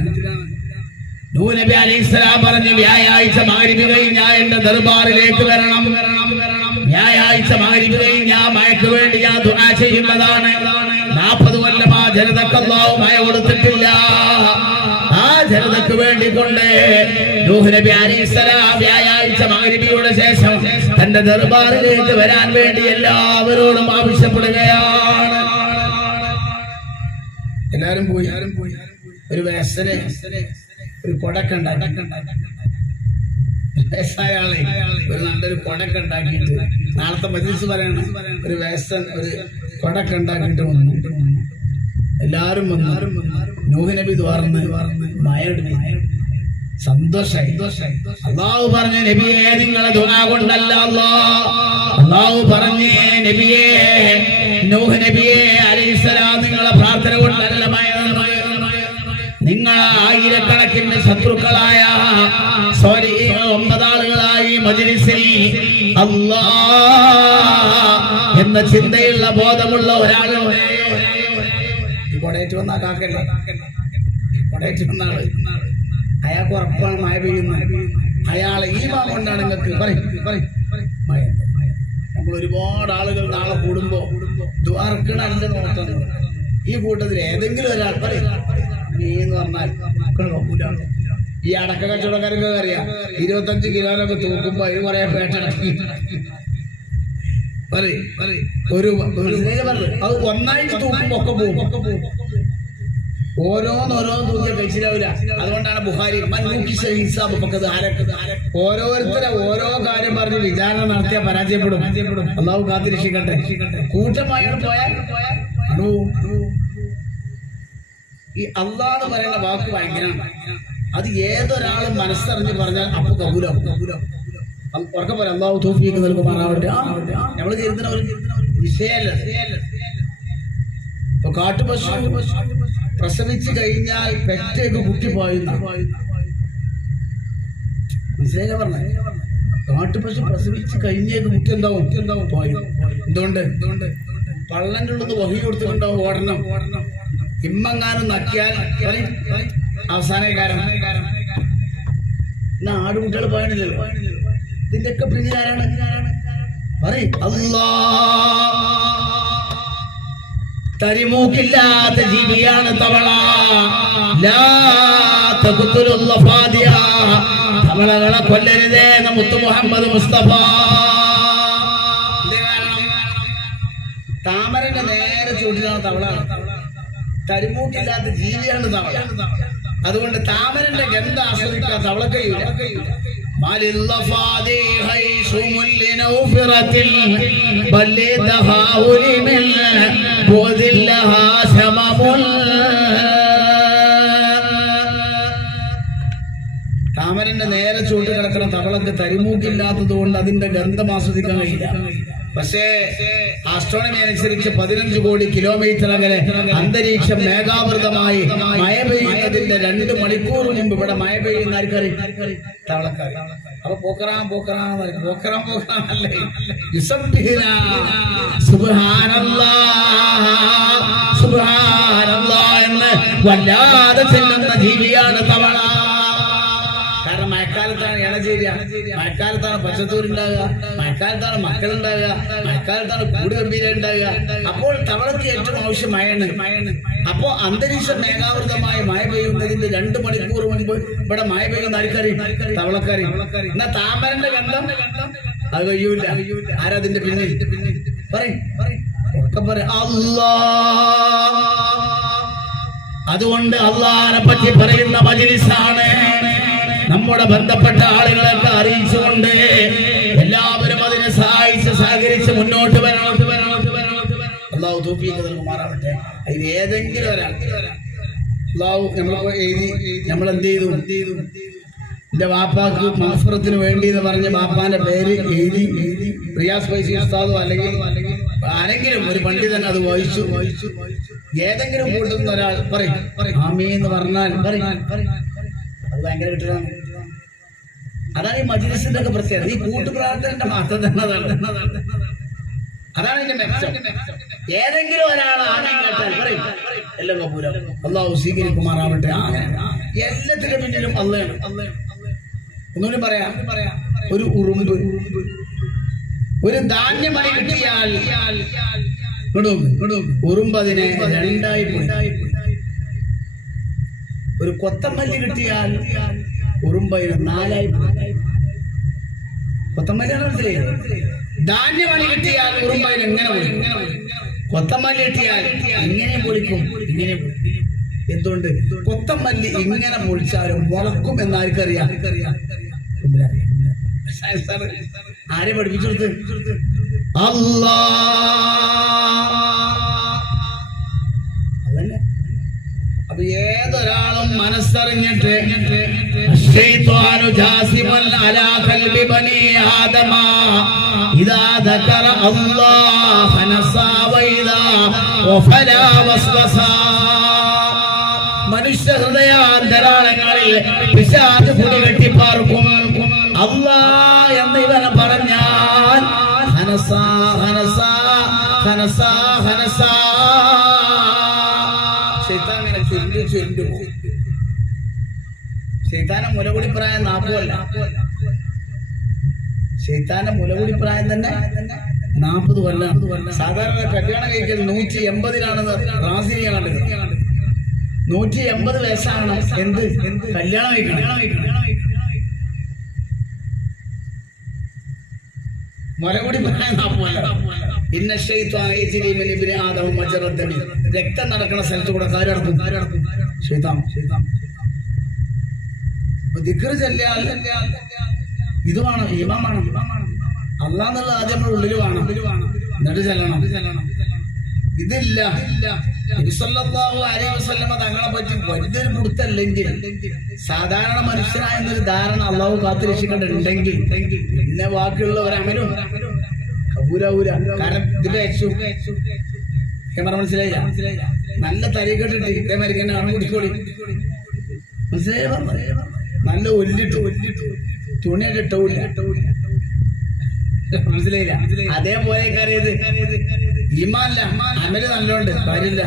നൂഹ് നബി അലൈഹിസ്സലാം പറഞ്ഞു, വ്യാഴാഴ്ച മഗ്‌രിബ് കഴിഞ്ഞാൽ എന്റെ ദർബാറിലേക്ക് വരണം. വ്യാഴാഴ്ച മഗ്‌രിബ് കഴിഞ്ഞാൽ മഴയ്ക്ക് വേണ്ടി ഞാൻ ദുആ ചെയ്യുന്നതാണ്. 40 കൊല്ലം ആ ജനതക്ക് അല്ലാഹു മഴ കൊടുത്തിട്ടില്ല. ആ ജനതക്ക് വേണ്ടി കൊണ്ട് നൂഹ് നബി അലൈഹിസ്സലാം വ്യാഴാഴ്ച മഗ്‌രിബിയുടെ ശേഷം തന്റെ ദർബാറിലേക്ക് വരാൻ വേണ്ടി എല്ലാവരോടും ആവശ്യപ്പെടുകയാണ്. എല്ലാരും പോയി. ഒരു വയസ്സനെ ഒരു കൊടക്ക ഉണ്ടാക്കി, വയസ്സായ ആളെ ഒരു നല്ലൊരു കൊടക്ക ഉണ്ടാക്കിയിട്ട്, നാളത്തെ മജ്‌ലിസ് പറയണം, ഒരു വയസ്സൻ ഒരു കൊടക്ക ഉണ്ടാക്കിയിട്ട് വന്നു. എല്ലാരും വന്നു. നൂഹ് നബി ദ്വാർന്ന് മഴയുടെ സന്തോഷായി. അല്ലാഹു പറഞ്ഞ നബിയെ നിങ്ങളെ ദുആ കൊണ്ടല്ല, അല്ലാഹു പറഞ്ഞേ നബിയെ, നൂഹ് നബിയെ അലൈഹിസ്സലാം നിങ്ങളെ പ്രാർത്ഥന കൊണ്ടല്ല മഴ. നിങ്ങൾ ആയിരക്കണക്കിന് ശത്രുക്കളായ 9 ആളുകളായി മജ്‌ലിസിൽ അല്ലാഹ് എന്ന ചിന്തയുള്ള ബോധമുള്ള ഒരാൾ കൊടയേറ്റ് വന്ന കാക്കല്ലേ, കൊടയേറ്റ് വന്ന ആള് അയാൾക്ക് ഉറപ്പാണ് മഴ പെയ്യുന്നത്. അയാളെ ഈമാൻ കൊണ്ടാണ് നിങ്ങൾക്ക് മഴ. നമ്മൾ ഒരുപാട് ആളുകൾ നാളെ കൂടുമ്പോ ദ്വാർക്കണല്ല നോക്കുന്നത്. ഈ കൂട്ടത്തിൽ ഏതെങ്കിലും ഒരാൾ പറയും എന്ന് പറഞ്ഞാൽ ഈ അടക്ക കച്ചവടക്കാരൊക്കെ അറിയാം, 25 കിലോനൊക്കെ തൂക്കുമ്പോ അതിന് പറയാ പേട്ടടക്കി അത് ഒന്നായിട്ട് തൂക്കുമ്പോ ഒക്കെ പോകും. ഓരോന്നോരോന്ന് തൂക്കിയ കഴിച്ചിലാവില്ല. അതുകൊണ്ടാണ് ബുഖാരി ഓരോരുത്തരെ ഓരോ കാര്യം പറഞ്ഞ് വിചാരണ നടത്തിയാൽ പരാജയപ്പെടും. അള്ളാഹു കാത്തിരക്ഷിക്കട്ടെ. കൂട്ടമായാണ് പോയാൽ ഈ അള്ളാഹ് എന്ന് പറയുന്ന വാക്ക് ഭയങ്കരമാണ്. അത് ഏതൊരാളും മനസ്സറിഞ്ഞ് പറഞ്ഞാൽ അപ്പൊ കബൂലാവും. ഉറക്കെ പറയാം അള്ളാഹു തൗഫീഖ് നൽകുമാറാവട്ടെ. നമ്മൾ കരുതുന്ന ഒരു വിഷയമല്ല. ഇപ്പൊ കാട്ടുപശു പ്രസവിച്ചു കഴിഞ്ഞാൽ പെറ്റേക്ക് കുട്ടി പോയുന്ന മനസ്സിലായില്ല പറഞ്ഞ. കാട്ടുപശു പ്രസവിച്ച് കഴിഞ്ഞേക്ക് കുട്ടി എന്താവും പോയും. എന്തുകൊണ്ട് പള്ളന്റെ ഉള്ളത് വഹി കൊടുത്തിട്ടുണ്ടാവും. ഓടണം ഇമ്മെങ്ങാനും നക്കിയാൽ അവസാന കാരണം എന്നാ ആടുകുട്ടികൾ പോയണില്ലല്ലോ. ഇതിന്റെ ഒക്കെ പിന്നിലാരാണ്? തരിമൂക്കില്ലാത്ത ജീവിയാണ് തവള. തവളകളെ കൊല്ലരുതേ മുത്തു മുഹമ്മദ് മുസ്തഫ. താമരന്റെ നേരെ ചൂട്ടിലാണ് തവള. തരിമൂക്കില്ലാത്ത ജീവിയാണ് തവള. അതുകൊണ്ട് താമരന്റെ ഗന്ധ ആസ്വദിക്കാൻ തവളക്കയില്ല. താമരന്റെ നേരെ ചൂട്ട് കിടക്കുന്ന തവളക്ക് തരിമൂക്കില്ലാത്തത് കൊണ്ട് അതിന്റെ ഗന്ധം ആസ്വദിക്കാൻ കഴിയില്ല. പക്ഷേ ആസ്ട്രോണമി അനുസരിച്ച് 15 കോടി കിലോമീറ്റർ അകലെ അന്തരീക്ഷം മേഘാവൃതമായി മഴ പെയ്യുന്നതിന്റെ 2 മണിക്കൂർ മുമ്പ് ഇവിടെ മഴ പെയ്യുന്ന ആർക്കറി? തവളക്കാരി. അപ്പൊ പോക്കറാന്നല്ലേ എന്ന് വല്ലാതെ ചെല്ലുന്ന ജീവിയാണ് തവള. കാരണം മഴക്കാലത്താണ് ഇണചേരുക, മഴക്കാലത്താണ് പച്ചത്തൂരുണ്ടാകുക, മഴക്കാലത്താണ് മക്കളുണ്ടാകുക, മഴക്കാലത്താണ് കൂട് ഗംഭീര ഉണ്ടാകുക. അപ്പോൾ തവളക്ക് ഏറ്റവും ആവശ്യം മഴയാണ്. അപ്പോ അന്തരീക്ഷം മേഘാവൃതമായി മഴ പെയ്യുന്നതിന്റെ 2 മണിക്കൂർ മുമ്പ് ഇവിടെ മഴ പെയ്യുന്ന ആൾക്കാരി? തവളക്കാരി. എന്നാ താമരന്റെ ഗന്ധം അത് കഴിയൂല. ആരാതിന്റെ പിന്നിൽ? പറയും അല്ലാഹ്. അതുകൊണ്ട് അള്ളാഹിനെ പറ്റി പറയുന്ന മജ്‌ലിസാണ്. നമ്മുടെ ബന്ധപ്പെട്ട ആളുകളൊക്കെ അറിയിച്ചുകൊണ്ട് എല്ലാവരും അതിനെ സഹകരിച്ച് മുന്നോട്ട് വരണം. അള്ളാഹു തൗഫീഖ് നൽകുമാറാവട്ടെ. അതിൽ ഏതെങ്കിലും ഒരാൾ അള്ളാഹു നമ്മൾ എന്ത് ചെയ്തു? എന്റെ വാപ്പാക്ക് മഗ്ഫിറത്തിന് വേണ്ടി എന്ന് പറഞ്ഞ വാപ്പാന്റെ പേര് എഴുതി റിയാസ് ഫൈസി ഉസ്താദോ അല്ലെങ്കിൽ ആരെങ്കിലും ഒരു പണ്ഡിതൻ അത് വായിച്ചു. ഏതെങ്കിലും കൂട്ടുന്ന ഒരാൾ പറയും ആമീൻ എന്ന് പറഞ്ഞാൽ അത് ഭയങ്കര കിട്ടലാണ്. അതാണ് ഈ മജ്‌ലിസിന്റെ ഒക്കെ പ്രത്യേകത. ഈ കൂട്ടുപ്രാർത്ഥനന്റെ മാത്രം തന്നെ അതാണ് ഇതിന്റെ മെച്ചം. ഏതെങ്കിലും ഒരാൾ ആമീൻ കേട്ടാൽ പറയും എല്ലാം കബൂലാ. അല്ലാഹു സ്വീകരിക്കുമാറാവട്ടെ. എല്ലാത്തിനും പിന്നിലും അള്ളയാണ്. ഒന്നുകൂടി പറയാം. ഒരു ഉറുമ്പ് ഒരു ധാന്യമണി കിട്ടിയാൽ ഉറുമ്പ് അതിനെ 2ആയി പോയി. ഒരു കൊത്തമല്ലി കിട്ടിയാൽ ഉറുമ്പതിന് 4ആയി പോയി. കൊത്തമല്ലിയാണ് മനസ്സിലായത്. ധാന്യമണി കിട്ടിയാൽ ഉറുമ്പതിന് എങ്ങനെ പൊളിക്കും? കൊത്തമല്ലി കിട്ടിയാൽ ഇങ്ങനെ പൊളിക്കും, ഇങ്ങനെ. എന്തുകൊണ്ട്? കൊത്തമല്ലി ഇങ്ങനെ പൊളിച്ചാലും മുളക്കും എന്നാർക്കറിയാം? ആരെ പഠിപ്പിച്ചു കൊടുത്ത്? അതന്നെ. അപ്പൊ ഏതൊരാളും മനസ്സറിഞ്ഞിട്ട് മനുഷ്യ ഹൃദയാന്തരാളങ്ങളിൽ പിശാച് കുടി കെട്ടിപ്പാർക്കും. അല്ലാഹ് എന്ന് ഇവനെ പറഞ്ഞാൽ ഹനസാ ഹനസാ ഹനസാ ഹനസാ ശൈത്താന്റെ മുലകുടി പ്രായം 40 അല്ല. ശൈത്താന്റെ മുലകുടി പ്രായം തന്നെ 40 കൊല്ലം. സാധാരണ കല്യാണം കഴിക്കൽ 180-ലാണെന്ന് റാസിനിയാണ്. 180 വയസ്സാണ് എന്ത് കല്യാണം കഴിക്കണം. മുലകുടി പ്രായം 40 കൊല്ലം. ഇന്ന ശൈത്വാന യജ്രി മിൻ ഇബ്നി ആദം മജ്റദ് ദമി. രക്തം നടക്കുന്ന സ്ഥലത്ത് കൂടെ കാര്യം നടക്കും. ശൈത്താൻ ദിക്ർ ചൊല്ലിയാൽ ഇത് വേണം, ഈമാൻ വേണം. അല്ലാഹ് എന്നുള്ള ആദ്യം നമ്മുടെ ഉള്ളിൽ വേണം, എന്നിട്ട് ചെല്ലണം. ഇതില്ല. നബി സല്ലല്ലാഹു അലൈഹി വസല്ലമ തങ്ങളെ പറ്റി വലിയൊരു പുറത്തല്ലെങ്കിൽ, സാധാരണ മനുഷ്യനായ എന്നൊരു ധാരണ അള്ളാഹു കാത്തുരക്ഷിക്കണ്ടെങ്കിൽ പിന്നെ ബാക്കിയുള്ള ഒരമലും കബൂലാവൂല. കാരണം ഇതിന്റെ ക്യാമറ മനസ്സിലായില്ല. നല്ല തരികെട്ടിട്ട് ഇതേമാതിരി തന്നെ ആണ് കുടിക്കോളി. മനസ്സിലായ നല്ല ഒല്ലിട്ടു തുണിയായിട്ട് ഇട്ടവില്ല. മനസ്സിലായില്ല. അതേപോലെ കറിയത് ഈമാനല്ല, അമല് നല്ലോണ്ട് കാര്യമില്ല.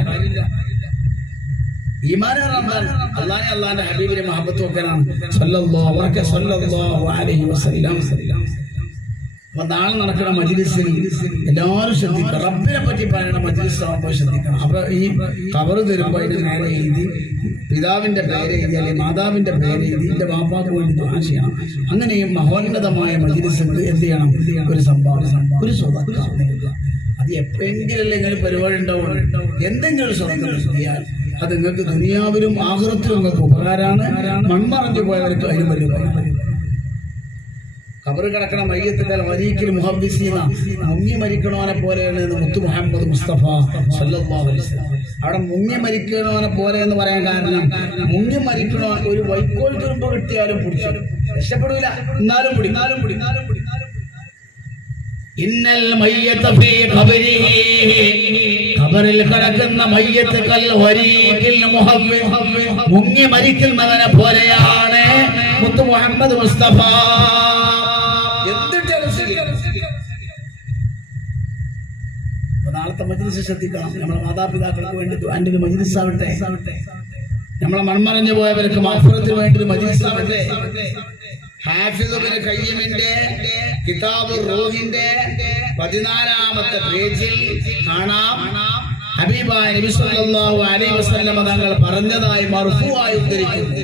ഈമാൻ അള്ളാഹെ അള്ളാന്റെ ഹബീബിനെ മഹബത്ത് വെക്കാനാണ് സല്ലല്ലാഹു അലൈഹി വസല്ലം. അപ്പൊ നാളെ നടക്കുന്ന മജ്‌ലിസിൽ എല്ലാവരും ശ്രദ്ധിക്കണം. റബ്ബിനെ പറ്റി പറയുന്ന മജ്‌ലിസ് ആകുമ്പോൾ ശ്രദ്ധിക്കണം. അപ്പൊ ഈ ഖബർ തരുമ്പോൾ അതിന്റെ നേരെ എഴുതി പിതാവിന്റെ പേര് എഴുതി അല്ലെങ്കിൽ മാതാവിന്റെ പേര് എഴുതി എന്റെ വാപ്പാക്ക് വേണ്ടി ദുആ ചെയ്യണം. അങ്ങനെ ഈ മഹോന്നതമായ മജ്‌ലിസിൽ എന്ത് ചെയ്യണം? ഒരു സംഭാവന, ഒരു സ്വതക്ക. അത് എപ്പോഴെങ്കിലും ഇങ്ങനെ പരിപാടി ഉണ്ടാവും. എന്തെങ്കിലും ഒരു സ്വതക്ക ചെയ്യാൻ അത് നിങ്ങൾക്ക് ദുനിയാവിലും ആഖിറത്തിലും നിങ്ങൾക്ക് ഉപകാരമാണ്. മൺമറഞ്ഞു പോയവർക്ക് അതിന് വലിയ ഉപകാരം. ഖബർ കിടക്കണ മയ്യത്തുകൾ വരീക്കിൽ മുഹദ്ദിസീന മുങ്ങി മരിക്കണവനെ പോലെയാണ് മുത്തു മുഹമ്മദ് മുസ്തഫ സല്ലല്ലാഹു അലൈഹി വസല്ലം. അവിടെ മുങ്ങി മരിക്കണവനെ പോലെ എന്ന് പറയാൻ കാരണം, മുങ്ങി മരിക്കണവൻ ഒരു വൈക്കോൽ തുരുമ്പ് കിട്ടിയാലും പിടിച്ചു രക്ഷപ്പെടൂല, എന്നാലും പിടി. ഇന്നൽ മയ്യത ഫീ ഖബരിഹി, ഖബറിൽ കിടക്കുന്ന മയ്യത്ത് കൽ വരീഖിൽ മുഹവ്വിദ്, മുങ്ങി മരിക്കുന്നവനെ പോലെയാണ് മുത്തു മുഹമ്മദ് മുസ്തഫ. നാളത്തെ മജ്‌ലിസ് ശ്രദ്ധിക്കണം. നമ്മളെ മാതാപിതാക്കൾക്ക് വേണ്ടി ദുആന്റെ ഒരു മജ്‌ലിസ് ആവട്ടെ. നമ്മളെ മൺമറഞ്ഞു പോയവർക്ക് മഗ്ഫിറത്തിന് വേണ്ടി ഒരു മജ്‌ലിസ് ആവട്ടെ. ഹാഫിദ് ഇബ്നു ഖയ്യിമിന്റെ കിതാബുർ റൂഹിന്റെ 14ാമത്തെ പേജിൽ കാണാം, ഹബീബായ നബി സല്ലല്ലാഹു അലൈഹി വസല്ലം തങ്ങൾ പറഞ്ഞതായി മർഫൂആയി ഉദ്ധരിക്കുന്നു.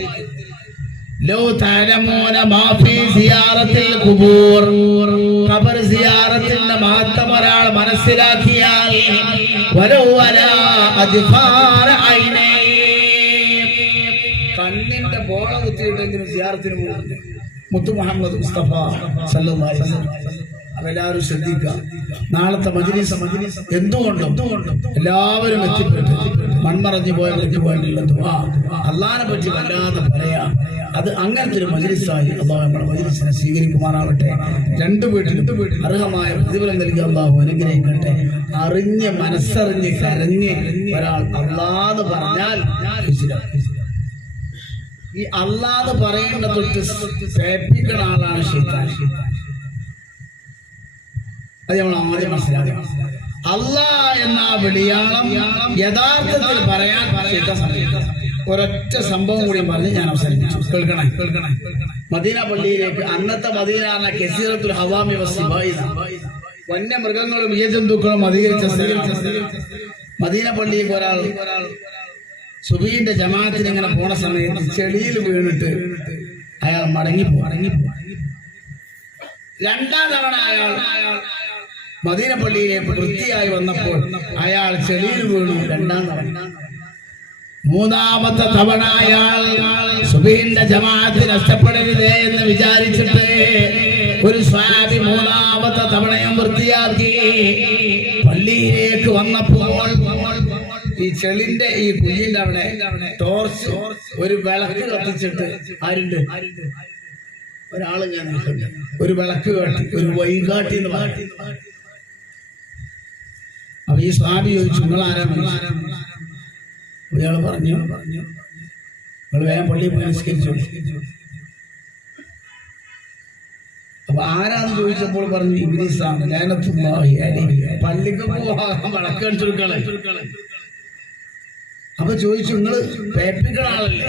ലൗ തഅലമൂന മാ ഫീ സിയാറത്തിൽ ഖുബൂർ, ഖബർ സിയാറത്തിന്റെ മഹത്വം ഒരാൾ മനസ്സിലാക്കിയാൽ വലൗ അലാ അദ്ഫാർ ഐനൈ, കണ്ണിന്റെ ബോള കുത്തിയിട്ടെങ്കിലും സിയാറത്തിന് പോകുന്നു മുത്തു മുഹമ്മദ് മുസ്തഫ സല്ലല്ലാഹു അലൈഹി വസല്ലം. എല്ലാവരും ശ്രദ്ധിക്കുക. നാളത്തെ മജ്‌ലിസ് എന്തുകൊണ്ടും എല്ലാവരും എത്തിപ്പെട്ട് മൺമറഞ്ഞു പോയവർക്ക് വേണ്ടിയുള്ള ദുആ അള്ളാഹിനെ പറ്റി വല്ലാതെ പറയാം. അത് അങ്ങനത്തെ ഒരു മജ്‌ലിസായി അള്ളാഹു നമ്മുടെ മജ്‌ലിസിനെ സ്വീകരിക്കുമാറാവട്ടെ. രണ്ടു വീട്ടിലും അർഹമായ പ്രതിഫലം നൽകി അള്ളാഹു അനുഗ്രഹിക്കട്ടെ. അറിഞ്ഞ് മനസ്സറിഞ്ഞ് കരഞ്ഞ് ഒരാൾ അള്ളാഹ് പറഞ്ഞാൽ ഈ അള്ളാഹ് പറയേണ്ട തൊട്ട് പ്രേപ്പിക്കുന്ന ആളാണ് ശൈത്താൻ. അത് നമ്മൾ ആദ്യം മനസ്സിലാക്കണം. അള്ളാഹ് എന്ന വിളിയാളം യഥാർത്ഥത്തിൽ പറയാൻ ഒരൊറ്റ സംഭവം കൂടി പറഞ്ഞ് ഞാൻ അവസാനിപ്പിച്ചു. കേൾക്കണേ. മദീന പള്ളിയിലേക്ക് അന്നത്തെ മദീന എന്ന കസീറത്തുൽ ഹവാമി വസ്സിബായിന, വന്യമൃഗങ്ങളും ഇഴജന്തുക്കളും അധികരിച്ച സ്ഥലം. മദീന പള്ളിയിലേക്ക് ഒരാൾ സുബീന്റെ ജമാഅത്തിന് ഇങ്ങനെ പോണ സമയത്ത് ചെളിയിൽ വീണിട്ട് അയാൾ മടങ്ങിപ്പോ. രണ്ടാം തവണ അയാൾ മദീന പള്ളിയിലേക്ക് വൃത്തിയായി വന്നപ്പോൾ അയാൾ ചെളിയിൽ വീണു. രണ്ടാം തവണ. മൂന്നാമത്തെ തവണ അയാൾ സുബഹിന്റെ ജമാഅത്ത് നഷ്ടപ്പെടരുതേ എന്ന് വിചാരിച്ചിട്ട് ഒരു സ്വഹാബി മൂന്നാമത്തെ തവണയും വൃത്തിയാക്കി പള്ളിയിലേക്ക് വന്നപ്പോൾ ഈ ചെളിന്റെ ഈ കുഴിന്റെ അവിടെ ടോർച്ച് ഒരു വിളക്ക് കത്തിച്ചിട്ട് ആരുണ്ട്? ഒരാള് ഞാൻ ഒരു വിളക്ക് കാട്ടി, ഒരു വൈകാട്ടി എന്ന് പറഞ്ഞു. അപ്പൊ ഈ സ്വാമി ചോദിച്ചു, നിങ്ങൾ ആരാണ്? ഇയാള് പറഞ്ഞു, നിങ്ങൾ വേഗം പള്ളിയിൽ പോയി നിസ്കരിച്ചു. അപ്പൊ ആരാന്ന് ചോദിച്ചപ്പോൾ പറഞ്ഞു, ഇബ്ലീസാണ്. ലഅനത്തുല്ലാഹി അലൈഹി. പള്ളിക്ക് പോകാൻ വിളക്ക് കടിച്ചെടുക്കളെ. അപ്പൊ ചോദിച്ചു, നിങ്ങൾ പേപ്പിക്കണ ആളല്ലേ?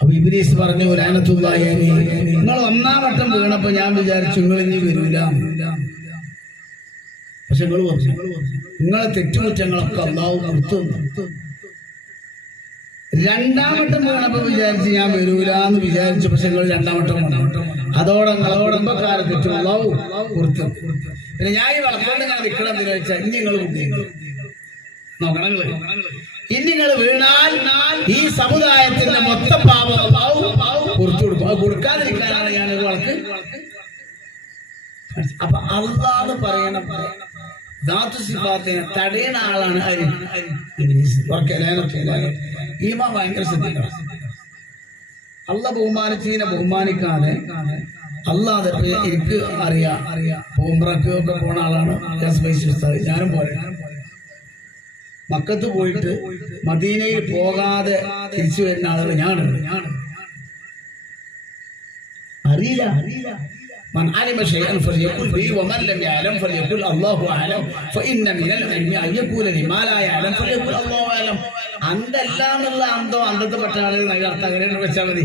അപ്പൊ ഇബ്ലീസ് പറഞ്ഞു, ലഅനത്തുല്ലാഹി അലൈഹി. നിങ്ങൾ ഒന്നാം വട്ടം വീണപ്പോ ഞാൻ വിചാരിച്ചു നിങ്ങൾ ഇനി വരൂല. പക്ഷെ നിങ്ങൾ പറഞ്ഞു, നിങ്ങളെ തെറ്റുകുറ്റങ്ങളൊക്കെ അല്ലാഹു പുറത്തു തന്നു. രണ്ടാം വട്ടം വീണപ്പോ വിചാരിച്ച് ഞാൻ വരൂല എന്ന് വിചാരിച്ചു. പക്ഷെ നിങ്ങൾ രണ്ടാം വട്ടം വന്നു. അതോടെ നിങ്ങളെ കുടുംബക്കാരെ തെറ്റും അല്ലാഹു പുറത്തു. പിന്നെ ഞാൻ ഈ വളർത്തുകൊണ്ട് ഇങ്ങനെ നിൽക്കണം എന്ന് ചോദിച്ചാൽ ഇനി നിങ്ങൾ നോക്കണം. ഇനി നിങ്ങൾ വീണാൽ ഈ സമുദായത്തിന്റെ മൊത്തം പാപം പുറത്തു കൊടുക്കും. അത് കൊടുക്കാതിരിക്കാനാണ് ഞാനൊരു വളക്ക്. അപ്പൊ അള്ളാഹ് പറയണം ദാത്തു സിഫാത്തിനെ തടയുന്ന ആളാണ് ഈമാ ഭയങ്കര ശ്രദ്ധിക്കണം. അള്ളാഹ് ബഹുമാനിച്ചതിനെ ബഹുമാനിക്കാതെ അള്ളാഹ് എനിക്ക് അറിയാം ഉംറക്ക് ഒക്കെ പോണ ആളാണ് ഞാനും പോലെ. മക്കത്ത് പോയിട്ട് മദീനയിൽ പോകാതെ തിരിച്ചു വരുന്ന ആളുകൾ ഞാനുണ്ട്. അറിയില്ല. من علم شيئا فليقل به ومن لم يعلم فليقل الله اعلم فان من العلم ان يقول لما لا يعلم فليقل الله اعلم. അന്തല്ലാന്നുള്ള അന്തോ അന്തത്തെ പെട്ട ആളുകൾ അർത്ഥം അങ്ങനെയാണ് വെച്ചാൽ മതി.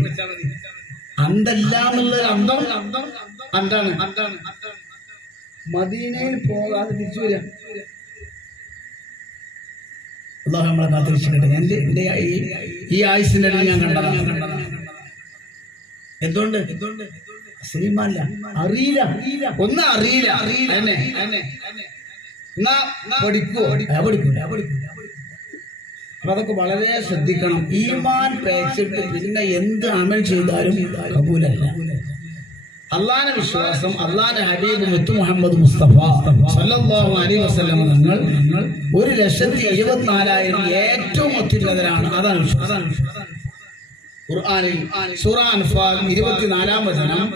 അന്തല്ലാന്നുള്ള അന്തം എന്താണ്? മദീനയിൽ പോകാതെ തിരിച്ചു വരിക. അല്ലാഹു നമ്മളെ കാത്തിരിച്ചിട്ടുണ്ട്. എന്റെ ഈ ആയുസിന്റെ ഇടയിൽ ഞാൻ കണ്ടതാണ്. എന്തുകൊണ്ട് ശ്രീമാല്ല അറിയില്ല, ഒന്നും അറിയില്ല. പഠിക്കൂല. അപ്പൊ അതൊക്കെ വളരെ ശ്രദ്ധിക്കണം. ഈമാൻ പേച്ചിട്ട് പിന്നെ എന്ത് അമൽ ചെയ്താലും കബൂലല്ല. അള്ളാഹുവിന്റെ വിശ്വാസം, അള്ളാഹുവിന്റെ ഹബീബ് മുത്തു മുഹമ്മദ് മുസ്തഫ സല്ലല്ലാഹു അലൈഹി വസല്ലം നിങ്ങൾ 1,24,000 ഏറ്റവും ഒത്തുള്ളവരാണ്. അതാണ് വിശ്വാസം. ഖുർആനിൽ സൂറ അൻഫാൽ 24-ാം വചനം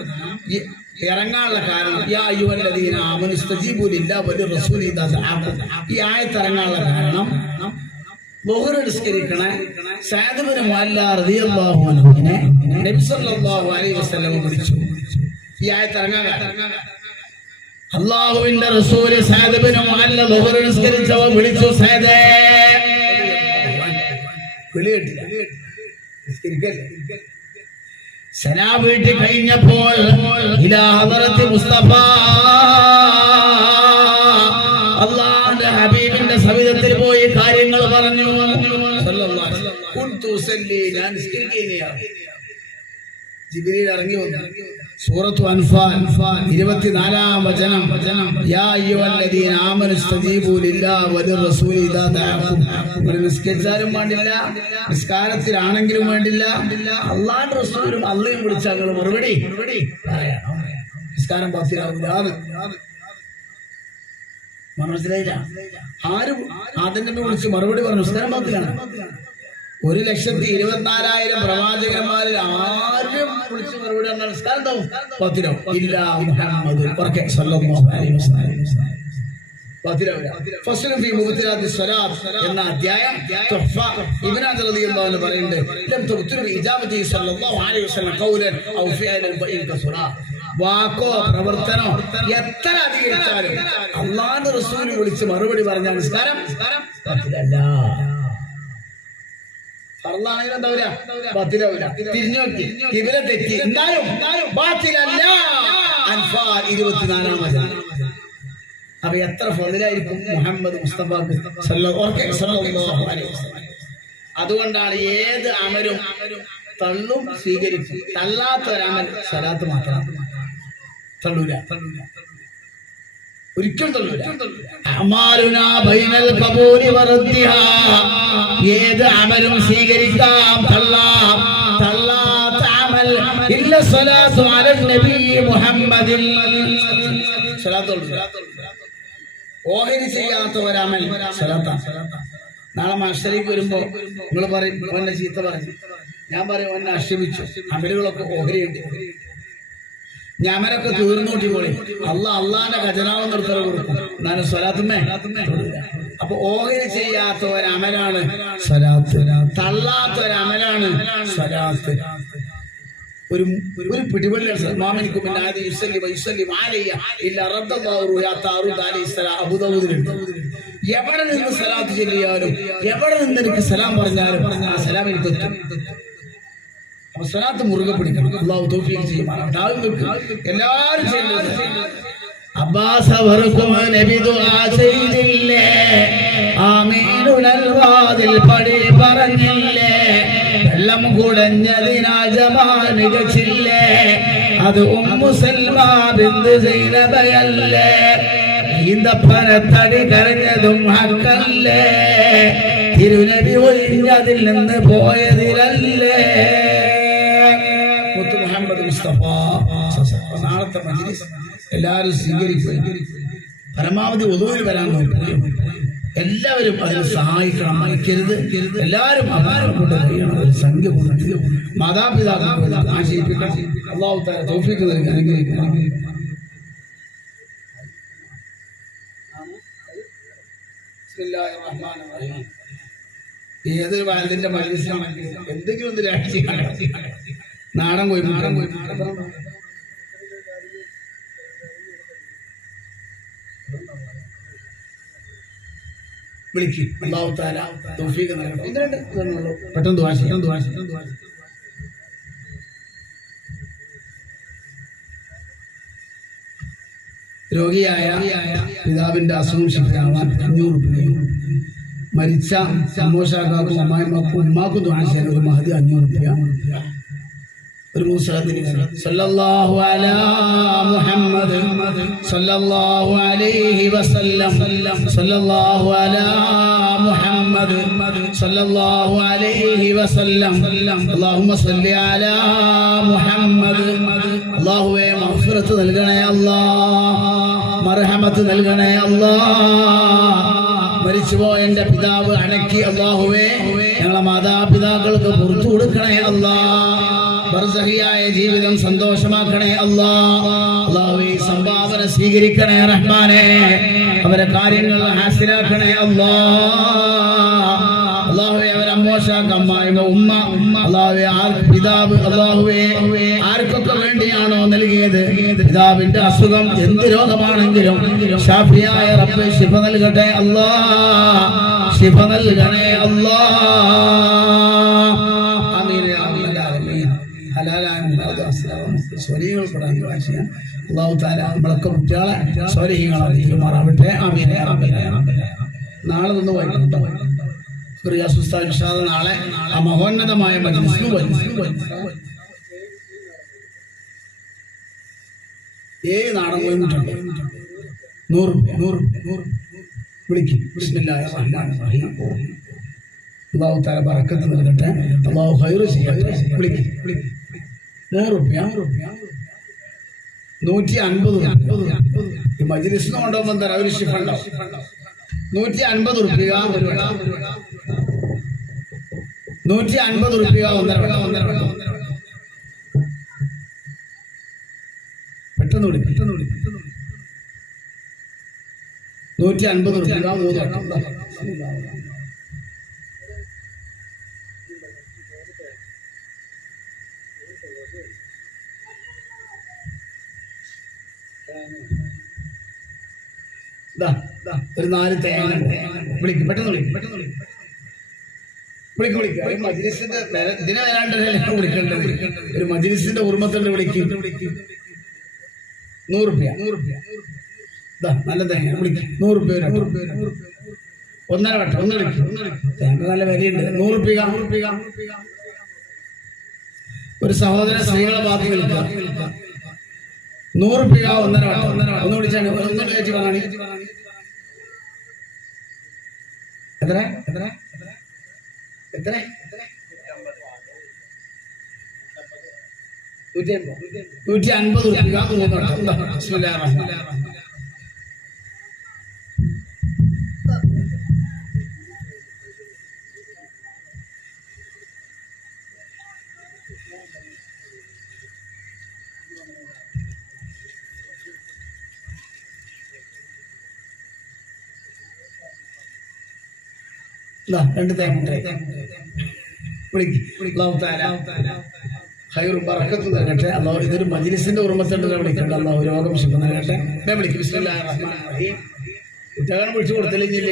ഇറങ്ങാനുള്ള കാരണം യാ അയ്യുഹല്ലദീന ആമനു ഇസ്തജീബു ലില്ലാഹി വലിർറസൂലി ഇദാ ദഅാകും. ഈ ആയത്ത് ഇറങ്ങാനുള്ള കാരണം ളുഹർ നിസ്കരിക്കണ സഅദ് ഇബ്നു മുഅല്ല റളിയല്ലാഹു അൻഹുവിനെ നബി സല്ലല്ലാഹു അലൈഹി വസല്ലം വിളിച്ചു. ഈ ആയത്ത് ഇറങ്ങാൻ അല്ലാഹുവിന്റെ റസൂൽ സഅദ് ഇബ്നു മുഅല്ല ളുഹർ നിസ്കരിച്ചവ വിളിച്ചു. സഅദേ വിളിയിട്ടില്ല. സലാം വീട്ടി കഴിഞ്ഞപ്പോൾ ഇലാ ഹദറത്തി മുസ്തഫ അല്ലാഹുവിന്റെ ഹബീബിന്റെ സവിധത്തിൽ പോയി കാര്യങ്ങൾ പറഞ്ഞു. സല്ലല്ലാഹു അലൈഹി വസല്ലം കുൻതു ഉസല്ലി, ഞാൻ നിസ്കരിക്കുകയാണ്. ജിബ്രീൽ ഇറങ്ങി വന്നു. സൂറത്തു അൻഫാൽ 24-ാം വചനം യാ അയ്യുഹല്ലദീന ആമനു ഇസ്തജീബു ലില്ലാഹി വലിർറസൂലി ഇദാ ദഅാകും. നിസ്കരിച്ചാലും വേണ്ടില്ല, നിസ്കാരത്തിലാണെങ്കിലും വേണ്ടില്ല, അല്ലാഹുവിന്റെ റസൂലും അള്ളയും വിളിച്ചാൽ നിങ്ങൾ മറുപടി പറയണം. നിസ്കാരം ബാത്തിലാവില്ല. മനസ്സിലായില്ല? ആരും ആദ്യം വിളിച്ച് മറുപടി പറഞ്ഞു നിസ്കാരം ബാത്തിലാണ്. 1,24,000 പ്രവാചകന്മാരിൽ ആരും വിളിച്ച് മറുപടി പറഞ്ഞാൽ നിസ്കാരം പത്തിരോ ഇല്ല മുഹമ്മദ് എന്ന അധ്യായം പറയുന്നുണ്ട്. വാക്കോ പ്രവർത്തനോ എത്ര അധികരിച്ചാലും അല്ലാഹുവിന്റെ റസൂൽ വിളിച്ച് മറുപടി പറഞ്ഞാൽ നിസ്കാരം പത്തിലല്ല. തിരിഞ്ഞു നോക്കി ഇവരെ തെറ്റി എന്തായാലും ബാത്തിലല്ല. അൻഫാൽ 24-ാം വചനം. അപ്പൊ എത്ര ഫളിലായിരിക്കും മുഹമ്മദ് മുസ്തഫാക്ക് സല്ലല്ലാഹു അലൈഹി വസല്ലം. അതുകൊണ്ടാണ് ഏത് അമലും തള്ളും സ്വീകരിക്കും. തള്ളാത്ത ഒരമൽ സ്വലാത്ത് മാത്രം. തള്ളൂല, ഒരിക്കലും തള്ളൂല. അമാലുനാ ബൈനൽ ഖബൂലി വറദ്ദിഹാ, ഏത് അമലും സ്വീകരിക്കാം, തള്ളാം. തള്ളാത്ത അമൽ ഇല്ല സ്വലാത്തു അലൻ നബി മുഹമ്മദിൻ. സ്വലാത്ത് ഓഹരി ചെയ്യാത്ത ഒരമൽ സ്വലാത്താണ്. നാളെ മഹ്ശറിലേക്ക് വരുമ്പോ നിങ്ങൾ പറയും ഓന്റെ ചീത്ത പറഞ്ഞു, ഞാൻ പറയും ഓനെ ആക്ഷേപിച്ചു. അമലുകളൊക്കെ ഓഹരിയുണ്ട്. ഞാമരൊക്കെ തീർന്നൂട്ടി പോയി അള്ളാന്റെ ഖജനാവ് നിർത്തൽ കൊടുക്കും. എന്നാലും സ്വലാത്തുമേ. അപ്പൊ ഓഹരി ചെയ്യാത്ത ഒരമലാണ് സ്വലാത്ത്. തള്ളാത്ത ഒരമലാണ് സ്വലാത്ത്. ഒരു പിടിവള്ളിയാണ്. എവിടെ നിന്ന് സലാത്ത് ചൊല്ലിയാലും എവിടെ നിന്ന് എനിക്ക് സലാം പറഞ്ഞാലും ആ സലാം എനിക്ക് എത്തും. അപ്പൊ സലാത്ത് മുറുകെ പിടിക്കണം. അല്ലാഹു തൗഫീഖ് ചെയ്യുമാറാകട്ടെ. എല്ലാവരും ചെയ്യുന്നത് അബ്ബാസ് അവർക്കും നബി ദുആ ചെയ്തില്ലേ, ആമീനുൽ വാതിൽ പടി പറഞ്ഞില്ലേ, വെള്ളം കുടഞ്ഞതിനാൽ ജമാൽ മികച്ചില്ലേ, അത് ഉമ്മു സൽമ ബിന്ത് സൈനബയല്ലേ, ഈന്തപ്പനത്തടി കരഞ്ഞതും ഹക്കല്ലേ, തിരുനബി ഒഴിഞ്ഞതിൽ നിന്ന് പോയതിലല്ലേ. മുത്ത് മുഹമ്മദ് മുസ്തഫ നാളത്തെ മജ്‌ലിസ് എല്ലാവരും സ്വീകരിക്കും. പരമാവധി ഒതുവിൽ വരാൻ നോക്കുക. എല്ലാവരും അതിന് സഹായിക്കണം, മരിക്കരുത്. എല്ലാവരും അപാരം കൊണ്ട് കഴിയണം. ഒരു സംഖ്യ കൊടുത്ത് മാതാപിതാക്കൾ ആശയിപ്പിക്കണം. അല്ലാഹു തആല തൗഫീഖ് നൽകി അനുഗ്രഹിക്കണം. ഏതൊരു വാലിന്റെ മത്സരം എന്തെങ്കിലും ഒന്ന് രാഷ്ട്രീയ നാടൻ പോയി വിളിക്കും. അല്ലാഹു തആല തൗഫീഖ് നൽകട്ടെ. പെട്ടെന്ന് ദുആ ചെയ്യണം. രോഗിയായ പിതാവിന്റെ അസുഖം ശിഫയാവാൻ 500 രൂപയും മരിച്ച സന്തോഷാക്കാർക്കും അമ്മായിമാർക്കും ഉമ്മാക്കും ദുആ ചെയ്യാൻ ഒരു മഹദി 500 രൂപ. ഒരു മുസ്ലിം സല്ലല്ലാഹു അലാ മുഹമ്മദ് സല്ലല്ലാഹു അലൈഹി വസല്ലം സല്ലല്ലാഹു അലാ മുഹമ്മദ് സല്ലല്ലാഹു അലൈഹി വസല്ലം അല്ലാഹുമ്മ സല്ലി അലാ മുഹമ്മദ്. അല്ലാഹുവേ മഗ്ഫിറത്ത് നൽകണേ അല്ലാഹ്, മർഹമത്ത് നൽകണേ അല്ലാഹ്. മരിച്ചുപോയ എന്റെ പിതാവ് അടക്കി അല്ലാഹുവേ ഞങ്ങളെ മാതാപിതാക്കൾക്ക് പുറത്തു കൊടുക്കണേ അല്ലാഹ്. ബർസഹിയായ ജീവിതം സന്തോഷമാക്കണേ അല്ലാഹ്. അല്ലാഹുവേ സംഭാവന സ്വീകരിക്കണേ റഹ്മാനേ. അവരെ കാര്യങ്ങൾ ഹാസിലാക്കണേ അല്ലാഹ്. അല്ലാഹുവേ അവരെ അമ്മോശാക്ക് അമ്മായിമ ഉമ്മ അല്ലാഹുവേ പിതാവ് അല്ലാഹുവേ ആർക്കൊക്കെ വേണ്ടിയാണോ നൽകിയത് പിതാവിന്റെ അസുഖം എന്ത് രോഗമാണെങ്കിലും ശാഫിയായ റബ്ബേ ശിഫ നൽകട്ടെ അല്ലാഹ്, ശിഫ നൽകണേ അല്ലാഹ്. ആമീൻ യാ റബ്ബൽ ആലമീൻ. ഹലാലായ സ്വരീകൾ പെടാൻ ദുആ ചെയ്യാം. അല്ലാഹു തആല നമ്മളൊക്കെ കുട്ടികളെ സ്വരീകളാവട്ടെ. ആമീൻ യാ റബ്ബൽ ആലമീൻ. നാളെ നിന്ന് വൈകിട്ടോ നാളെ ആ മഹോന്നതമായ മജ്‌ലിസിന് നാടൻ പോയിട്ടുണ്ട് 100 വിളിക്കും. ബിസ്മില്ലാഹിർ റഹ്മാനിർ റഹീം. അല്ലാഹു തആല ബറക്കത്ത് നൽകട്ടെ. അല്ലാഹു ഖൈർ ചെയ്യട്ടെ. വിളിക്കും 100 രൂപ 150 ഈ മജ്‌ലിസിന് കൊണ്ടുപോകുമ്പോൾ എന്താ ഒരു ശിഫ ഉണ്ടാവും. 150 രൂപ 150 രൂപ 1.5 പെട്ടെന്ന് വിളി 150 രൂപ 3 ഒരു 4 തേങ്ങ വിളിക്കും. പെട്ടെന്ന് വിളിക്കും. മജ്‌ലിസിന്റെ ഇതിനെ വരാണ്ടല്ലേ വിളിക്കേണ്ടത്. ഒരു മജ്‌ലിസിന്റെ ഉർമ്മത്തുണ്ട്. വിളിക്കും 100 രൂപ നല്ല തേങ്ങ വിളിക്കും. 100 രൂപ 1.5 വട്ടം ഒന്ന് വിളിക്കും. തേങ്ങ നല്ല വിലയുണ്ട്. 100 രൂപ. ഒരു സഹോദര സ്ത്രീകളെ ഭാഗത്ത് വിളിക്കുക. 100 രൂപ 1.5 വട്ടം ഒന്ന് വിളിച്ചാണ്. ഒന്ന് ചേച്ചി വാങ്ങാണി. എത്ര 150 രൂപ. ബിസ്മില്ലാഹിർ റഹ്മാനിർ റഹീം. രണ്ട് തേങ്ങ ഖൈറും ബറക്കത്തും നൽകട്ടെ അല്ലാഹു. ഇതൊരു മജ്‌ലിസിന്റെ ഉർമ്മത്തുണ്ട് വിളിക്കണ്ട അല്ലാഹു. രോഗം ശിഫ നൽകട്ടെ. വിളിക്കും. ബിസ്മില്ലാഹിർ റഹ്മാനിർ റഹീം. കുട്ടികളെ വിളിച്ചു കൊടുത്തില്ലെങ്കിൽ